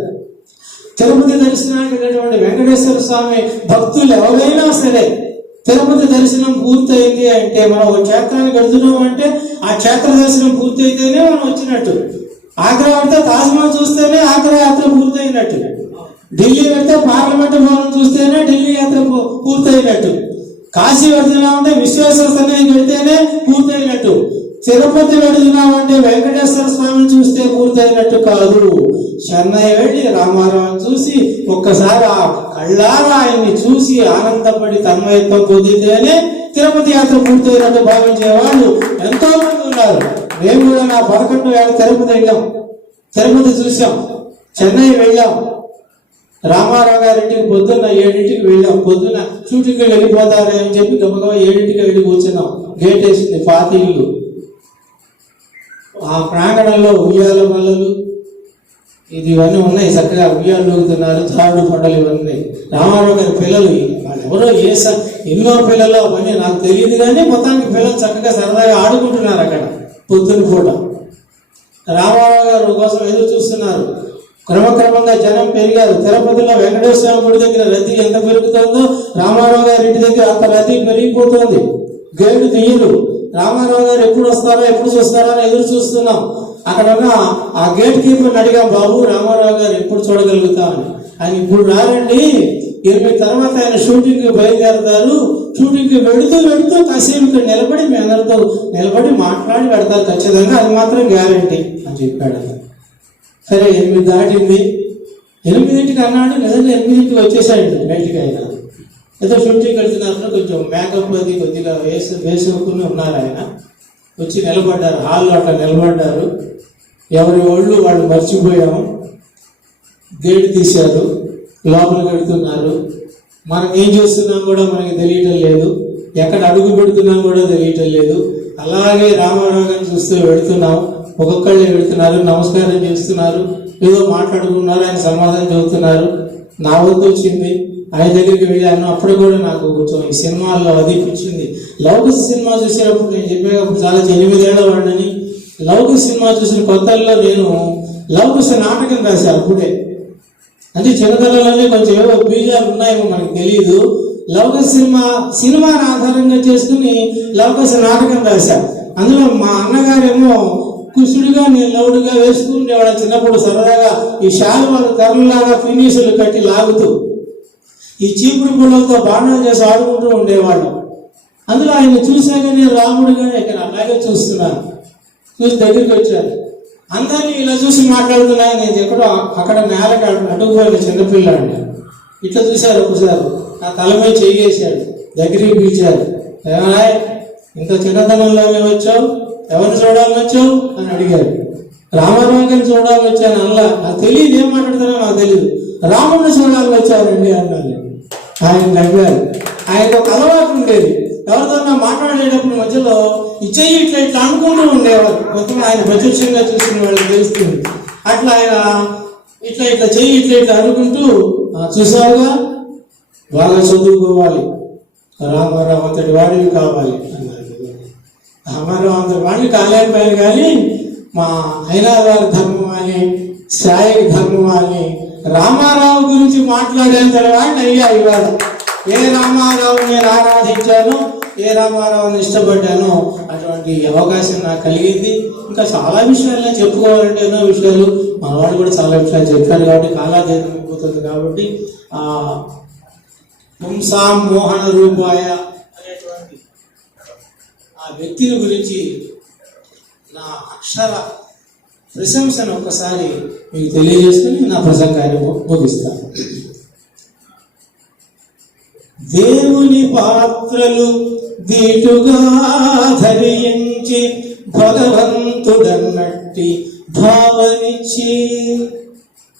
తిరుపతి దర్శనానికి వెళ్ళినటువంటి వెంకటేశ్వర స్వామి భక్తులు ఎవరైనా సరే తిరుపతి దర్శనం పూర్తయింది అంటే, మనం ఒక క్షేత్రానికి వెళ్తున్నాం అంటే ఆ క్షేత్ర దర్శనం పూర్తి అయితేనే మనం వచ్చినట్టు. ఆగ్రా వెళ్తే తాజ్మహల్ చూస్తేనే ఆగ్రా యాత్ర పూర్తయినట్టు. ఢిల్లీ వెళ్తే పార్లమెంట్ భవనం చూస్తేనే ఢిల్లీ యాత్ర పూర్తయినట్టు. కాశీ వెళ్తున్నామంటే విశ్వేశ్వర సన్నిధికి వెళ్తేనే పూర్తయినట్టు. తిరుపతి వెళుతున్నామంటే వెంకటేశ్వర స్వామిని చూస్తే పూర్తయినట్టు కాదు. చెన్నై వెళ్ళి రామారావుని చూసి ఒక్కసారి ఆ కళ్ళారా ఆయన్ని చూసి ఆనందపడి తన్మయత్వం పొందితేనే తిరుపతి యాత్ర పూర్తయినట్టు భావించే వాళ్ళు ఎంతో మంది ఉన్నారు. మేము కూడా నా 11 ఏళ్ళ తిరుపతి వెళ్ళాం, తిరుపతి చూసాం, చెన్నై వెళ్ళాం. రామారావు గారింటికి పొద్దున్న 7ంటికి వెళ్ళాం. పొద్దున్న షూటింగ్కి వెళ్ళిపోతారే అని చెప్పి గబగబా 7ంటికి వెళ్ళి కూర్చున్నాం. గేట్ వేసింది, పాతి ఇల్లు. ఆ ప్రాంగణంలో ఉయ్యాల బల్లలు ఇవన్నీ ఉన్నాయి, చక్కగా ఉయ్యాలు ఊగుతున్నారు, తాడు పంటలు ఇవన్నీ. రామారావు గారి పిల్లలు ఎవరో ఎన్నో పిల్లలు అవన్నీ నాకు తెలియదు, కానీ మొత్తానికి పిల్లలు చక్కగా సరదాగా ఆడుకుంటున్నారు అక్కడ పొద్దున్న పూట. రామారావు గారు కోసం ఎదురు చూస్తున్నారు. క్రమక్రమంగా జనం పెరిగారు. తిరుపతిలో వెంకటేశ్వర గుడి దగ్గర రద్దీ ఎంత పెరుగుతుందో రామారావు గారి ఇంటి దగ్గర అంత రద్దీ పెరిగిపోతుంది. గేటు తీయరు. రామారావు గారు ఎప్పుడు వస్తారో ఎప్పుడు చూస్తారో అని ఎదురు చూస్తున్నాం. అక్కడ ఉన్న ఆ గేట్ కీపర్ని అడిగాం, బాబు రామారావు గారు ఎప్పుడు చూడగలుగుతామని. ఆయన ఇప్పుడు రారండి, 8 తర్వాత ఆయన షూటింగ్ కి బయలుదేరతారు, షూటింగ్ కి వెళుతూ కాసేపు నిలబడి మీ అందరితో నిలబడి మాట్లాడి పెడతారు ఖచ్చితంగా, అది మాత్రం గ్యారంటీ అని చెప్పాడు. సరే 8 దాటింది, 8ంటికి అన్నాడు. నిజంగా 8ంటికి వచ్చేసాడు బయటికి. ఆయన ఏదో షూటింగ్ వెళ్తున్నప్పుడు కొంచెం మేకప్ అది కొద్దిగా వేసుకుని ఉన్నారు. ఆయన వచ్చి నిలబడ్డారు, హాల్లో అట్లా నిలబడ్డారు. ఎవరి ఒళ్ళు వాళ్ళు మర్చిపోయాము. గేటు తీశారు, లోపలికి వెళ్తున్నారు. మనం ఏం చేస్తున్నాం కూడా మనకి తెలియటం లేదు, ఎక్కడ అడుగు పెడుతున్నాం కూడా తెలియటం లేదు. అలాగే రామారావు గారిని చూస్తూ వెళుతున్నాం. ఒక్కొక్కళ్ళే వెళుతున్నారు, నమస్కారం చేస్తున్నారు, ఏదో మాట్లాడుకున్నారు, ఆయన సమాధానం చెబుతున్నారు. నా వద్దు వచ్చింది, ఆయన దగ్గరికి వెళ్ళాను. అప్పుడు కూడా నాకు కొంచెం ఈ సినిమాల్లో అది పిచ్చింది. లౌకిక సినిమా చూసేటప్పుడు నేను చెప్పేటప్పుడు చాలా 8 ఏళ్ల వాడిని. లౌకిక సినిమా చూసిన కొత్తల్లో నేను లౌకిక నాటకం రాశాను అప్పుడే. అంటే చిన్నతనంలోనే కొంచెం ఏవో బీజాలు ఉన్నాయేమో మనకు తెలియదు. లౌకిక సినిమాని ఆధారంగా చేసుకుని లౌకిక నాటకం రాశాను. అందులో మా అన్నగారేమో కుసుడిగా నేను లౌడుగా వేసుకుండేవాడు. చిన్నప్పుడు సరదాగా ఈ శాలువాలు కర్రలాగా ఫినిషులు కట్టి లాగుతూ ఈ చీపురు పుల్లలతో బాణాలు చేసి ఆడుకుంటూ ఉండేవాడు. అందులో ఆయన చూశాక నేను రాముడిగానే ఇక్కడ అలాగే చూస్తున్నాను. చూసి దగ్గరికి వచ్చాను. అందరినీ ఇలా చూసి మాట్లాడుతున్నాను. నేను ఎక్కడో అక్కడ నేలకి అడుగుపోయిన చిన్నపిల్లాడిని ఇట్లా చూశారు. ఒకసారి నా తల మీద చేయేశాడు, దగ్గరికి పిలిచారు. ఏమన్నా ఇంత చిన్నతనంలోనే వచ్చావు, ఎవరిని చూడాలని వచ్చావు అని అడిగారు. రామారావు గారిని చూడాలని వచ్చాను అలా. నాకు తెలియదు, ఏం మాట్లాడుతానో నాకు తెలియదు. రాముడిని చూడాలని వచ్చారండి అన్నారు. ఆయన నవ్వారు. ఆయనకు ఒక అలవాటు ఉండేది, ఎవరితోన్నా మాట్లాడేటప్పుడు మధ్యలో చెయ్యి ఇట్లా అనుకుంటూ ఉండేవారు. మొత్తం ఆయన ప్రత్యక్షంగా చూసిన వాళ్ళకి తెలుస్తుంది. అట్లా ఆయన ఇట్లా చెయ్యి ఇట్లా అనుకుంటూ, చూసావుగా బాగా చదువుకోవాలి, రామారావు అంతటి వాడివి కావాలి అన్నారు. రామారావు అంతటి వాడిని కాలేకపోయాను, కానీ మా అయినా వారి ధర్మం అని, సాయి ధర్మం అని, రామారావు గురించి మాట్లాడేంత వాడిని అయ్యా ఇవాళ. ఏ రామారావు నేను ఆరాధించానో, ఏ రామారావుని ఇష్టపడ్డానో అటువంటి అవకాశం నాకు కలిగింది. ఇంకా చాలా విషయాలు చెప్పుకోవాలంటే ఎన్నో విషయాలు, మన వాళ్ళు కూడా చాలా విషయాలు చెప్పారు కాబట్టి కాలాతీతం అయిపోతుంది. కాబట్టి పుంసాం మోహన రూపాయ అనేటువంటి ఆ వ్యక్తిని గురించి నా అక్షర ప్రశంసను ఒక్కసారి మీకు తెలియజేసుకుని నా ప్రసంగాన్ని ముగిస్తాను. దేవుని పాత్రలు దీటుగా ధరించి భగవంతుడన్నట్టి భావనిచ్చి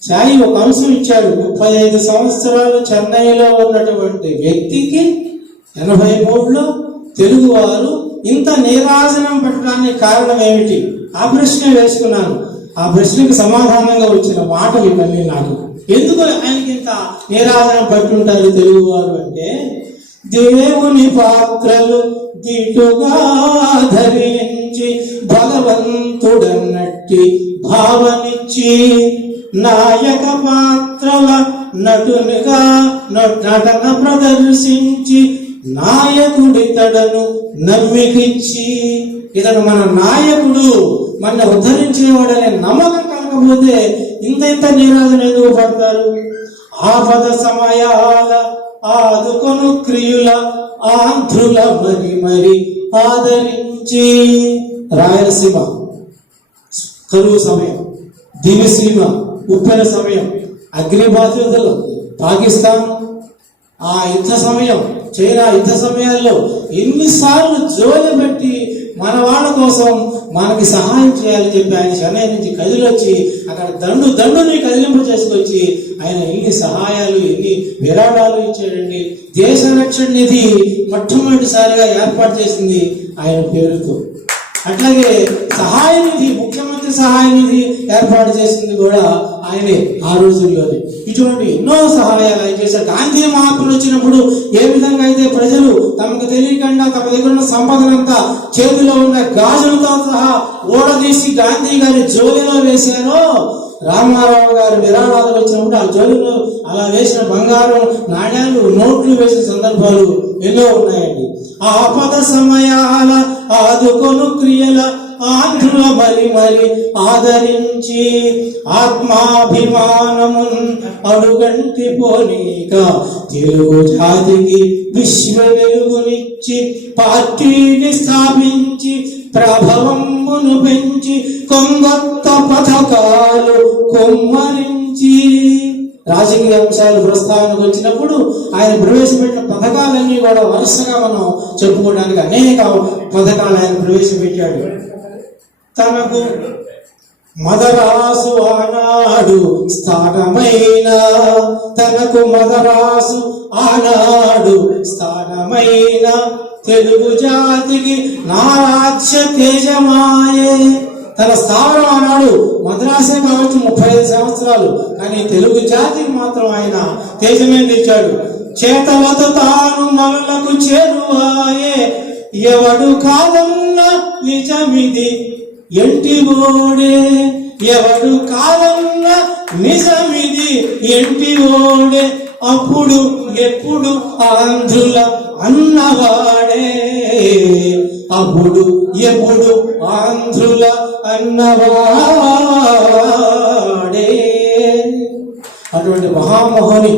సాయి ఒక అంశం ఇచ్చాడు. 35 సంవత్సరాలు చెన్నైలో ఉన్నటువంటి వ్యక్తికి 83లో తెలుగువారు ఇంత నీరాజనం పెట్టడానికి కారణం ఏమిటి? ఆ ప్రశ్న వేసుకున్నాను. ఆ ప్రశ్నకు సమాధానంగా వచ్చిన మాటలు ఇవన్నీ నాకు. ఎందుకు ఆయనకి ఇంత నీరాజనం పట్టుంటారు తెలుగువారు అంటే, దేవుని పాత్రలు దీటుగా ధరించి భగవంతుడన్నట్టి భావనిచ్చి నాయక పాత్రల నటునిగా నటన ప్రదర్శించి నాయకుడితడను నమ్మికిచ్చి, ఇతను మన నాయకుడు, మన ఉద్ధరించేవాడనే నమ్మకం కలగకపోతే ఇంత నీరాజన ఎందుకు పడతారు? ఆపద సమయాల ఆదుకొను క్రియుల ఆంధ్రుల మరి ఆదరించి, రాయలసీమ కరువు సమయం, దివిసీమ ఉప్పెన సమయం, అగ్ని బాధితులు పాకిస్తాన్ ఆ యుద్ధ సమయం, చైనా యుద్ధ సమయాల్లో ఎన్నిసార్లు జోలి పెట్టి మన వాళ్ళ కోసం మనకి సహాయం చేయాలని చెప్పి ఆయన చెన్నై నుంచి కదిలొచ్చి అక్కడ దండుని కదిలింపు చేసుకొచ్చి ఆయన ఎన్ని సహాయాలు, ఎన్ని విరాళాలు ఇచ్చాడండి. దేశ రక్షణ నిధి మొట్టమొదటిసారిగా ఏర్పాటు చేసింది ఆయన పేరుతో. అట్లాగే సహాయ నిధి, ముఖ్యమంత్రి సహాయ నిధి ఏర్పాటు చేసింది కూడా ఆయనే ఆ రోజుల్లోనే. ఇటువంటి ఎన్నో సహాయాలు ఆయన చేశారు. గాంధీ మహాత్ములు వచ్చినప్పుడు ఏ విధంగా అయితే ప్రజలు తమకు తెలియకుండా తమ దగ్గర ఉన్న సంపదనంతా చేతిలో ఉన్న గాజులతో సహా ఓడదీసి గాంధీ గారి జోలిలో వేశారో, రామారావు గారు విరాళాలు వచ్చినప్పుడు ఆ జోలిలో అలా వేసిన బంగారం నాణ్యాలు, నోట్లు వేసిన సందర్భాలు ఎన్నో ఉన్నాయండి. ఆపద సమయాల ఆదుకొను క్రియల ఆంధ్రుల మరి ఆదరించి ఆత్మాభిమానమున్ అడుగంటి పోనీక తెలుగు జాతికి విశ్వ వెలుగునిచ్చి పార్టీని స్థాపించి ప్రభావమును పెంచి కొంగొత్త పథకాలు కొమ్మరించి, రాజకీయ అంశాలు ప్రస్తావనకు వచ్చినప్పుడు ఆయన ప్రవేశపెట్టిన పథకాలన్నీ కూడా వరుసగా మనం చెప్పుకోవడానికి అనేక పథకాలు ఆయన ప్రవేశపెట్టాడు. తనకు మదరాసు ఆనాడు స్థానమైన, తనకు మదరాసు ఆనాడు స్థానమైన తెలుగు జాతికి నారాజ్య తేజమాయే. తన స్థావరం ఆనాడు మద్రాసే కావచ్చు 35 సంవత్సరాలు, కానీ తెలుగు జాతికి మాత్రం ఆయన తేజమే తెచ్చాడు. చేతలతో తాను మనులకు చేరువాయే, ఎవడు కాదన్న నిజమిది ఎంటి ఓడే, ఎవడు కాదన్న నిజమిది ఎంటి ఓడే, అప్పుడు ఎప్పుడు ఆంధ్రుల అన్నవాడే, అప్పుడు ఎప్పుడు ఆంధ్రుల అన్నవాడే. అటువంటి మహామోహని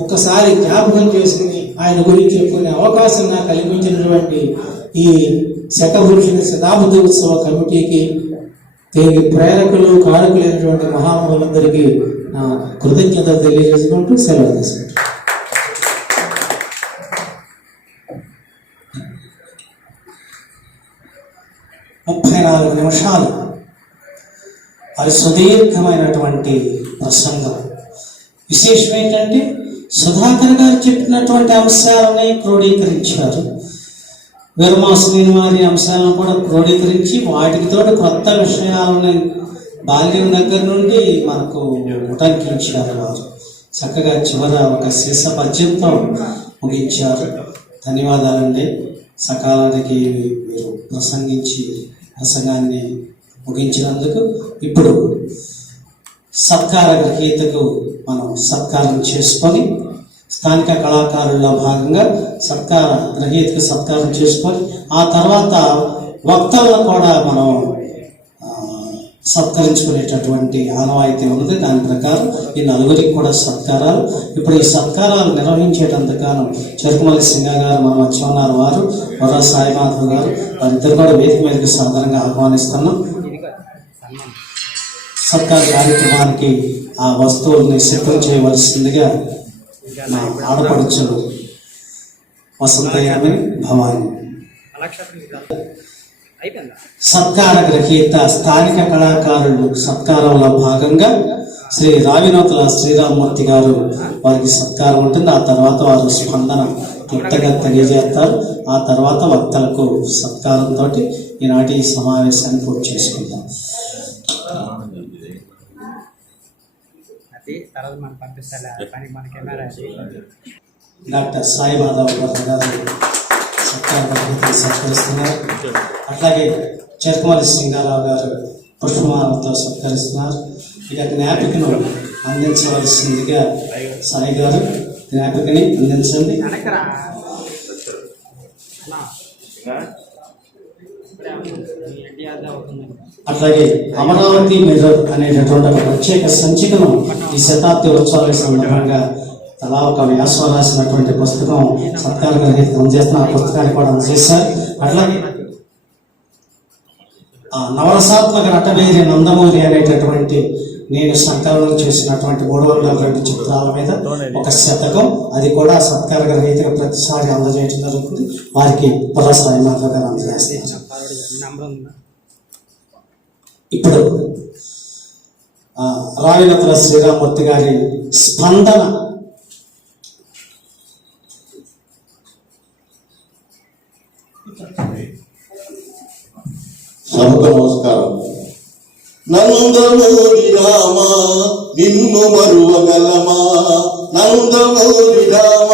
ఒక్కసారి జ్ఞాపకం చేసుకుని ఆయన గురించి చెప్పుకునే అవకాశం నాకు కల్పించినటువంటి ఈ శకపురుషుని శతాబ్ది ఉత్సవ కమిటీకి, దీనికి ప్రేరకులు కారకులైనటువంటి మహామహులందరికీ నా కృతజ్ఞత తెలియజేసుకుంటూ సెలవు తీసుకుంటాను. ముప్పై 4 నిమిషాలు అది సుదీర్ఘమైనటువంటి ప్రసంగం. విశేషం ఏంటంటే సుధాకర్ గారు చెప్పినటువంటి అంశాలని క్రోడీకరించారు. వీరమాసుని వారి అంశాలను కూడా క్రోడీకరించి వాటికి తోడు కొత్త విషయాలని బాల్యం దగ్గర నుండి మనకు ఉటంకించారు. వారు చక్కగా చివర ఒక శీర్ష పద్యంతో ముగించారు. ధన్యవాదాలండి. సకాలానికి మీరు ప్రసంగాన్ని ముగించినందుకు. ఇప్పుడు సత్కార గ్రహీతకు మనం సత్కారం చేసుకొని, స్థానిక కళాకారుల్లో భాగంగా సత్కార గ్రహీతకు సత్కారం చేసుకొని, ఆ తర్వాత వక్తలను కూడా మనం సత్కరించుకునేటటువంటి ఆనవాయితీ ఉంది. దాని ప్రకారం ఈ నలుగురికి కూడా సత్కారాలు. ఇప్పుడు ఈ సత్కారాలు నిర్వహించేటందుకు చెరుకుమల్లి సింగ గారు మన మధ్య ఉన్నారు, వారు వర సాయిమాధవ్ గారు, వారిద్దరు కూడా వేదిక మీదకి సాధారణంగా ఆహ్వానిస్తున్నాం. సత్కార కార్యక్రమానికి ఆ వస్తువుల్ని సిద్ధం చేయవలసిందిగా నా ఆడపడుచులు వసంతయ్యని భవాని. సత్కార గ్రహీత స్థానిక కళాకారులు సత్కారంలో భాగంగా శ్రీ రావినోతుల శ్రీరామ్మూర్తి గారు, వారికి సత్కారం ఉంటుంది. ఆ తర్వాత వారు స్పందన క్లుప్తంగా తెలియజేస్తారు. ఆ తర్వాత వక్తలకు సత్కారంతో ఈనాటి ఈ సమావేశాన్ని పూర్తి చేసుకుంటాం. డాక్టర్ సాయిమాధవ్ గారు సత్కరిస్తున్నారు. అట్లాగే చెరుకుమల్లి సింగారావు గారు పుష్పమాలతో సత్కరిస్తున్నారు. ఇక జ్ఞాపికను అందించవలసిందిగా సాయి గారు జ్ఞాపికని అందించండి. అట్లాగే అమరావతి మిర్రర్ అనేటటువంటి ఒక ప్రత్యేక సంచికను ఈ శతాబ్ది ఉత్సవాల సందర్భంగా తలా ఒక వ్యాసం రాసినటువంటి పుస్తకం సత్కార గ్రహీత అందజేస్తున్న ఆ పుస్తకాన్ని కూడా అందజేశారు. అట్లాగే నవరసాత్మక నటవేరి నందమూరి అనేటటువంటి నేను సంకలనం చేసినటువంటి 302 చిత్రాల మీద ఒక శతకం, అది కూడా సత్కార గ్రహీతగా ప్రతిసారి అందజేయడం జరుగుతుంది. వారికి పుర సాయిమాధవ్ గారు అందజేస్తారు. ఇప్పుడు రావినతుల శ్రీరామ్మూర్తి గారి స్పందన సభకు నమస్కారం. నందమూరి రామ నిన్ను మరువగలమా, నందమూరి రామ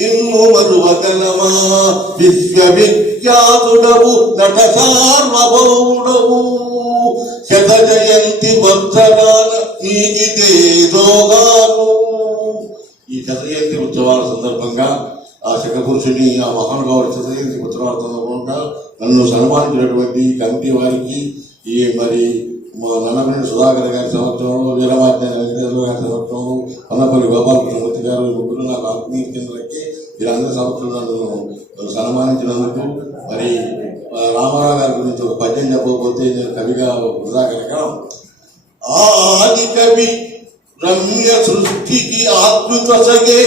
నిన్ను మరువగలమా, విశ్వవిఖ్యాతుడవు నట సార్వభౌముడవు, శత జయంతి వర్ధనాల నీకిదేదోగాను. ఈ శత జయంతి ఉత్సవాల సందర్భంగా ఆ శకపురుషుని, ఆ మహానుభావుడి శత జయంతి ఉత్సవాల సందర్భంగా నన్ను సన్మానించినటువంటి కమిటీ వారికి, ఈ మరి నన్నపల్లి సుధాకర్ గారి సంవత్సరం, వీరమాత వెంకటేశ్వర గారి సంవత్సరం, అన్నపల్లి గోపాలకృష్ణమూర్తి గారు, ముగ్గురు నాకు ఆత్మీయ కేంద్రాలకి వీరందరి సంవత్సరం నన్ను సన్మానించినందుకు, మరి రామారావు గారి గురించి ఒక పద్యం చెప్పకపోతే నేను కవిగా వృధా కనుక, ఆది కవి రమ్య సృష్టికి ఆత్మకసగే,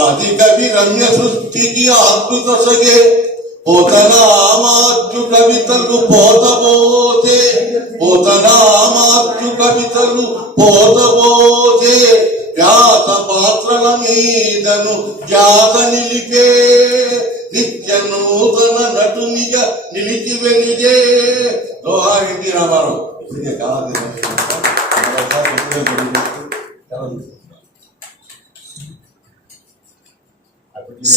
ఆది కవి రమ్య సృష్టికి ఆత్మకసగే, పోతనామాత్యు కవితలు పోతబోతే, పోతనామాత్యు కవితలు పోతబోతే, వ్యాస పాత్రల మీదను వ్యాస నిలిపే, నిత్య నూతన నటునిగా నిలిచి వెలిగే. లోహారెడ్డి రామారావు ఇప్పటికే కాదు.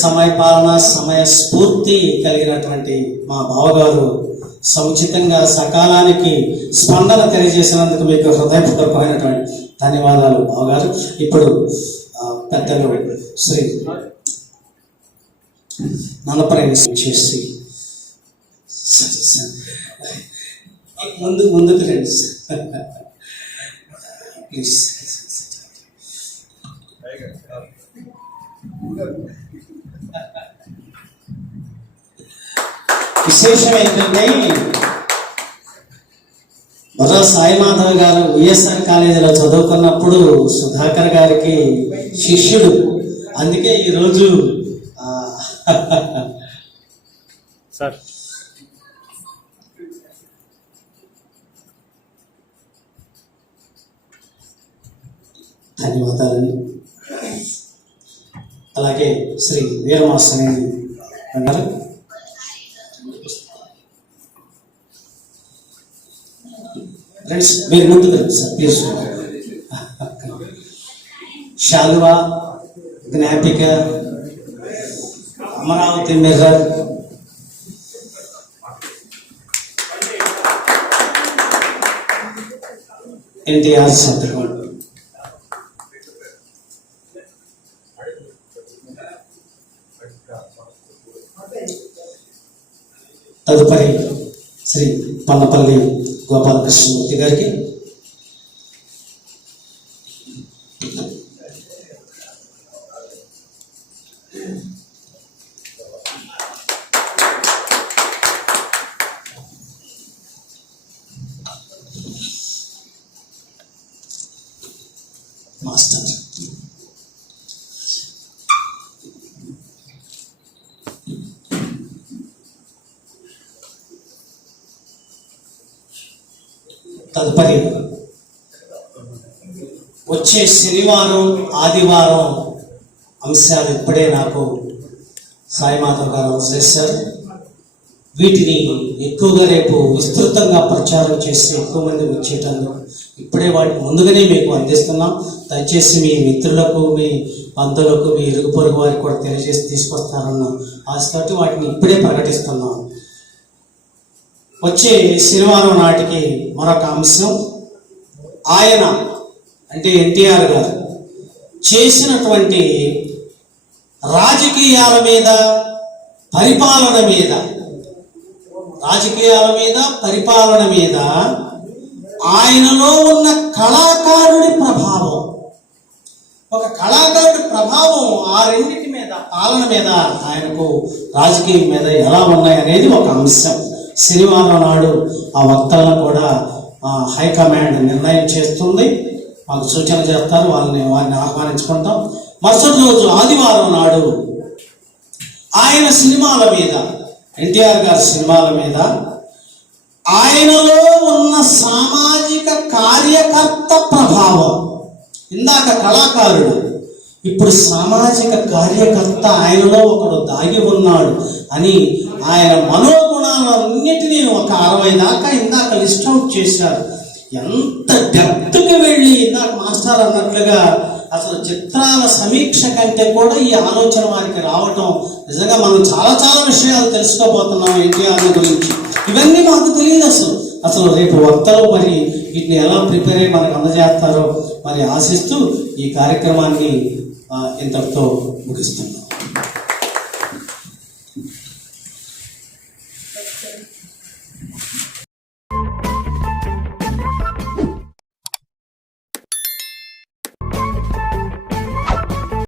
సమయ పాలన, సమయ స్ఫూర్తి కలిగినటువంటి మా బావగారు సముచితంగా సకాలానికి స్పందన తెలియజేసినందుకు మీకు హృదయపూర్వకమైనటువంటి ధన్యవాదాలు బావగారు. ఇప్పుడు పెద్దలు శ్రీ నల్లపరేణి చేసి ముందుకు రండి ప్లీజ్. విశేషం ఏంటంటే బొర్రా సాయిమాధవ్ గారు విఎస్ఆర్ కాలేజీలో చదువుకున్నప్పుడు సుధాకర్ గారికి శిష్యుడు. అందుకే ఈరోజు సార్ ధన్యవాదాలండి. అలాగే శ్రీ వీరమాసనేని అన్నారు. ఫ్రెండ్స్ మీరు ముందుకు రండి సార్ ప్లీజ్. శాలువా, జ్ఞాపిక, అమరావతి మిర్రర్, ఎన్టీఆర్ సంతకం. తదుపరి శ్రీ పన్నపల్లి గోపాలకృష్ణమూర్తి గారికి మాస్టర్ తదుపరి వచ్చే శనివారం ఆదివారం అంశాలు ఇప్పుడే నాకు సాయిమాధవ్ గారు అందజేశారు. వీటిని ఎక్కువగా రేపు విస్తృతంగా ప్రచారం చేసి ఎక్కువ మంది వచ్చేటందుకు ఇప్పుడే వాటిని ముందుగానే మీకు అందిస్తున్నాం. దయచేసి మీ మిత్రులకు, మీ బంధువులకు, మీ ఇరుగు పొరుగు వారికి కూడా తెలియజేసి తీసుకొస్తారన్న ఆశతోటి వాటిని ఇప్పుడే ప్రకటిస్తున్నాం. వచ్చే శనివారం నాటికి మరొక అంశం, ఆయన అంటే ఎన్టీఆర్ గారు చేసినటువంటి రాజకీయాల మీద, పరిపాలన మీద, ఆయనలో ఉన్న కళాకారుడి ప్రభావం, ఒక కళాకారుడి ప్రభావం ఆ రెండింటి మీద, పాలన మీద, ఆయనకు రాజకీయం మీద ఎలా ఉన్నాయి అనేది ఒక అంశం. శనివారం నాడు ఆ వక్తలను కూడా హైకమాండ్ నిర్ణయం చేస్తుంది, మాకు సూచన చేస్తారు, వారిని ఆహ్వానించుకుంటాం. మరుసటి రోజు ఆదివారం నాడు ఆయన సినిమాల మీద, ఎన్టీఆర్ గారి సినిమాల మీద ఆయనలో ఉన్న సామాజిక కార్యకర్త ప్రభావం, ఇందాక కళాకారుడు, ఇప్పుడు సామాజిక కార్యకర్త ఆయనలో ఒకడు దాగి ఉన్నాడు అని ఆయన మనోగుణాలన్నిటినీ ఒక 60 దాకా ఇందాక లిస్ట్ అవుట్ చేశారు. ఎంత డెప్త్కి వెళ్ళి ఇందాక మాస్టర్ అన్నట్లుగా అసలు చిత్రాల సమీక్ష కంటే కూడా ఈ ఆలోచన వారికి రావటం, నిజంగా మనం చాలా చాలా విషయాలు తెలుసుకోబోతున్నాం ఎన్టీఆర్ గురించి. ఇవన్నీ మాకు తెలియదు అసలు రేపు వక్తలు మరి వీటిని ఎలా ప్రిపేర్ అయ్యి మనకు అందజేస్తారో మరి ఆశిస్తూ ఈ కార్యక్రమాన్ని ఇంతటితో ముగిస్తున్నాం.